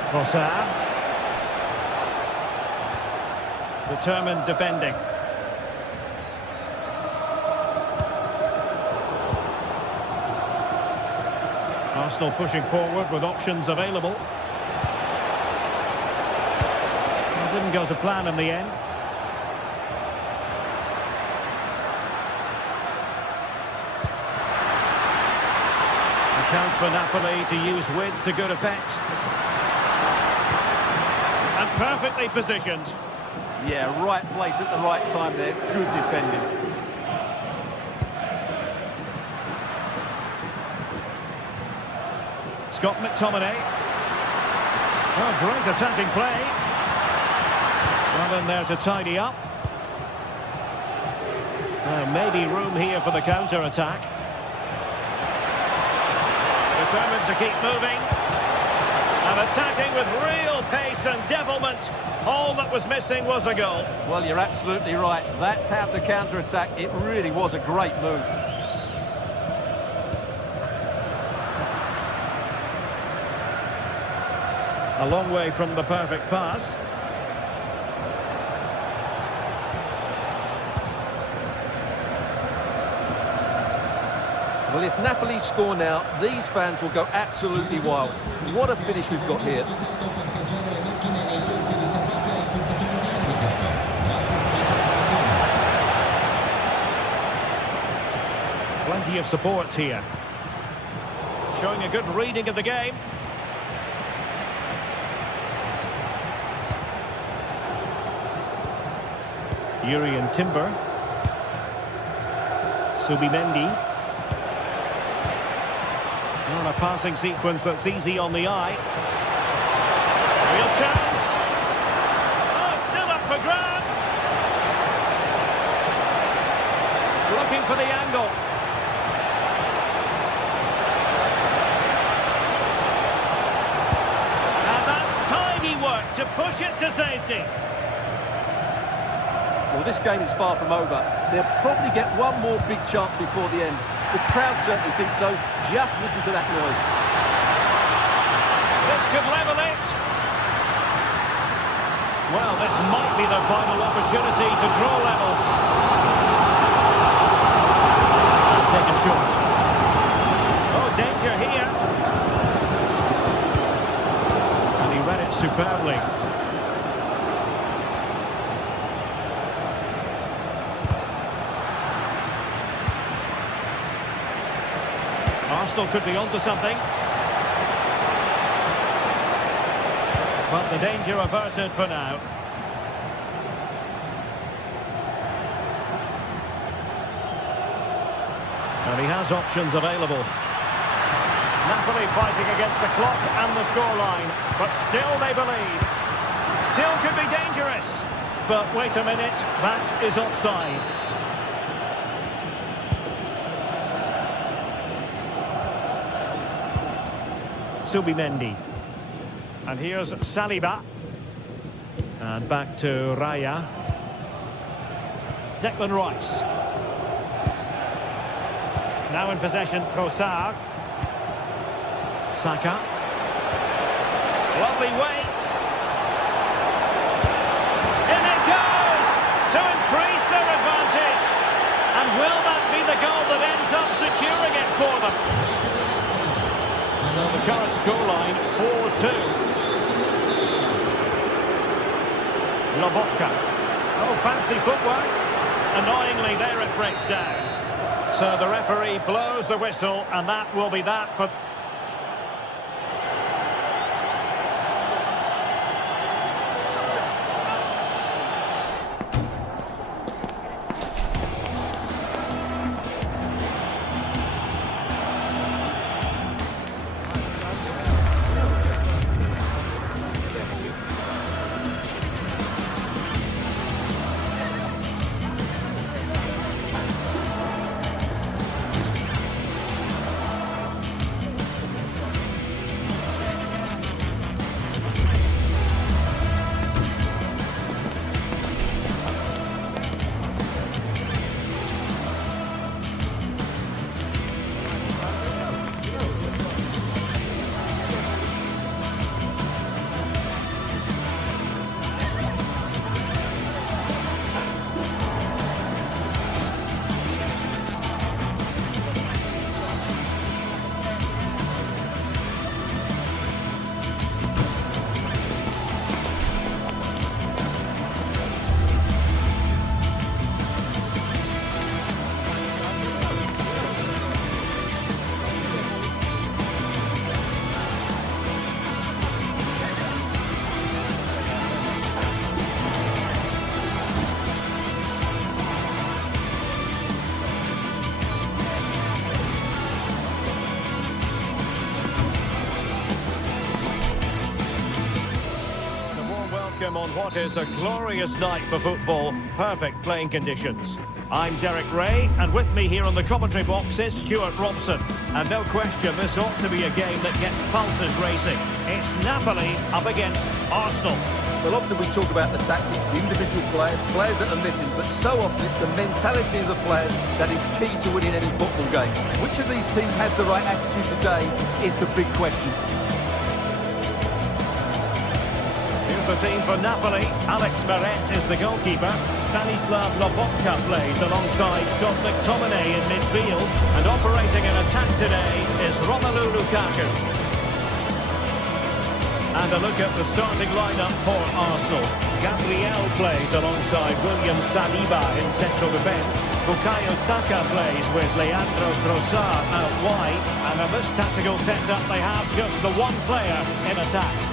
Trossard. Determined defending. Arsenal pushing forward with options available. That didn't go to plan in the end. A chance for Napoli to use width to good effect. And perfectly positioned. Yeah, right place at the right time there. Good defending. Scott McTominay. Oh, great attacking play. Well in there to tidy up. Maybe room here for the counter-attack. Determined to keep moving. And attacking with real pace and devilment. All that was missing was a goal. Well, you're absolutely right. That's how to counter-attack. It really was a great move. A long way from the perfect pass. Well, if Napoli score now, these fans will go absolutely wild. What a finish we've got here. Plenty of support here. Showing a good reading of the game. Yuri and Timber. Subimendi. On a passing sequence that's easy on the eye. Real chance. Oh, still up for grabs. Looking for the angle. And that's tidy work to push it to safety. Well, this game is far from over. They'll probably get one more big chance before the end. The crowd certainly think so. Just listen to that noise. This could level it. Well, this might be the final opportunity to draw level. Taken short. Oh, danger here. And he read it superbly. Arsenal could be onto something. But the danger averted for now. And he has options available. Napoli fighting against the clock and the scoreline. But still they believe. Still could be dangerous. But wait a minute, that is offside. Subimendi. And here's Saliba. And back to Raya. Declan Rice. Now in possession, Trossard. Saka. Lovely weight. In it goes! To increase their advantage. And will that be the goal that ends up securing it for them? So the current scoreline, 4-2. Lobotka. Oh, fancy footwork. Annoyingly, there it breaks down. So the referee blows the whistle, and that will be that for... welcome on what is a glorious night for football. Perfect playing conditions. I'm Derek Ray, and with me here on the commentary box is Stuart Robson. And no question, this ought to be a game that gets pulses racing. It's Napoli up against Arsenal. Well, often we talk about the tactics, the individual players that are missing, but so often it's the mentality of the players that is key to winning any football game. Which of these teams has the right attitude today is the big question. Here's the team for Napoli. Alex Meret is the goalkeeper. Stanislav Lobotka plays alongside Scott McTominay in midfield. And operating in attack today is Romelu Lukaku. And a look at the starting lineup for Arsenal. Gabriel plays alongside William Saliba in central defence. Bukayo Saka plays with Leandro Trossard out wide. And in this tactical setup, they have just the one player in attack.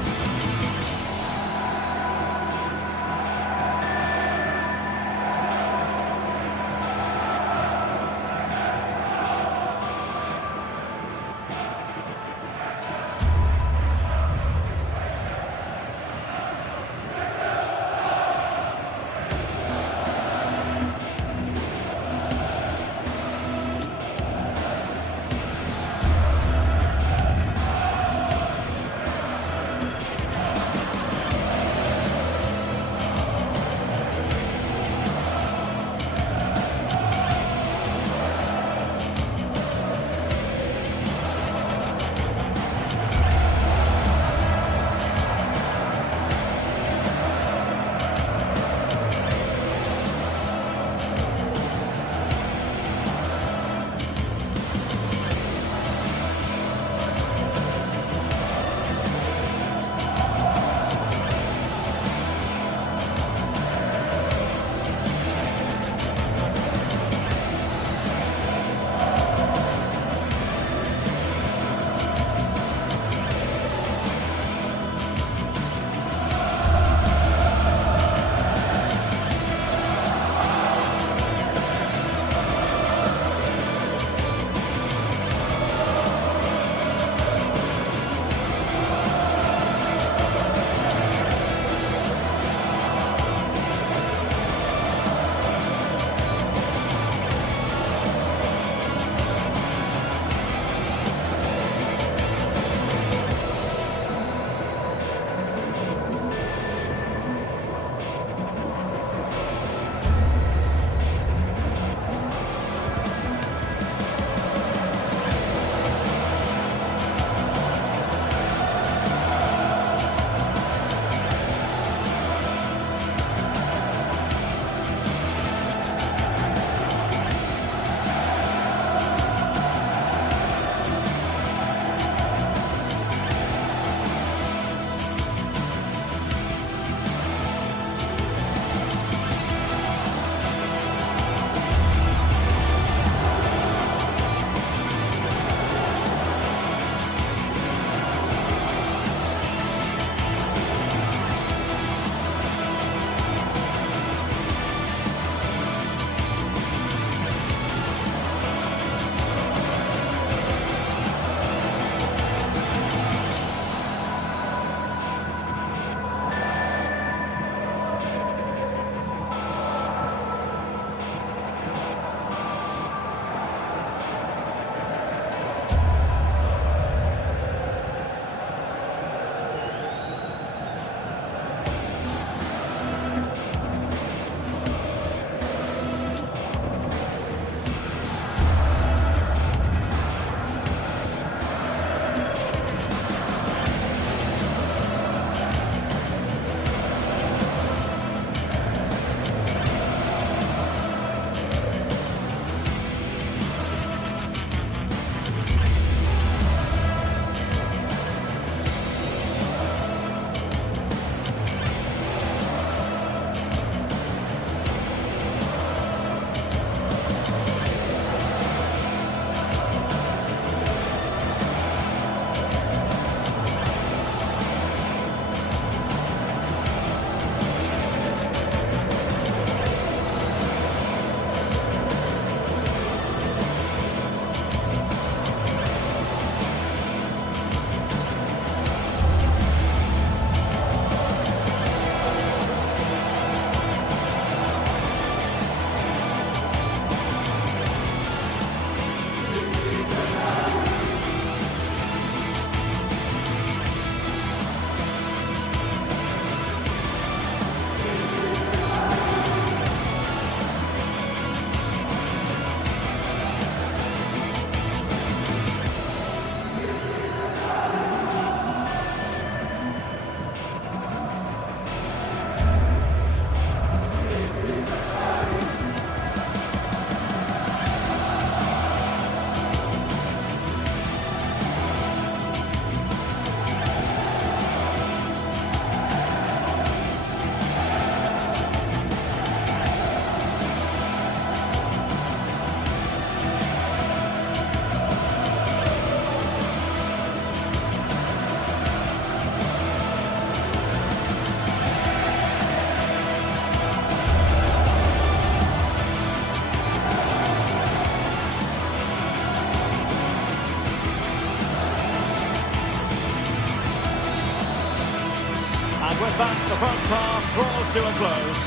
With that, the first half draws to a close.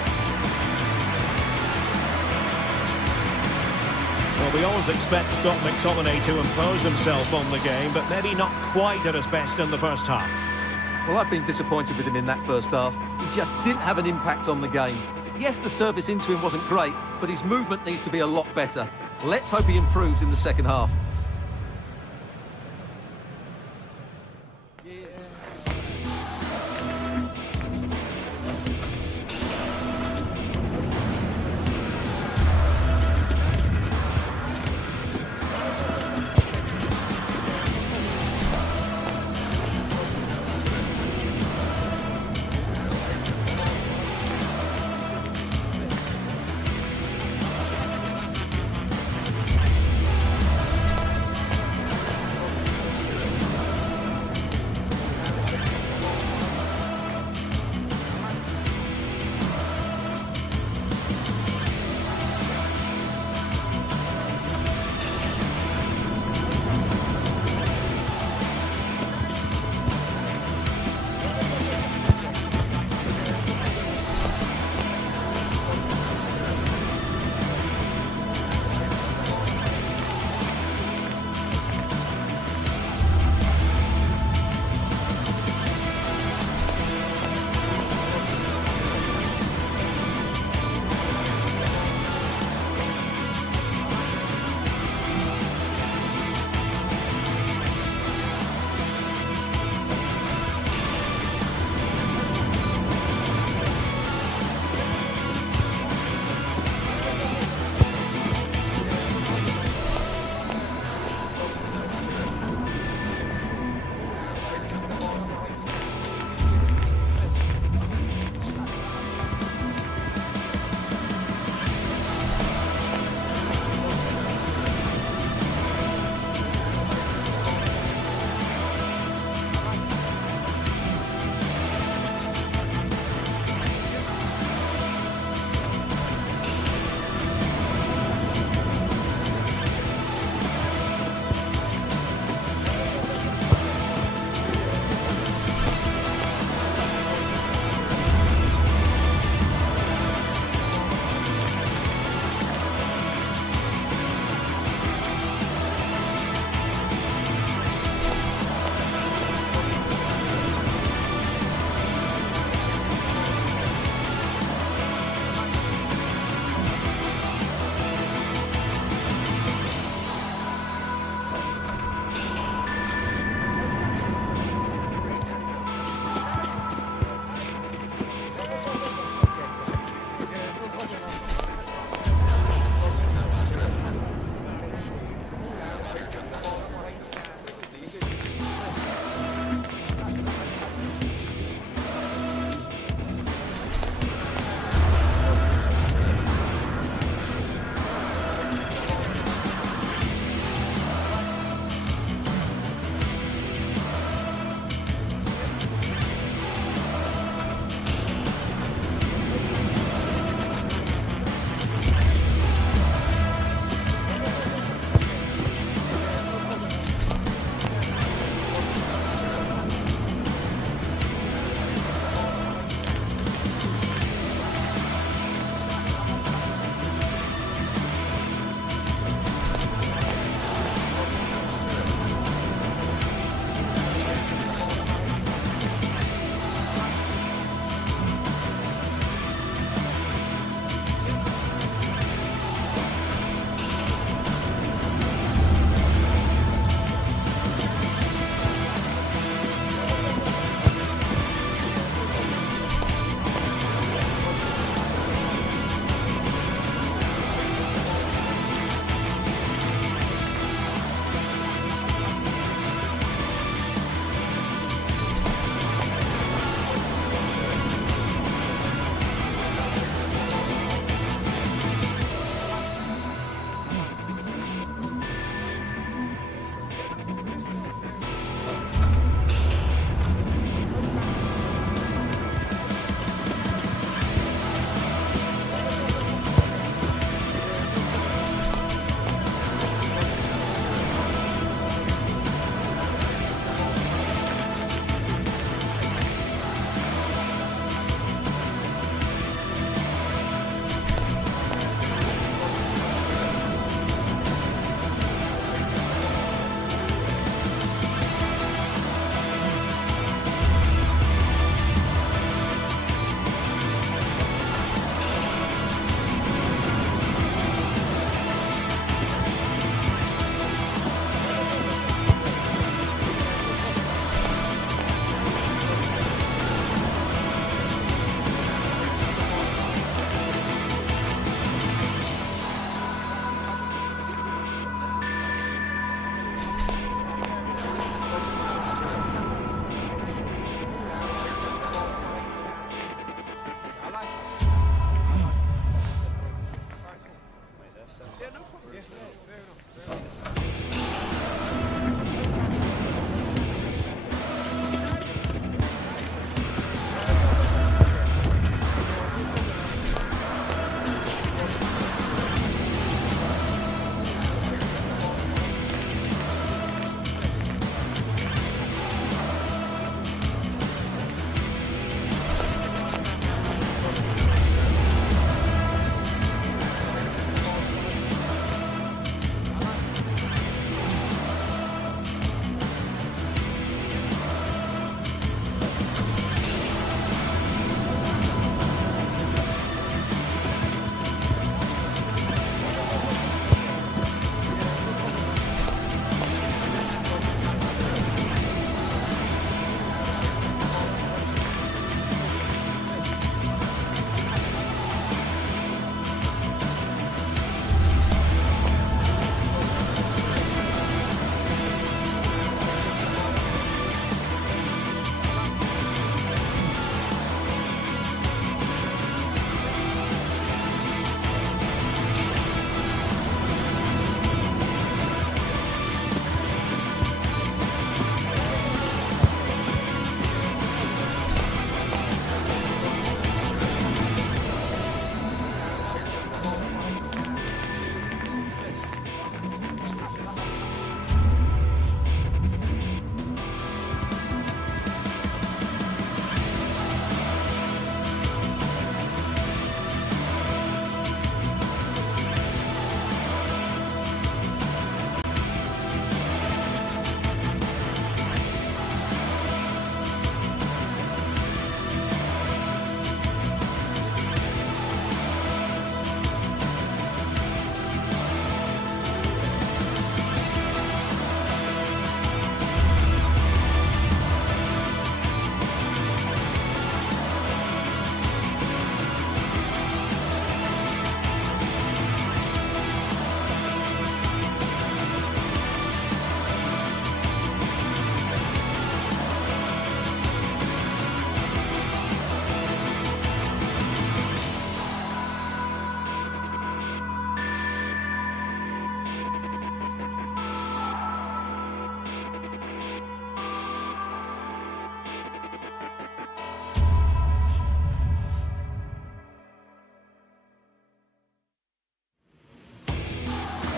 Well, we always expect Scott McTominay to impose himself on the game, but maybe not quite at his best in the first half. Well, I've been disappointed with him in that first half. He just didn't have an impact on the game. Yes, the service into him wasn't great, but his movement needs to be a lot better. Let's hope he improves in the second half.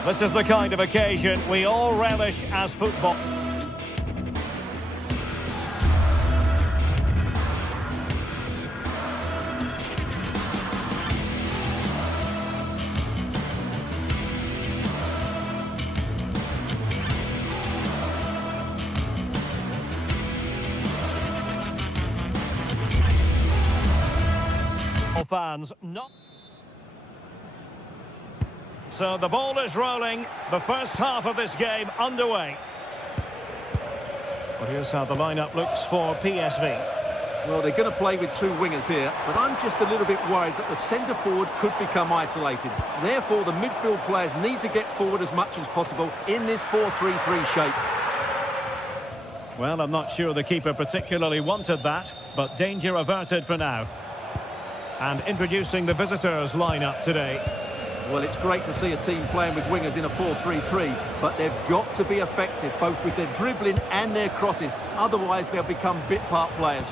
This is the kind of occasion we all relish as football. Fans not. So the ball is rolling, the first half of this game underway. Well, here's how the lineup looks for PSV. Well, they're going to play with two wingers here, but I'm just a little bit worried that the centre forward could become isolated. Therefore, the midfield players need to get forward as much as possible in this 4-3-3 shape. Well, I'm not sure the keeper particularly wanted that, but danger averted for now. And introducing the visitors' lineup today. Well, it's great to see a team playing with wingers in a 4-3-3, but they've got to be effective, both with their dribbling and their crosses. Otherwise, they'll become bit-part players.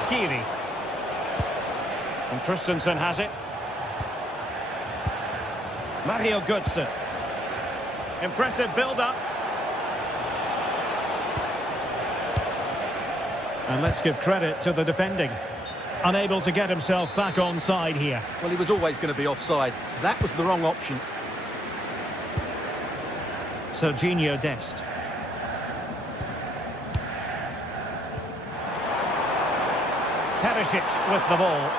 Skiri. And Christensen has it. Mario Götze. Impressive build-up. And let's give credit to the defending. Unable to get himself back on side here. Well, he was always going to be offside. That was the wrong option. Serginho Dest. Perisic with the ball.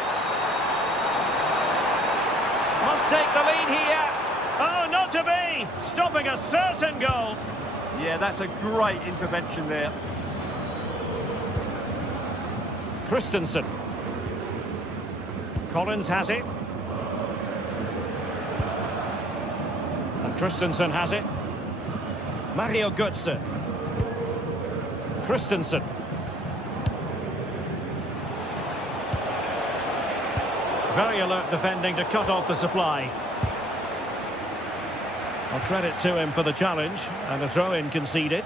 Must take the lead here. Oh, not to be! Stopping a certain goal. Yeah, that's a great intervention there. Christensen. Collins has it. And Christensen has it. Mario Götze. Christensen. Very alert defending to cut off the supply. Well, credit to him for the challenge, and a throw-in conceded.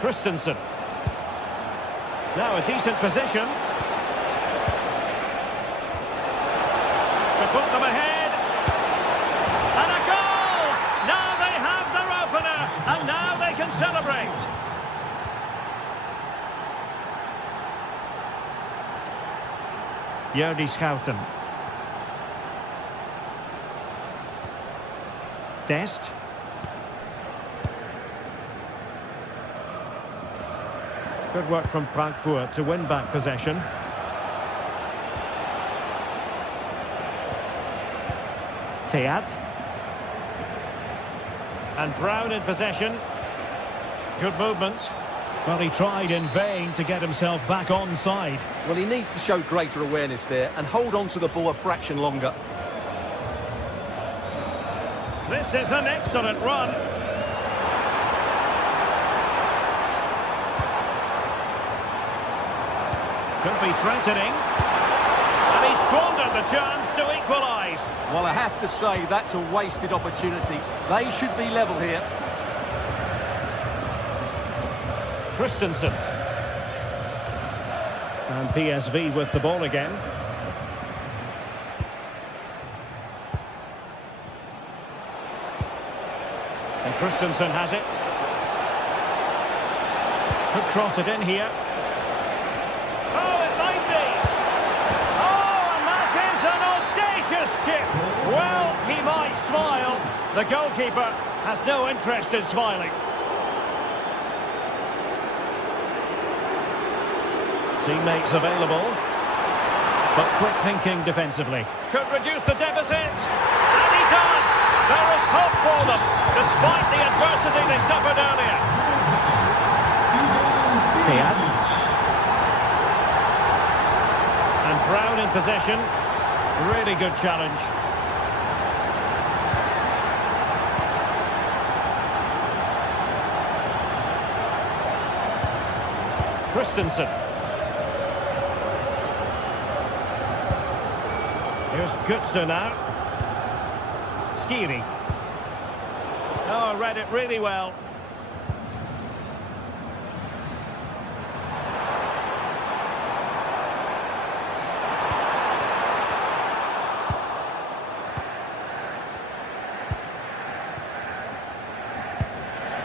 Christensen. Now a decent position. To put them ahead. And a goal! Now they have their opener, and now they can celebrate. Jordi Schouten. Dest. Good work from Frankfurt to win back possession. Teat. And Brown in possession. Good movement. Well, he tried in vain to get himself back on side. Well, he needs to show greater awareness there and hold on to the ball a fraction longer. This is an excellent run. Could be threatening. And he squandered the chance to equalise. Well, I have to say that's a wasted opportunity. They should be level here. Christensen. And PSV with the ball again. And Christensen has it. Could cross it in here. Oh, it might be. Oh, and that is an audacious chip. Well, he might smile. The goalkeeper has no interest in smiling. Teammates available, but quick thinking defensively. Could reduce the deficit, and he does! There is hope for them, despite the adversity they suffered earlier. Teat. And Brown in possession. Really good challenge. Christensen. Here's Götze now. Skiri. Oh, read it really well.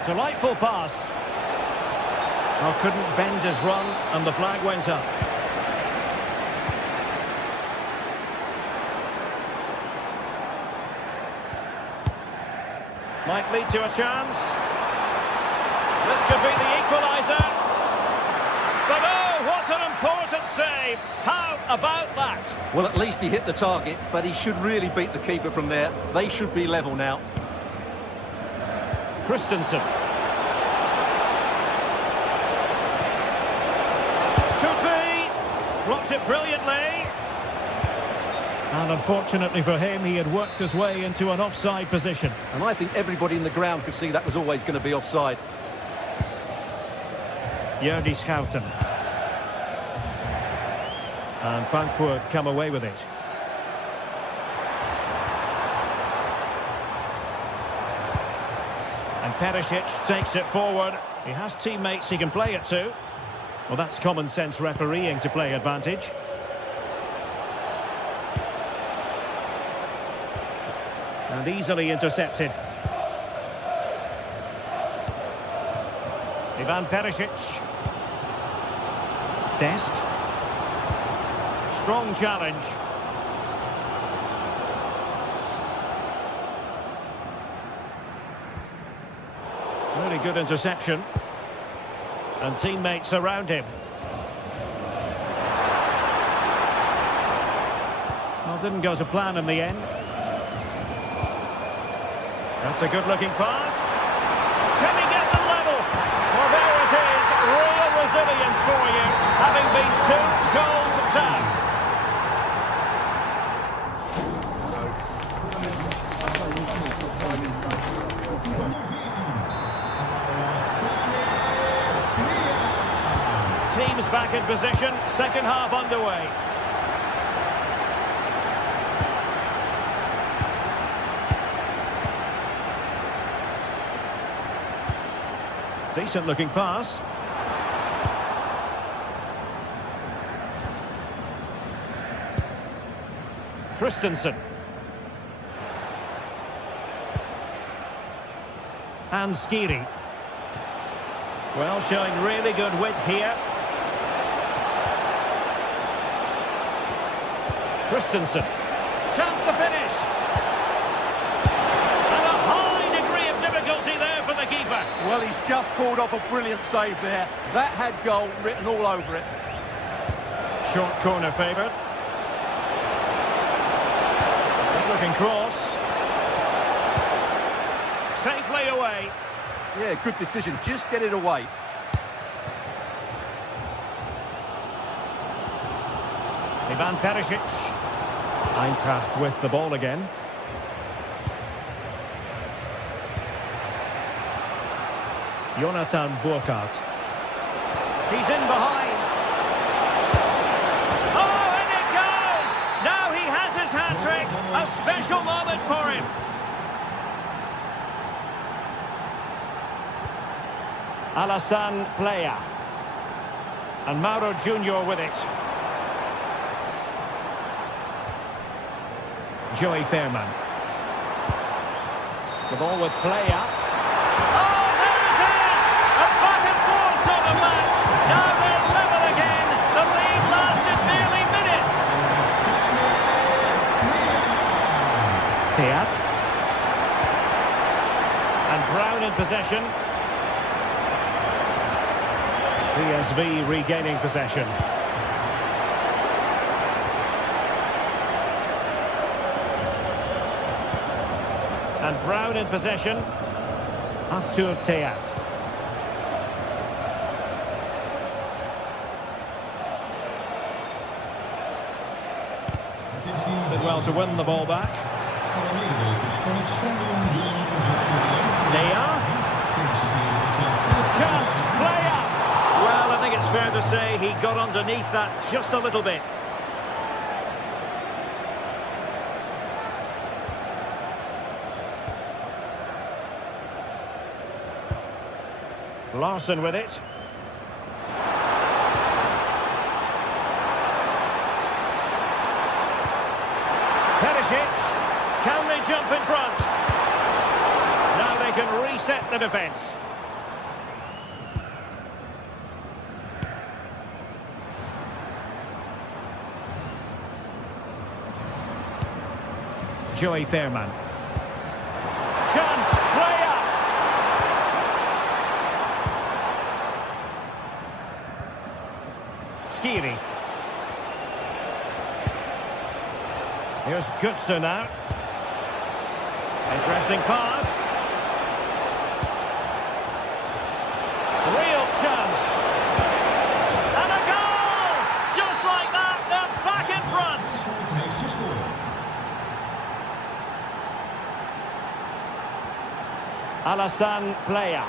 Delightful pass. Oh, couldn't bend his run, and the flag went up. Might lead to a chance. This could be the equaliser. But oh, what an important save. How about that? Well, at least he hit the target, but he should really beat the keeper from there. They should be level now. Christensen. Could be. Blocked it brilliantly. And unfortunately for him, he had worked his way into an offside position. And I think everybody in the ground could see that was always going to be offside. Jordi Schouten. And Frankfurt come away with it. And Perisic takes it forward. He has teammates he can play it to. Well, that's common sense refereeing to play advantage. And easily intercepted. Ivan Perisic. Dest. Strong challenge. Really good interception. And teammates around him. Well, didn't go to plan in the end. That's a good-looking pass. Can he get them level? Well, there it is. Real resilience for you, having been 2 goals down. Teams back in position. Second half underway. Decent looking pass. Christensen. And Skiri. Well, showing really good width here. Christensen. Chance to finish. And a high degree of difficulty there for the keeper. Well, he's just pulled off a brilliant save there. That had goal written all over it. Short corner favoured. Good-looking cross. Safely away. Yeah, good decision. Just get it away. Ivan Perisic. Eintracht with the ball again. Jonathan Burkhardt. He's in behind. Oh, and it goes! Now he has his hat-trick. A special moment for him. Alassane Plea. And Mauro Junior with it. Joey Fairman. The ball with Plea. Oh, there it is! A back and forth sort of match. Now they're level again. The lead lasted nearly minutes. Teat. And Brown in possession. PSV regaining possession. And Brown in possession. Arthur Teat. Did well to win the ball back. There. Chance, play up. Well, I think it's fair to say he got underneath that just a little bit. Larson with it. Perisic. Can they jump in front? Now they can reset the defence. Joey Fairman. Chance, player! Skiri. Here's Gutsu now. Interesting pass. Real chance. And a goal! Just like that, they're back in front. Alassane Playa.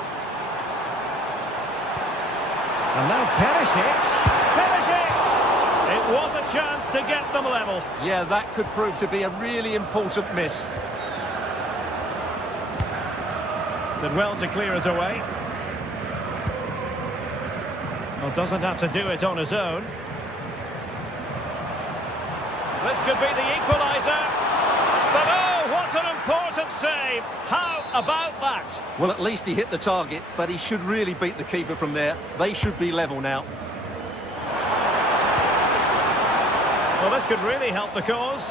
And now Perisic. It was a chance to get them level. Yeah, that could prove to be a really important miss. Did well to clear it away. Well, doesn't have to do it on his own. This could be the equaliser. But oh, what an important save. How about that? Well, at least he hit the target, but he should really beat the keeper from there. They should be level now. Well, this could really help the cause.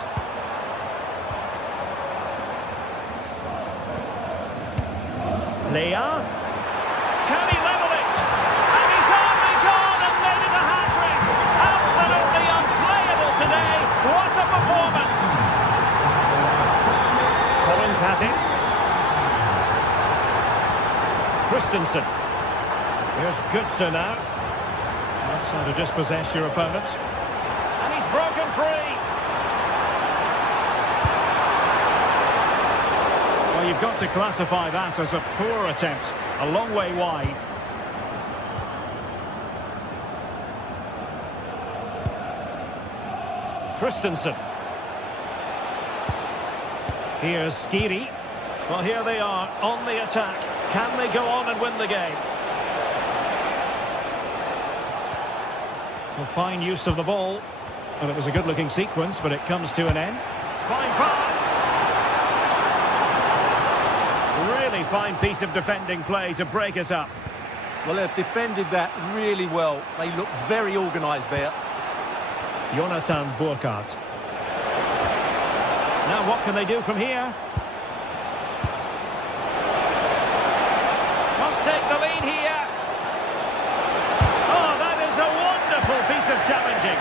Leah. Can he level it? And he's only gone and made it a hat-trick. Absolutely unplayable today. What a performance. Collins has it. Christensen. Here's Gutsu now. That's how to dispossess your opponent. And he's broken free. Well, you've got to classify that as a poor attempt. A long way wide. Christensen. Here's Skiri. Well, here they are on the attack. Can they go on and win the game? Well, fine use of the ball. Well, it was a good-looking sequence, but it comes to an end. Fine pass. Really fine piece of defending play to break it up. Well, they've defended that really well. They look very organised there. Jonathan Burkhardt. Now what can they do from here? Must take the lead here. Oh, that is a wonderful piece of challenging.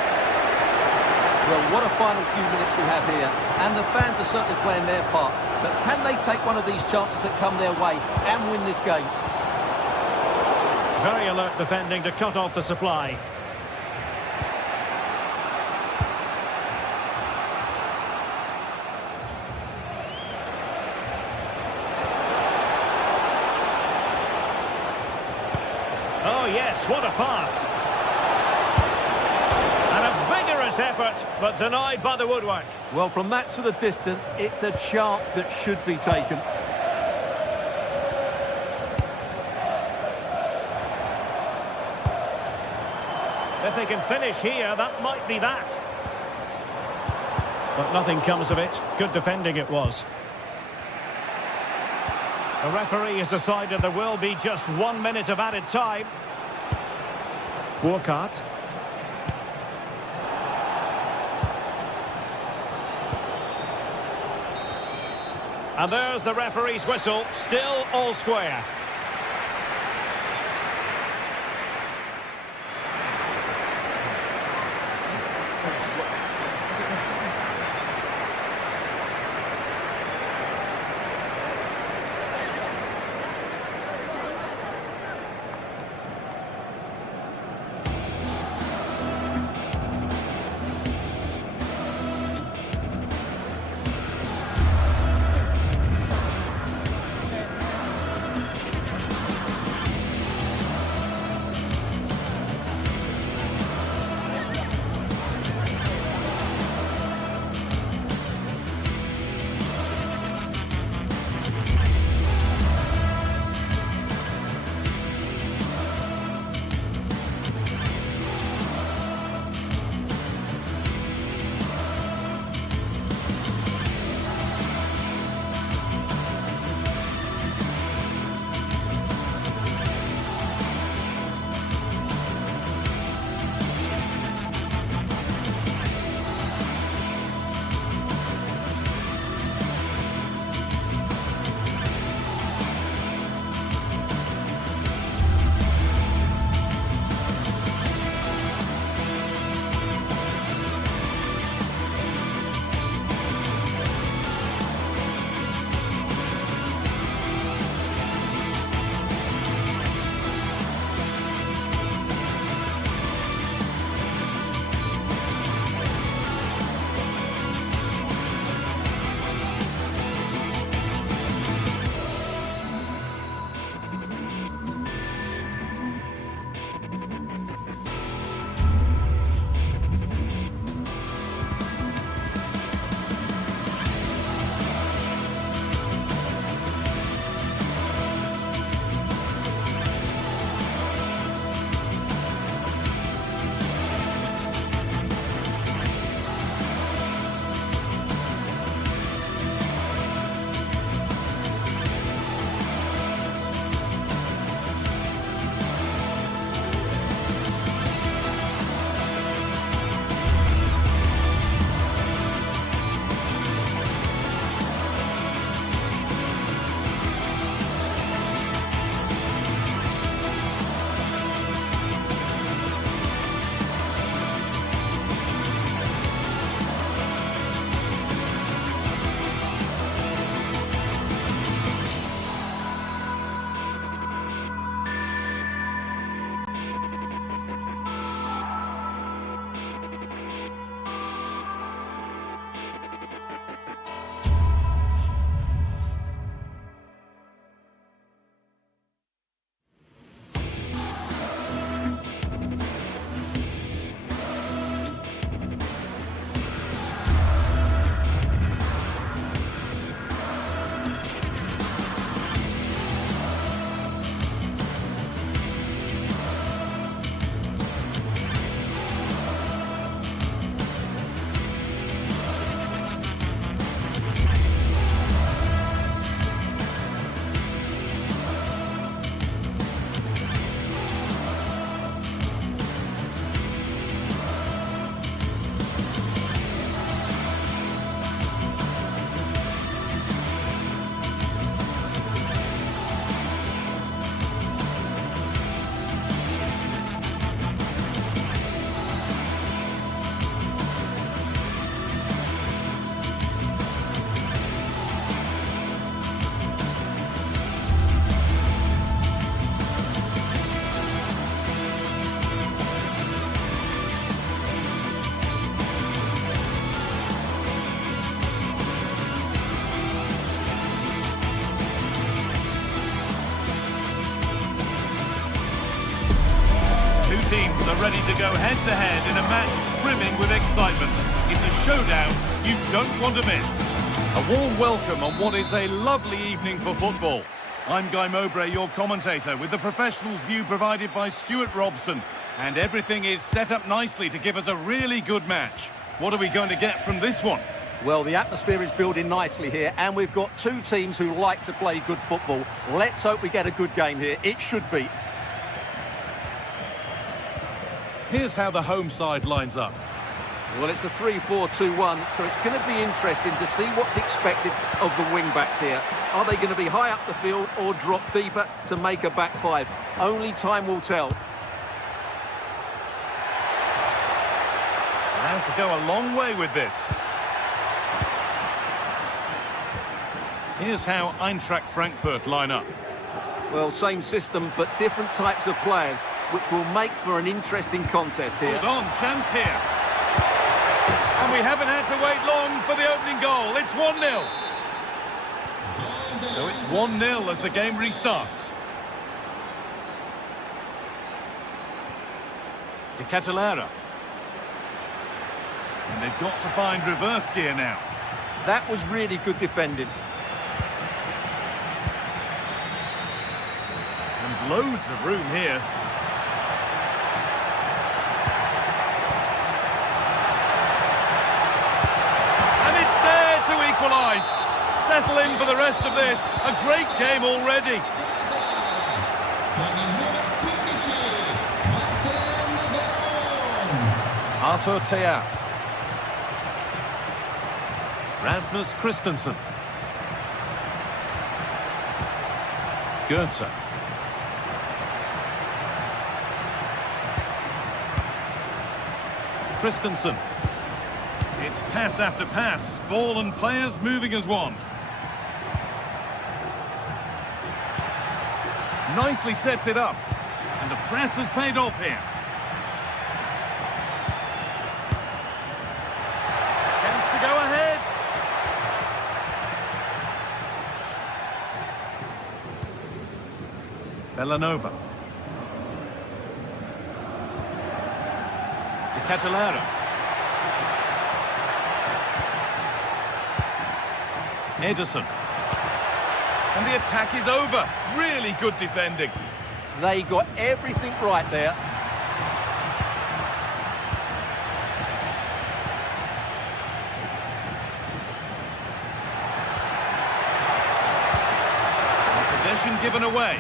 Well, what a final few minutes we have here. And the fans are certainly playing their part. But can they take one of these chances that come their way and win this game? Very alert defending to cut off the supply. Oh yes, what a pass. And a vigorous effort, but denied by the woodwork. Well, from that sort of distance, it's a chance that should be taken. If they can finish here, that might be that. But nothing comes of it. Good defending it was. The referee has decided there will be just 1 minute of added time. Burkhardt. And there's the referee's whistle. Still all square. are ready to go head-to-head in a match brimming with excitement. It's a showdown you don't want to miss. A warm welcome on what is a lovely evening for football. I'm Guy Mowbray, your commentator, with the professionals' view provided by Stuart Robson. And everything is set up nicely to give us a really good match. What are we going to get from this one? Well, the atmosphere is building nicely here, and we've got two teams who like to play good football. Let's hope we get a good game here. It should be. Here's how the home side lines up. Well, it's a 3-4-2-1, so it's going to be interesting to see what's expected of the wing-backs here. Are they going to be high up the field or drop deeper to make a back five? Only time will tell. Now to go a long way with this. Here's how Eintracht Frankfurt line up. Well, same system, but different types of players, which will make for an interesting contest here. Hold on, chance here. And we haven't had to wait long for the opening goal. It's 1-0. So it's 1-0 as the game restarts. De Catalera. And they've got to find reverse gear now. That was really good defending. And loads of room here. To equalise. Settle in for the rest of this. A great game already. Arthur Theat. Rasmus Christensen. Goetze. Christensen. It's pass after pass, ball and players moving as one. Nicely sets it up, and the press has paid off here. Chance to go ahead. Bellanova. De Catalera. Ederson. And the attack is over. Really good defending. They got everything right there. Possession given away.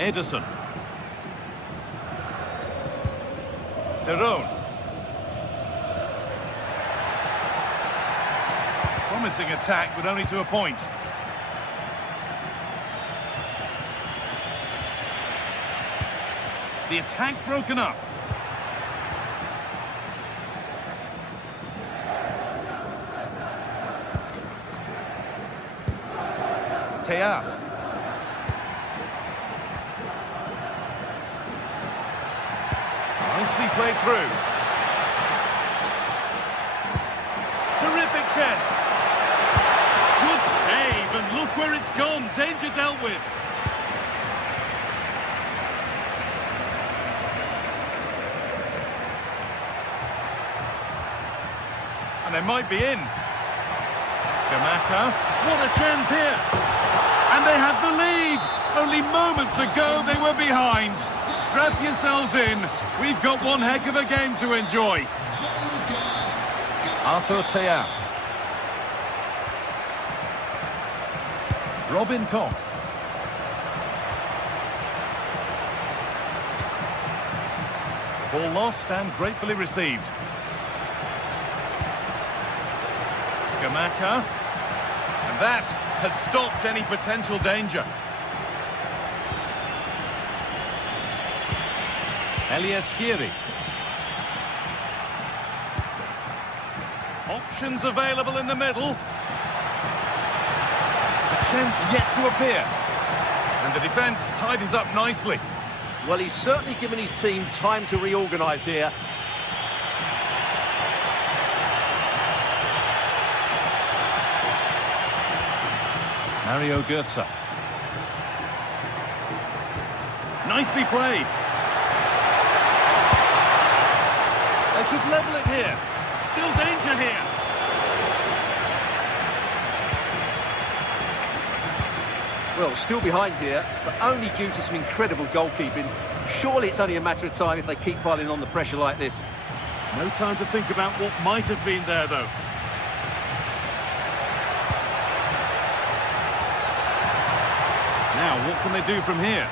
Ederson. Derone. Promising attack, but only to a point. The attack broken up. Theat. Nicely played through. Terrific chance. Good save, and look where it's gone. Danger dealt with. And they might be in. Skamaka. What a chance here. And they have the lead. Only moments ago they were behind. Strap yourselves in. We've got one heck of a game to enjoy. Arthur Theat. Robin Koch. Ball lost and gratefully received. Skamaka. And that has stopped any potential danger. Eliaskiri. Options available in the middle. A chance yet to appear. And the defence tidies up nicely. Well, he's certainly given his team time to reorganise here. Mario Götze. Nicely played. They could level it here. Still danger here. Well, still behind here, but only due to some incredible goalkeeping. Surely it's only a matter of time if they keep piling on the pressure like this. No time to think about what might have been there, though. Now, what can they do from here?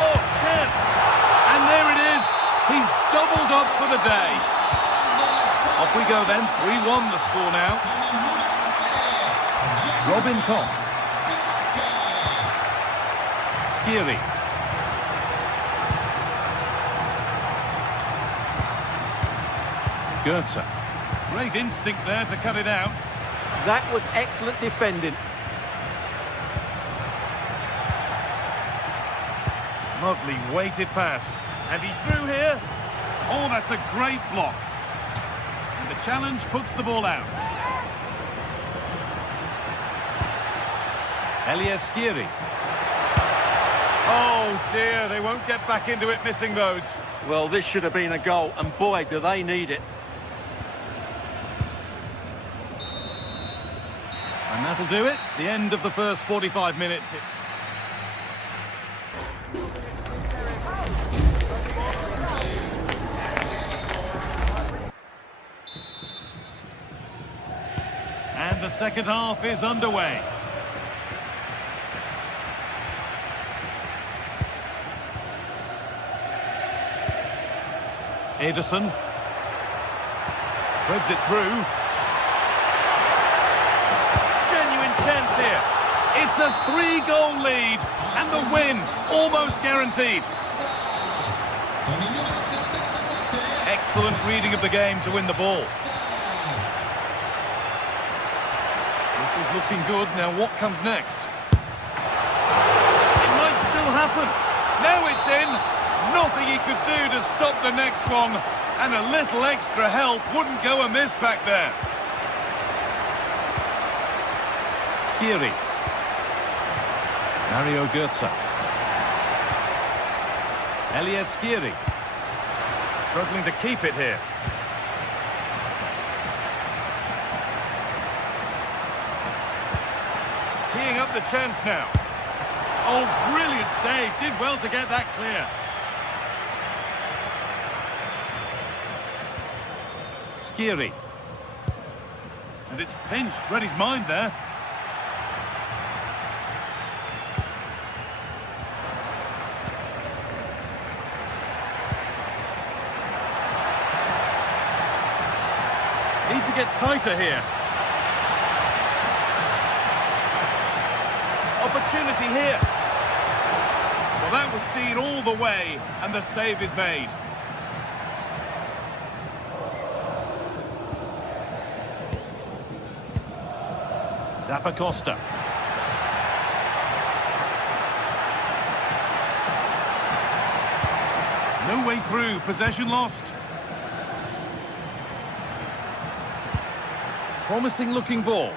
Oh, chance! And there it is! He's doubled up for the day. Off we go then, 3-1 the score now. Robin Koch. Skiri. Götze. Great instinct there to cut it out. That was excellent defending. Lovely weighted pass. And he's through here. Oh, that's a great block. And the challenge puts the ball out. Elias Skiri. Oh dear, they won't get back into it missing those. Well, this should have been a goal, and boy, do they need it. And that'll do it. The end of the first 45 minutes. And the second half is underway. Ederson threads it through. Genuine chance here. It's a 3-goal lead and the win almost guaranteed. Excellent reading of the game to win the ball. This is looking good. Now what comes next? It might still happen. Now it's in. Nothing he could do to stop the next one, and a little extra help wouldn't go amiss back there. Skiri. Mario Götze. Elias Skiri. Struggling to keep it here. Teeing up the chance now. Oh, brilliant save. Did well to get that clear. Skiri. And it's pinched. Read his mind there. Need to get tighter here. Opportunity here. Well, that was seen all the way, and the save is made. Zappacosta. No way through, possession lost. Promising looking ball.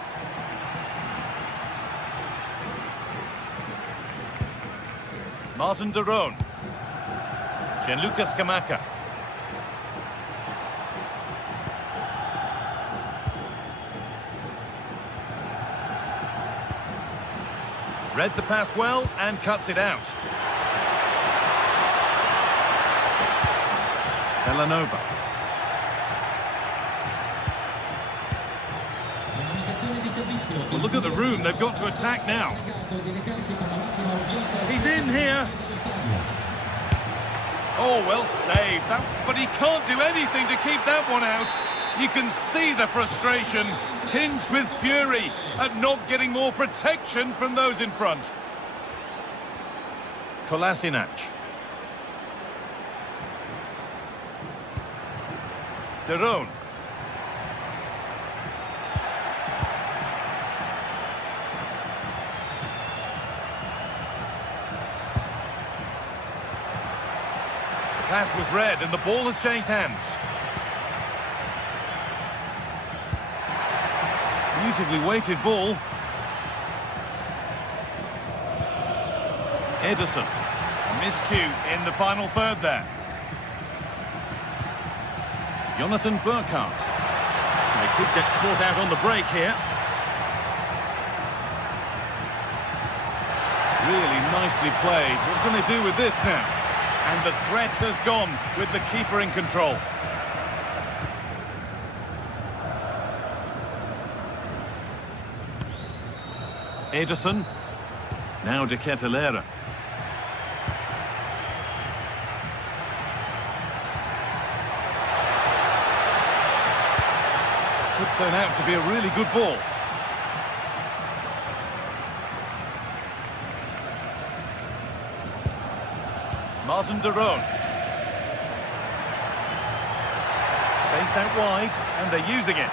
Martin de Roon. Gianluca Scamacca. Read the pass well and cuts it out. Villanova. Well, look at the room, they've got to attack now. He's in here. Oh, well saved. But he can't do anything to keep that one out. You can see the frustration, tinged with fury, at not getting more protection from those in front. Kolasinac. De Roon. The pass was read and the ball has changed hands. Beautifully weighted ball. Ederson. A miscue in the final third there. Jonathan Burkhardt. They could get caught out on the break here. Really nicely played. What can they do with this now? And the threat has gone with the keeper in control. Ederson. Now De Ketelaere. Could turn out to be a really good ball. Martin de Roon. Space out wide, and they're using it.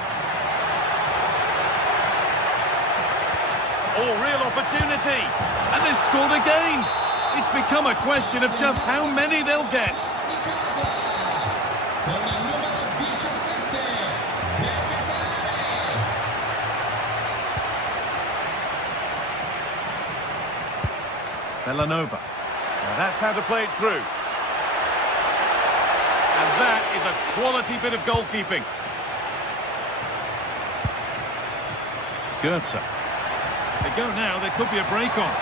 Oh, real opportunity. And they've scored again. It's become a question of just how many they'll get. Villanova. Now that's how to play it through. And that is a quality bit of goalkeeping. Goetze. They go now, there could be a break on.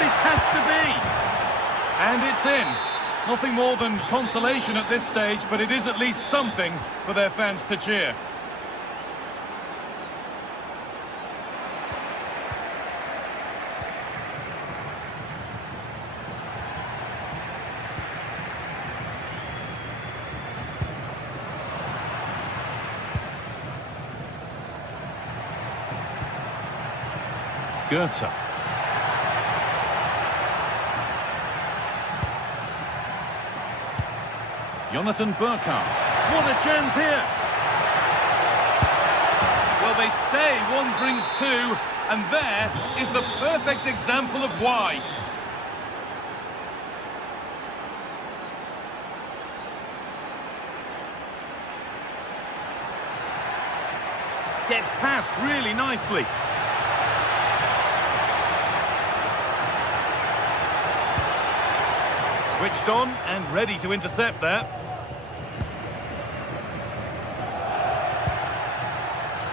This has to be! And it's in. Nothing more than consolation at this stage, but it is at least something for their fans to cheer. Goetze. Jonathan Burkhardt. What a chance here! Well, they say one brings two, and there is the perfect example of why. Gets past really nicely. Switched on and ready to intercept there.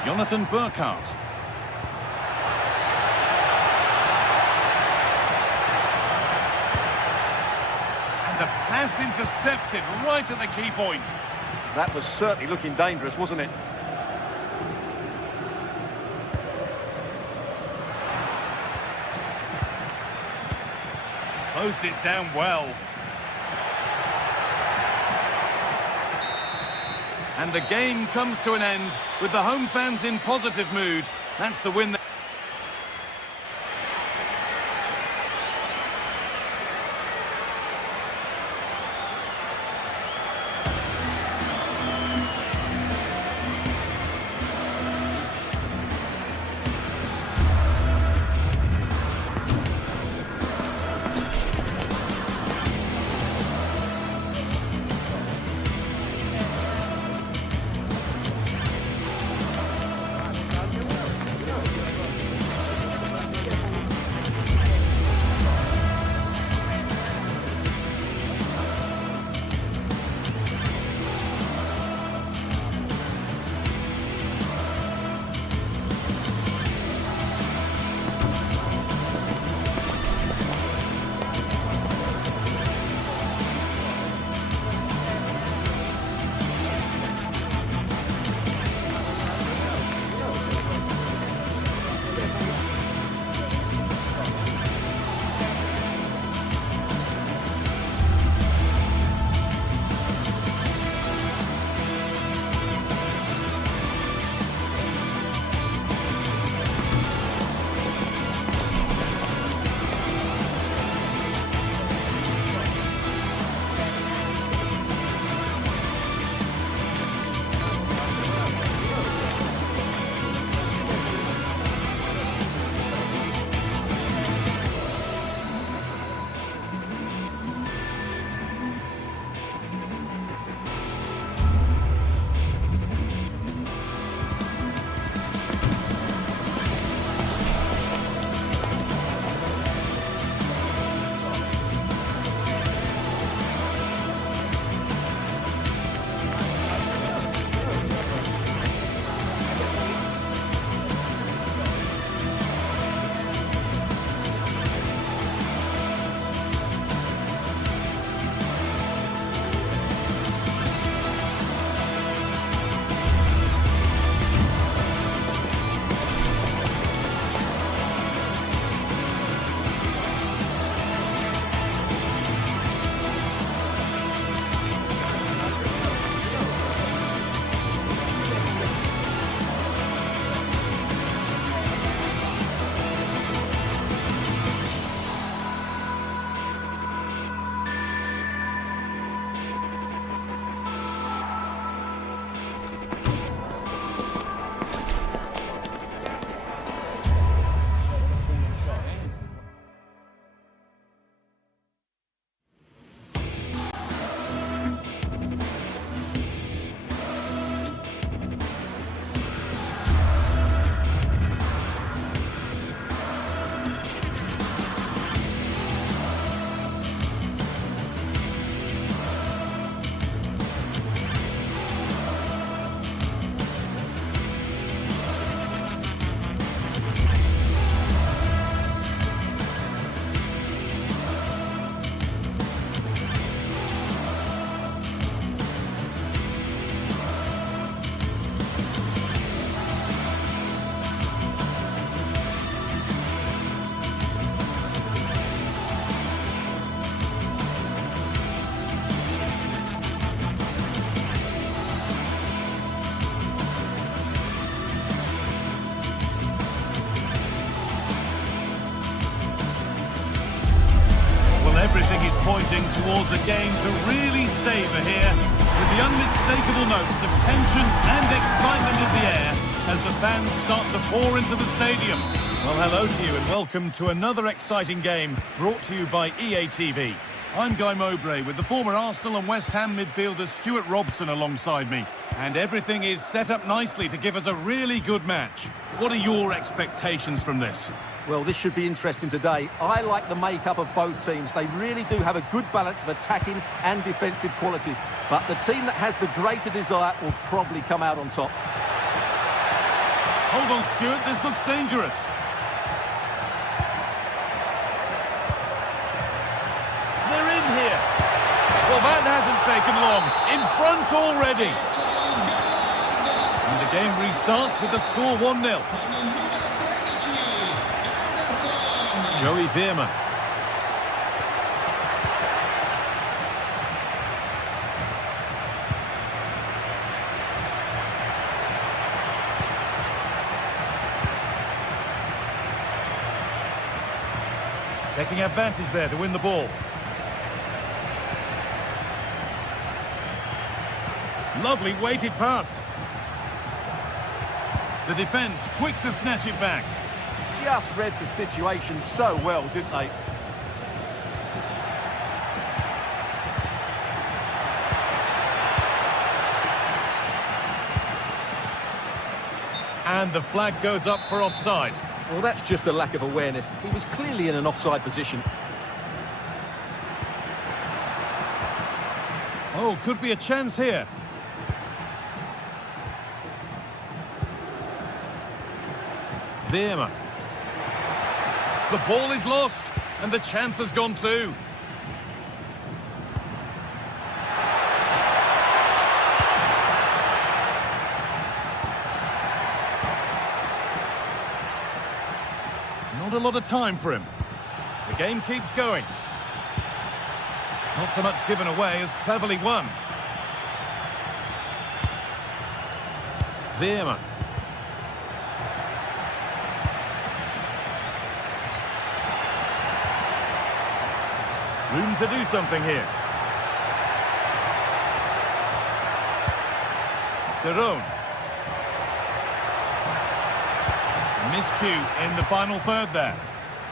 Jonathan Burkhardt. And the pass intercepted right at the key point. That was certainly looking dangerous, wasn't it? Closed it down well. And the game comes to an end with the home fans in positive mood. That's the win. Everything is pointing towards a game to really savour here, with the unmistakable notes of tension and excitement in the air as the fans start to pour into the stadium. Well, hello to you and welcome to another exciting game brought to you by EA TV. I'm Guy Mowbray with the former Arsenal and West Ham midfielder Stuart Robson alongside me. And everything is set up nicely to give us a really good match. What are your expectations from this? Well, this should be interesting today. I like the makeup of both teams. They really do have a good balance of attacking and defensive qualities. But the team that has the greater desire will probably come out on top. Hold on, Stuart. This looks dangerous. They're in here. Well, that hasn't taken long. In front already. And the game restarts with the score 1-0. Joey Veerman. Taking advantage there to win the ball. Lovely weighted pass. The defence quick to snatch it back. Just read the situation so well, didn't they? And the flag goes up for offside. Well, that's just a lack of awareness. He was clearly in an offside position. Oh, could be a chance here. Veerman. The ball is lost, and the chance has gone too. Not a lot of time for him. The game keeps going. Not so much given away as cleverly won. Veerman. Room to do something here. De Roon. Miscue in the final third there.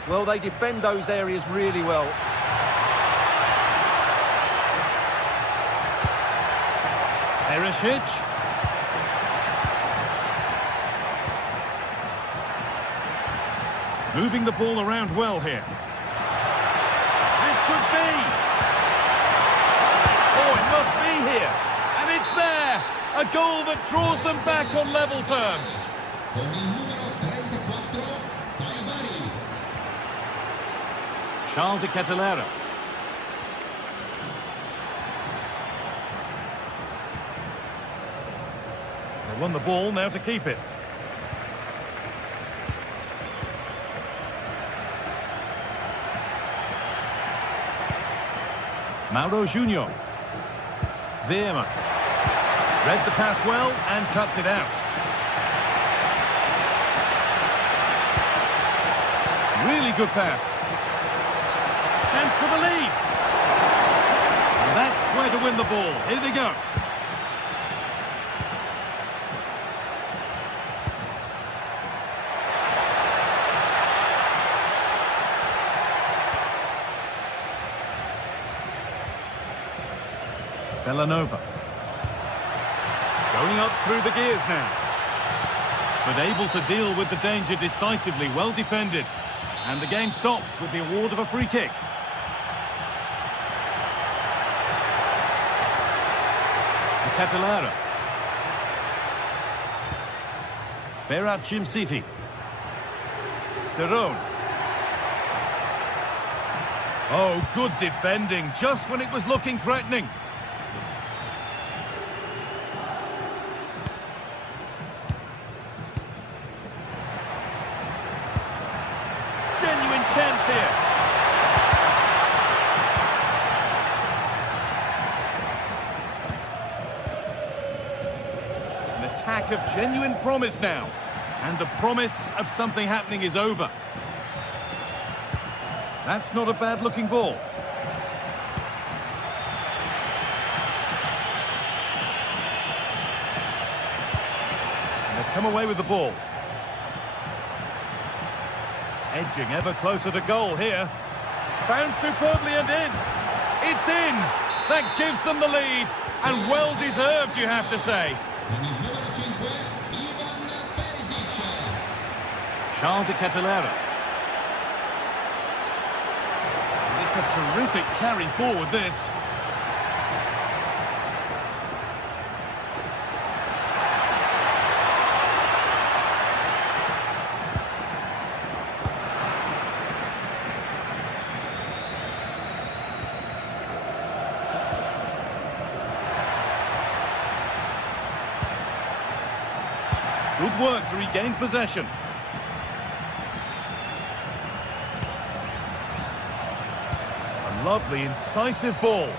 Well, they defend those areas really well. Perisic. Moving the ball around well here. Could be. Oh, it must be here. And it's there. A goal that draws them back on level terms. Charles de Ketelaere. They won the ball, now to keep it. Mauro Junior. Veerman. Read the pass well and cuts it out. Really good pass. Chance for the lead. And that's where to win the ball. Here they go. Villanova. Going up through the gears now. But able to deal with the danger decisively, well defended. And the game stops with the award of a free kick. Ketelaere. Berat City. De Roon. Oh, good defending, just when it was looking threatening. Genuine chance here. An attack of genuine promise now. And the promise of something happening is over. That's not a bad-looking ball. They've come away with the ball. Edging ever closer to goal here. Found superbly and in. It's in. That gives them the lead. And well deserved, you have to say. Charles de Ketelera. It's a terrific carry forward, this. Good work to regain possession. A lovely, incisive ball.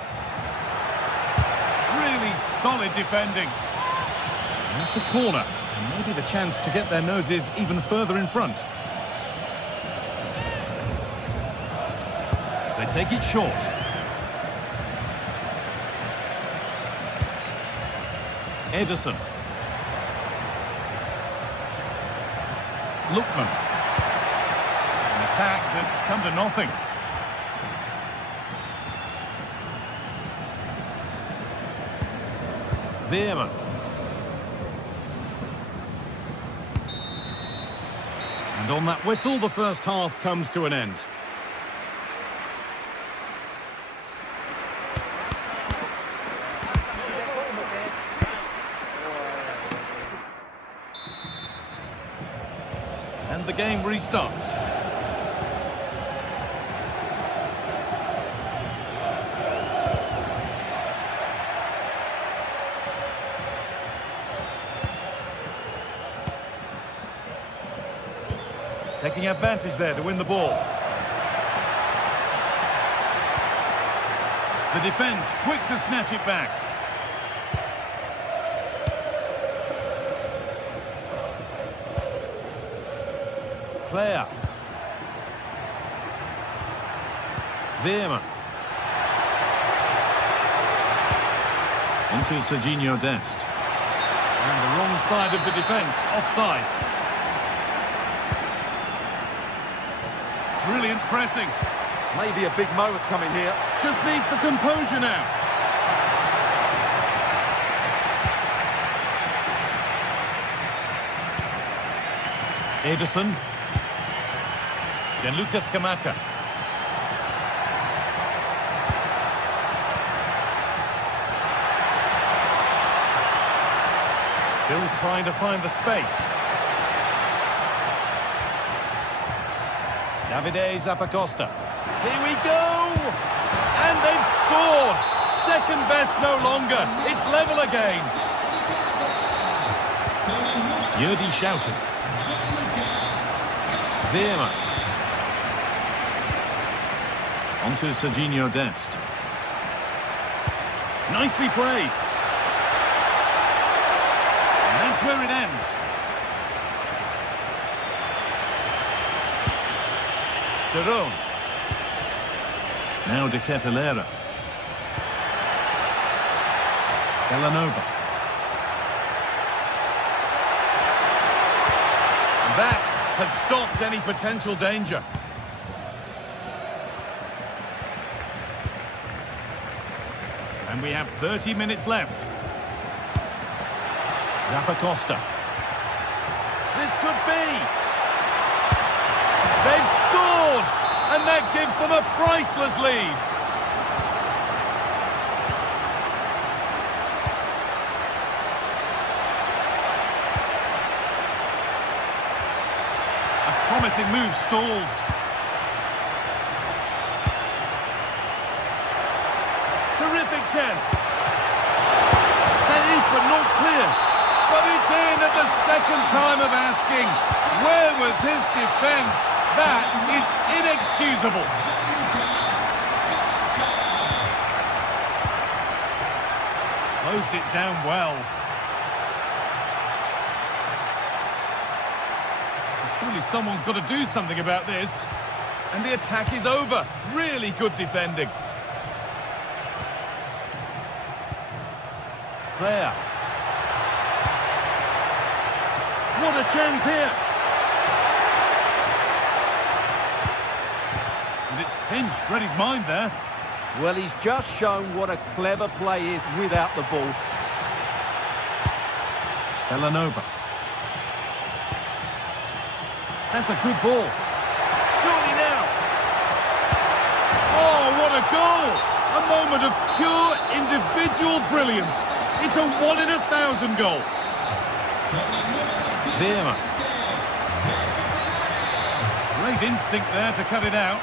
Really solid defending. And that's a corner. And maybe the chance to get their noses even further in front. They take it short. Ederson. Lookman. An attack that's come to nothing. Veerman. And on that whistle, the first half comes to an end. And the game restarts. Taking advantage there to win the ball. The defence quick to snatch it back. Player. Veerman. Onto Serginho Dest. And the wrong side of the defence, offside. Brilliant pressing. Maybe a big moment coming here. Just needs the composure now. Ederson. Gianluca Scamacca. Still trying to find the space. Davide Zappacosta. Here we go! And they've scored! Second best no longer. It's level again. Yurdi Schouten. Veerman. Onto Serginho Dest. Nicely played. And that's where it ends. Derone. Now de Ketelera. Villanova. And that has stopped any potential danger. And we have 30 minutes left. Zappacosta. This could be. They've scored! And that gives them a priceless lead. A promising move stalls. Terrific chance. Saved but not clear. But it's in at the second time of asking. Where was his defence? That is inexcusable. Closed it down well. Surely someone's got to do something about this. And the attack is over. Really good defending. Player. What a chance here! And it's pinched, read his mind there. Well, he's just shown what a clever play is without the ball. Villanova. That's a good ball. Surely now. Oh, what a goal! A moment of pure individual brilliance. It's a 1 in 1,000 goal. Veerman. Great instinct there to cut it out.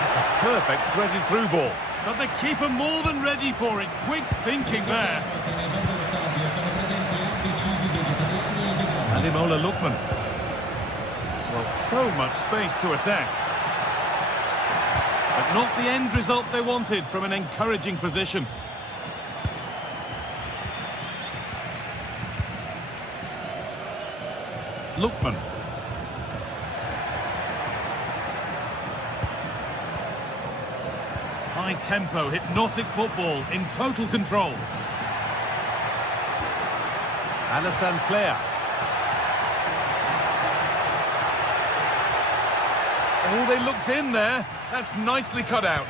That's a perfect threaded through ball. But the keeper more than ready for it. Quick thinking there. Ademola Lookman. Well, so much space to attack. But not the end result they wanted from an encouraging position. Lookman. High tempo, hypnotic football in total control. Alassane Player. Oh, they looked in there. That's nicely cut out.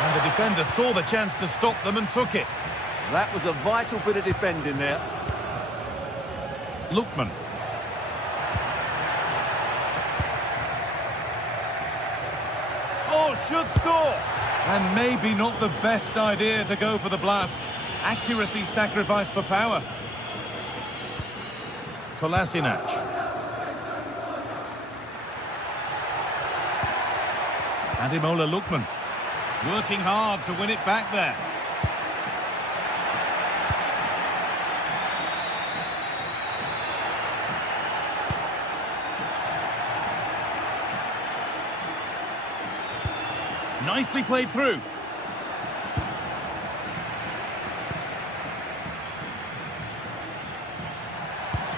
And the defender saw the chance to stop them and took it. That was a vital bit of defending there. Lookman. Oh, should score! And maybe not the best idea to go for the blast. Accuracy sacrificed for power. Kolasinac. Ademola Lookman. Working hard to win it back there. Nicely played through.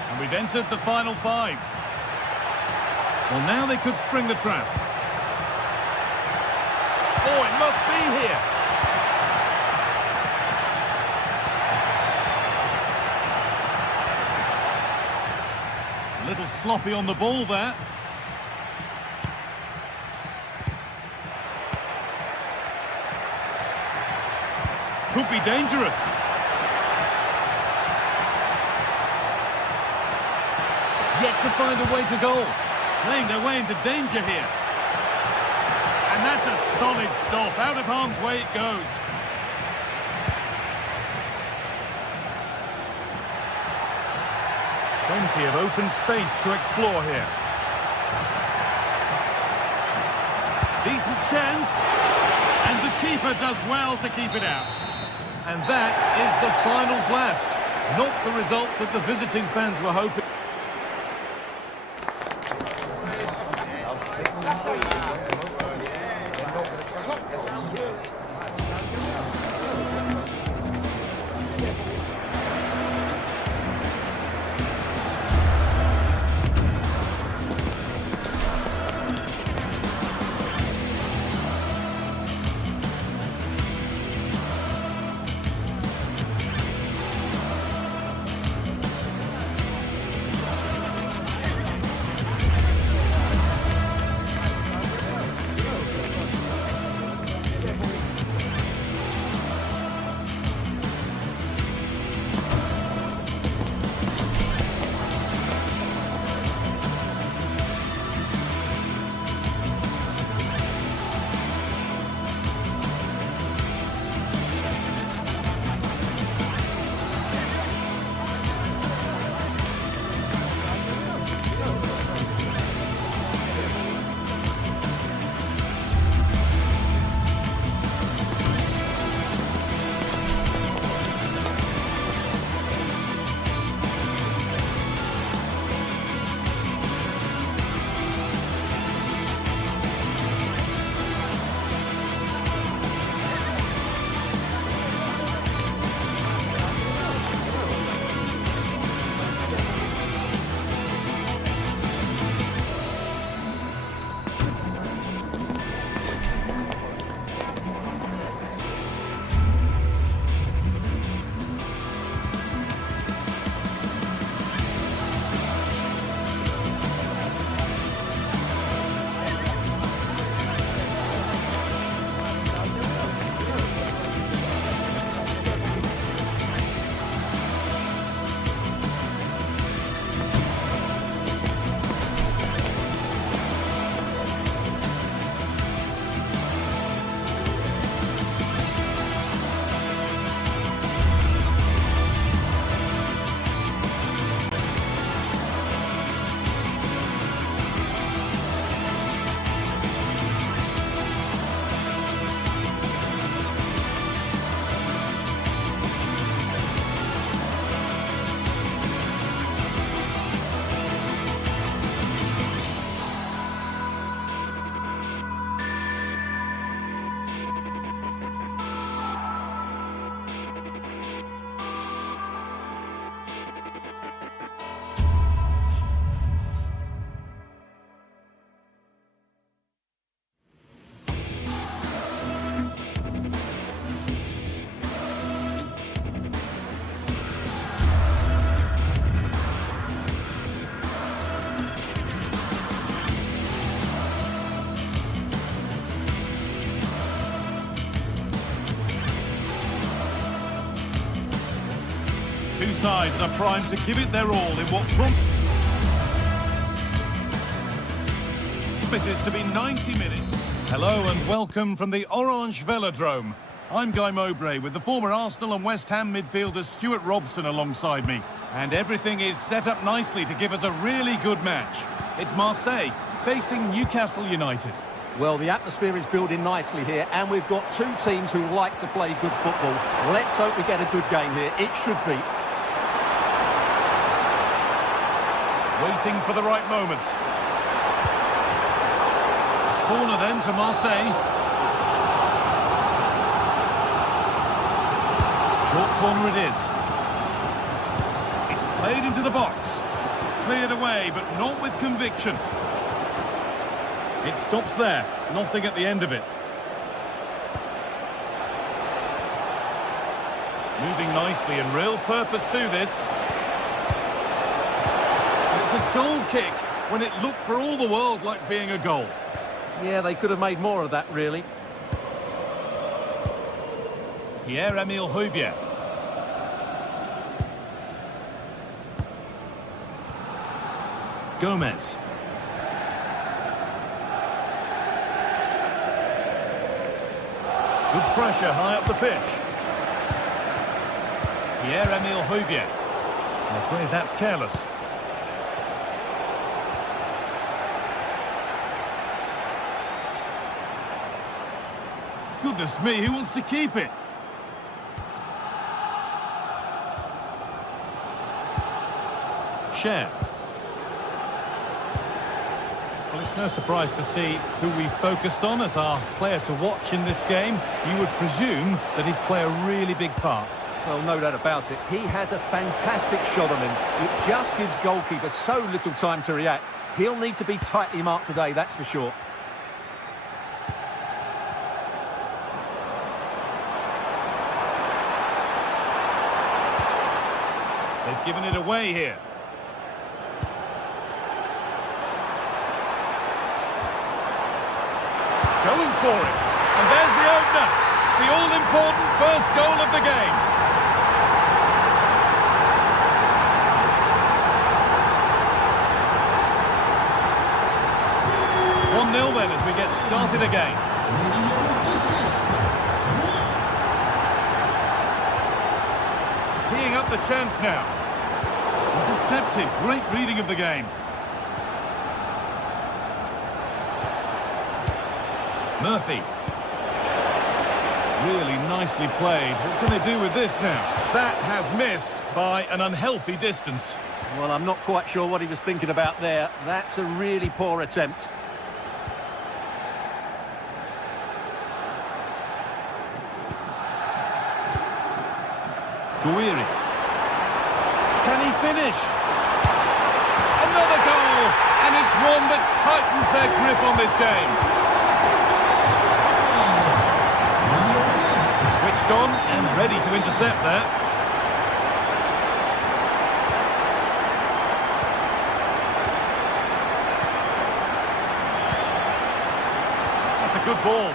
And we've entered the final 5. Well, now they could spring the trap. Oh, it must be here. A little sloppy on the ball there. Could be dangerous. Yet to find a way to goal. Playing their way into danger here. And that's a solid stop. Out of harm's way it goes. Plenty of open space to explore here. Decent chance. And the keeper does well to keep it out. And that is the final blast. Not the result that the visiting fans were hoping. Two sides are primed to give it their all in what promises to be 90 minutes. Hello and welcome from the Orange Velodrome. I'm Guy Mowbray with the former Arsenal and West Ham midfielder Stuart Robson alongside me. And everything is set up nicely to give us a really good match. It's Marseille facing Newcastle United. Well, the atmosphere is building nicely here, and we've got two teams who like to play good football. Let's hope we get a good game here. It should be. Waiting for the right moment. Corner then to Marseille. Short corner it is. It's played into the box. Cleared away, but not with conviction. It stops there. Nothing at the end of it. Moving nicely and real purpose to this. It's a goal kick when it looked for all the world like being a goal. Yeah, they could have made more of that, really. Pierre-Emile Højbjerg. Gomez. Good pressure high up the pitch. Pierre-Emile Højbjerg. I'm afraid that's careless. Goodness me, who wants to keep it? Cher. Well, it's no surprise to see who we focused on as our player to watch in this game. You would presume that he'd play a really big part. Well, no doubt about it. He has a fantastic shot on him. It just gives goalkeepers so little time to react. He'll need to be tightly marked today, that's for sure. They've given it away here. Going for it. And there's the opener. The all-important first goal of the game. One 0 then as we get started again. Teeing up the chance now. Intercepted. Great reading of the game. Murphy. Really nicely played. What can they do with this now? That has missed by an unhealthy distance. Well, I'm not quite sure what he was thinking about there. That's a really poor attempt. Guiri. Can he finish? Another goal! And it's one that tightens their grip on this game. Switched on and ready to intercept there. That's a good ball.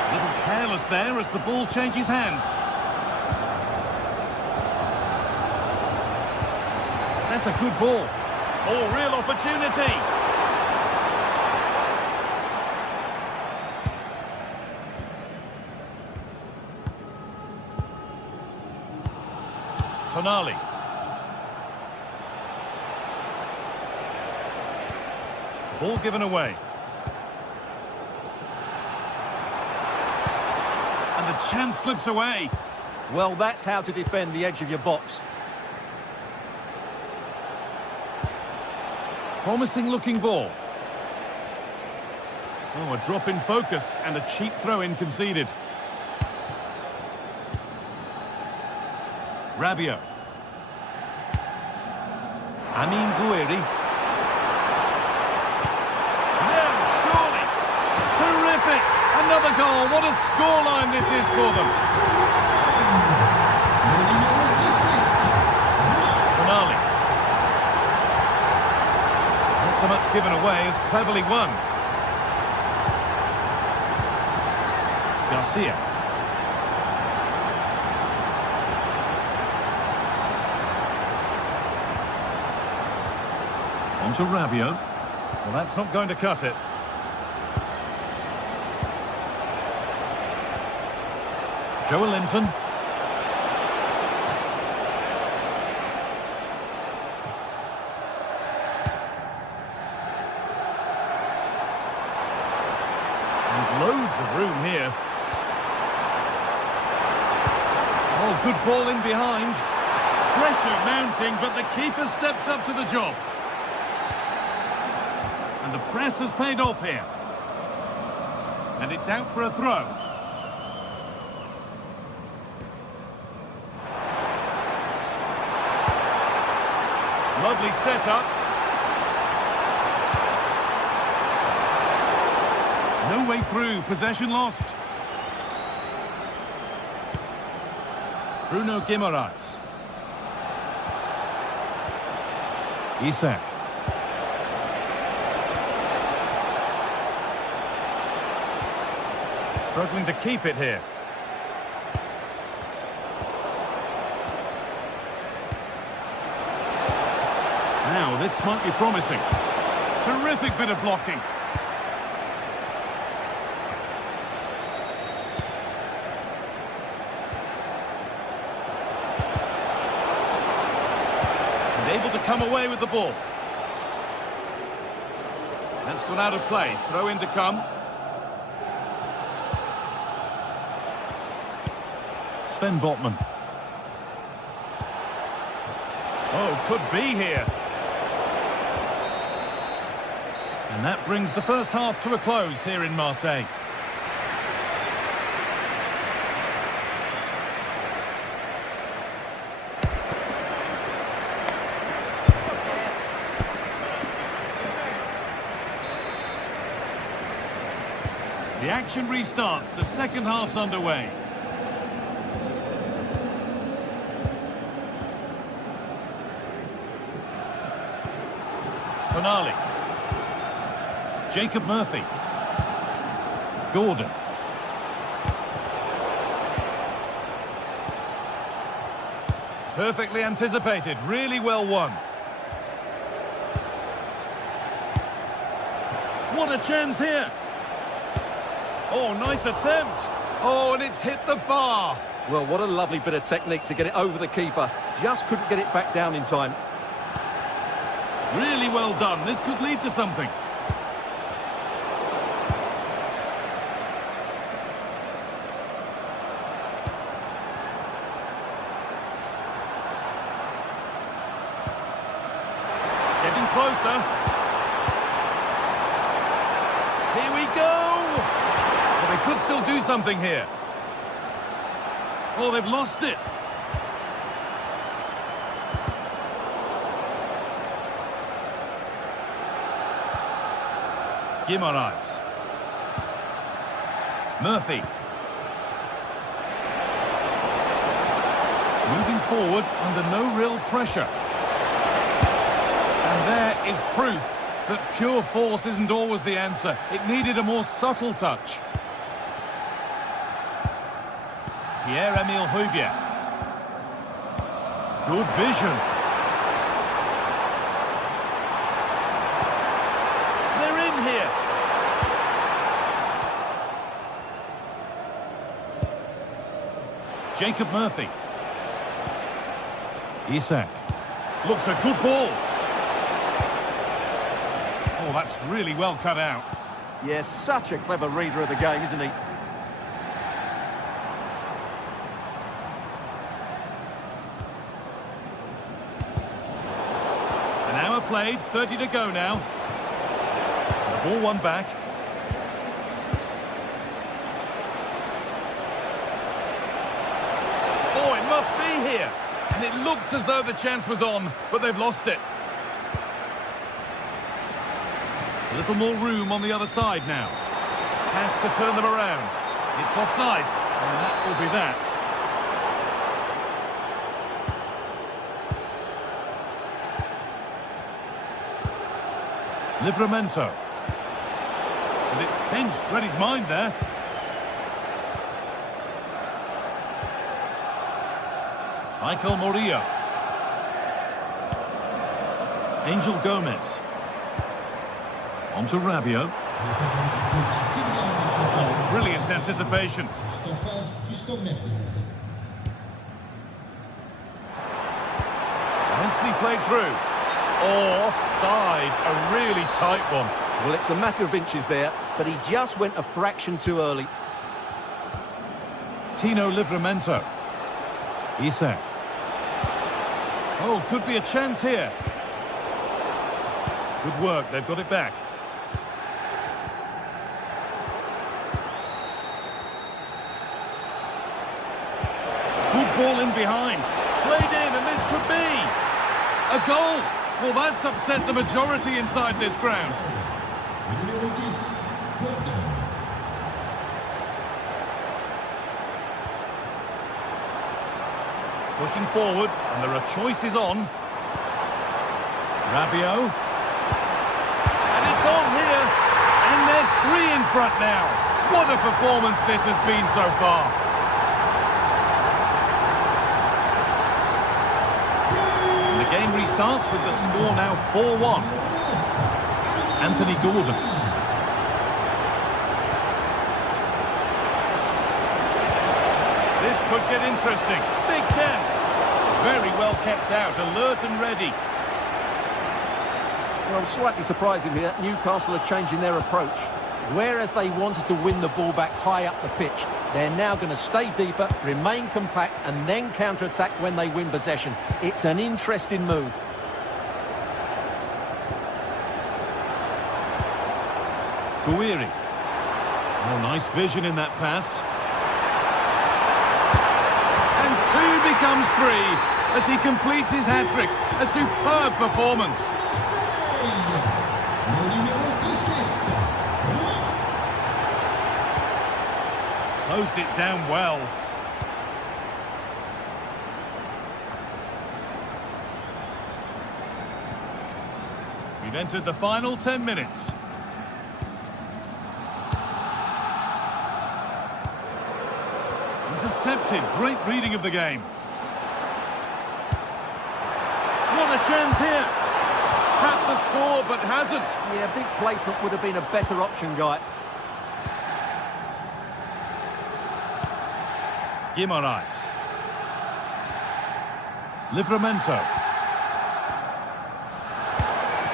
A little careless there as the ball changes hands. That's a good ball. Oh, real opportunity. Tonali. Ball given away. And the chance slips away. Well, that's how to defend the edge of your box. Promising looking ball. Oh, a drop in focus and a cheap throw-in conceded. Rabiot. Amin Guiri. No, surely. Terrific. Another goal. What a scoreline this is for them. Tonali. Not so much given away as cleverly won. Garcia. Into Rabiot. Well, that's not going to cut it. Joelinton. And loads of room here. Oh, good ball in behind. Pressure mounting, but the keeper steps up to the job. And the press has paid off here. And it's out for a throw. Lovely setup. No way through, possession lost. Bruno Guimaraes. Isak. Struggling to keep it here. Now, this might be promising. Terrific bit of blocking. And able to come away with the ball. That's gone out of play. Throw in to come. Sven Botman. Oh, could be here. And that brings the first half to a close here in Marseille. The action restarts. The second half's underway. Tonali. Jacob Murphy. Gordon. Perfectly anticipated, really well won. What a chance here. Oh, nice attempt. Oh, and it's hit the bar. Well, what a lovely bit of technique to get it over the keeper. Just couldn't get it back down in time. Really well done. This could lead to something. Getting closer. Here we go. Well, they could still do something here. Oh, they've lost it. Guimaraes. Murphy. Moving forward under no real pressure. And there is proof that pure force isn't always the answer. It needed a more subtle touch. Pierre-Emile Højbjerg. Good vision. They're in here. Jacob Murphy. Isak. Looks a good ball. Oh, that's really well cut out. Yes, such a clever reader of the game, isn't he? An hour played, 30 to go now. The ball won back. Oh, it must be here. And it looked as though the chance was on, but they've lost it. A little more room on the other side now. Has to turn them around. It's offside, and that will be that. Livramento. And it's pinched, read his mind there. Michael Murillo. Angel Gomez. On to Rabiot. Oh, brilliant anticipation. Nicely played through. Oh, offside. A really tight one. Well, it's a matter of inches there, but he just went a fraction too early. Tino Livramento. Isak. Oh, could be a chance here. Good work, they've got it back. Good ball in behind. Played in, and this could be a goal. Well, that's upset the majority inside this ground. Pushing forward, and there are choices on. Rabiot. And it's on here. And they're 3 in front now. What a performance this has been so far. And the game restarts with the score now 4-1. Anthony Gordon. This could get interesting. Big chance. Very well kept out, alert and ready. Well, slightly surprisingly, that Newcastle are changing their approach. Whereas they wanted to win the ball back high up the pitch, they're now going to stay deeper, remain compact, and then counter-attack when they win possession. It's an interesting move. Guiri. Oh, nice vision in that pass. And 2 becomes 3 as he completes his hat-trick. A superb performance. Closed it down well. We've entered the final 10 minutes. Intercepted. Great reading of the game. What a chance here. Had to score, but hasn't. Yeah, big placement would have been a better option, Guy. Guimaraes. Livramento.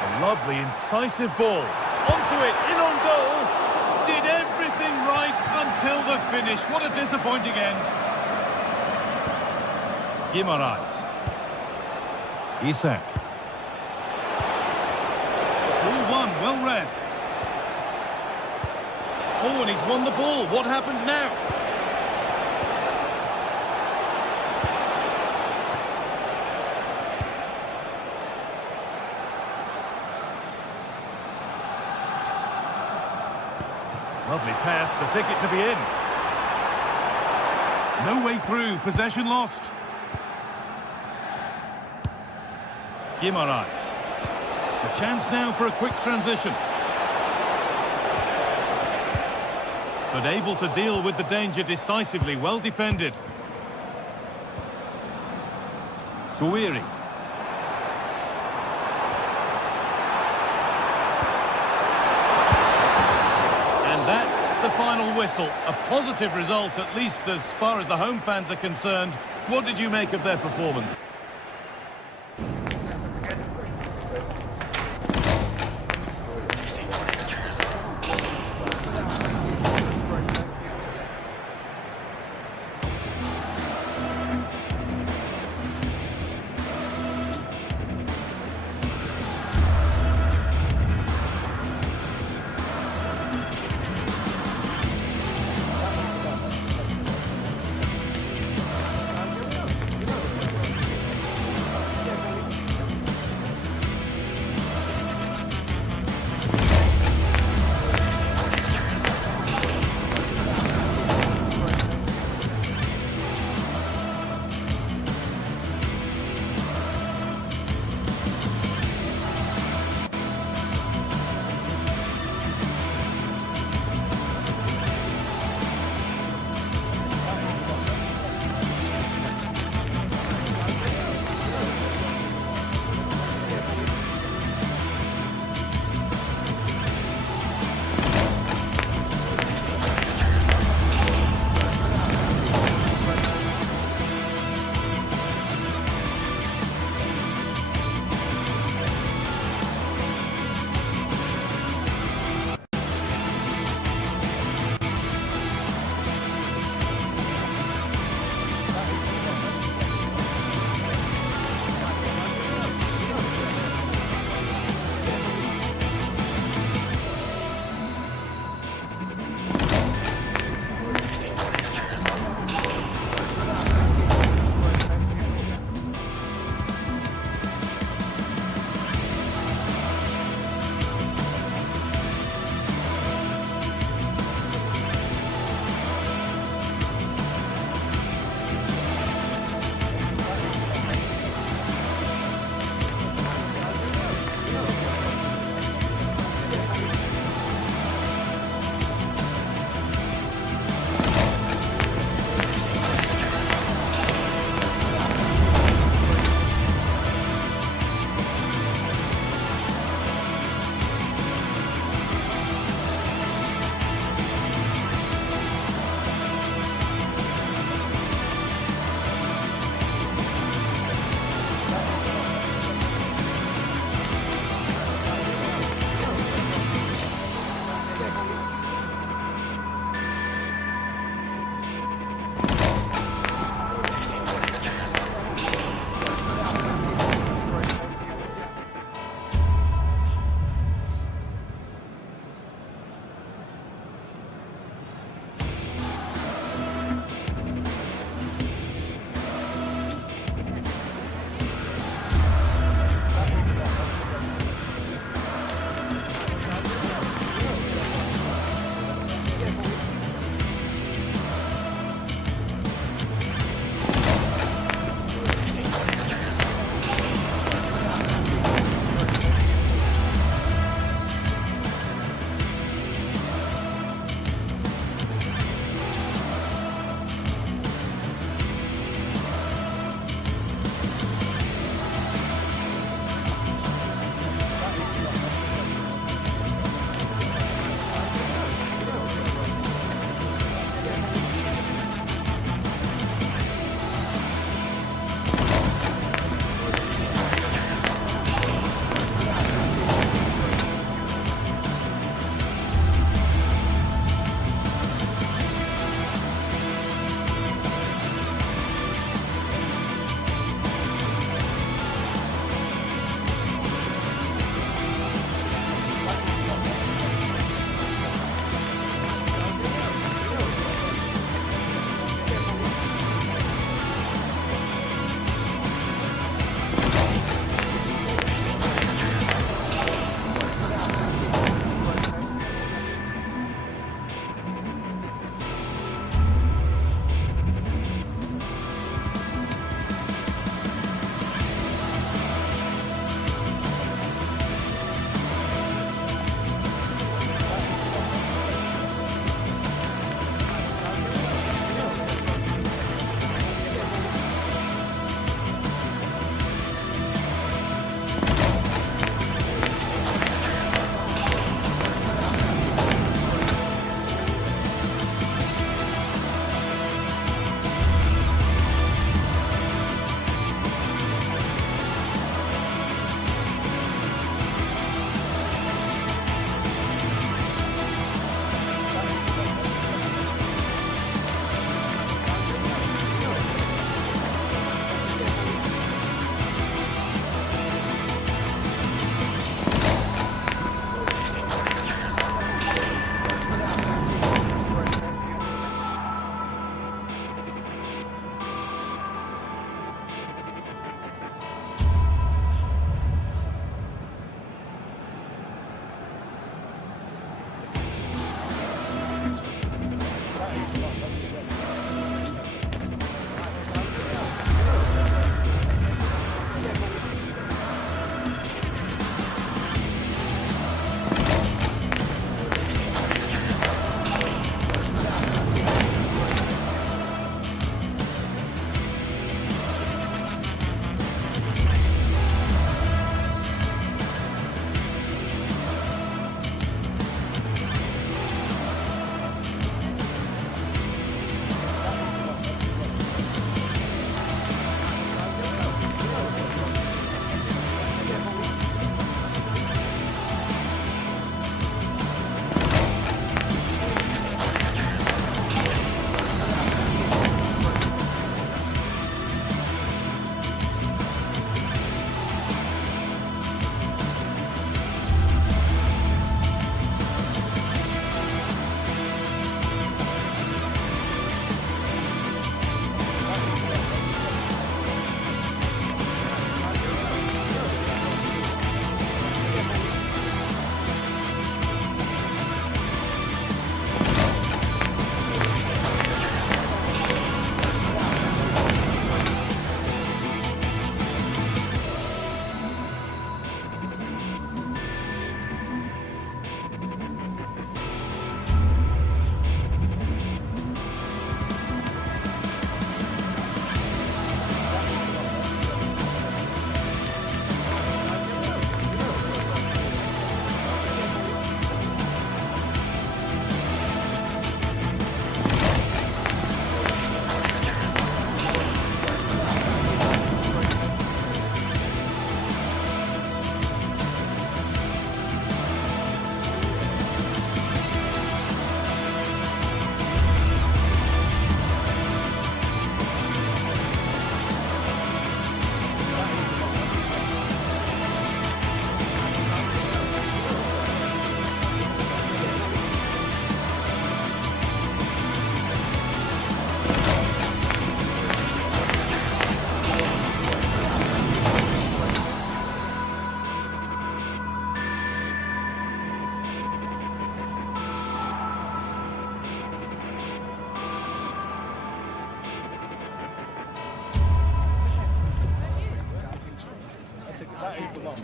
A lovely, incisive ball. Onto it, in on goal. Did everything right until the finish. What a disappointing end. Guimaraes. Isak. 4-1, well read. Oh, and he's won the ball. What happens now? Lovely pass, the ticket to be in. No way through, possession lost. Guimaraes. A chance now for a quick transition. But able to deal with the danger decisively, well defended. Guiri. That's the final whistle. A positive result, at least as far as the home fans are concerned. What did you make of their performance?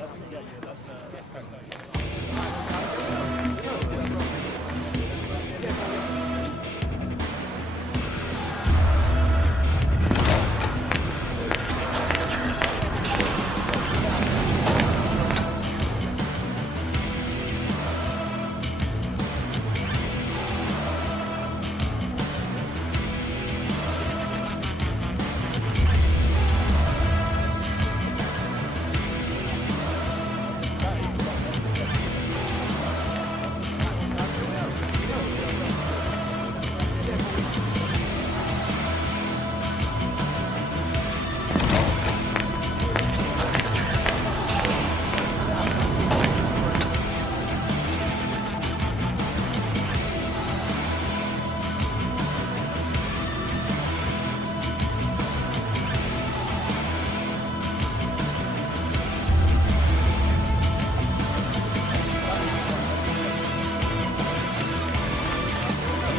that's kind of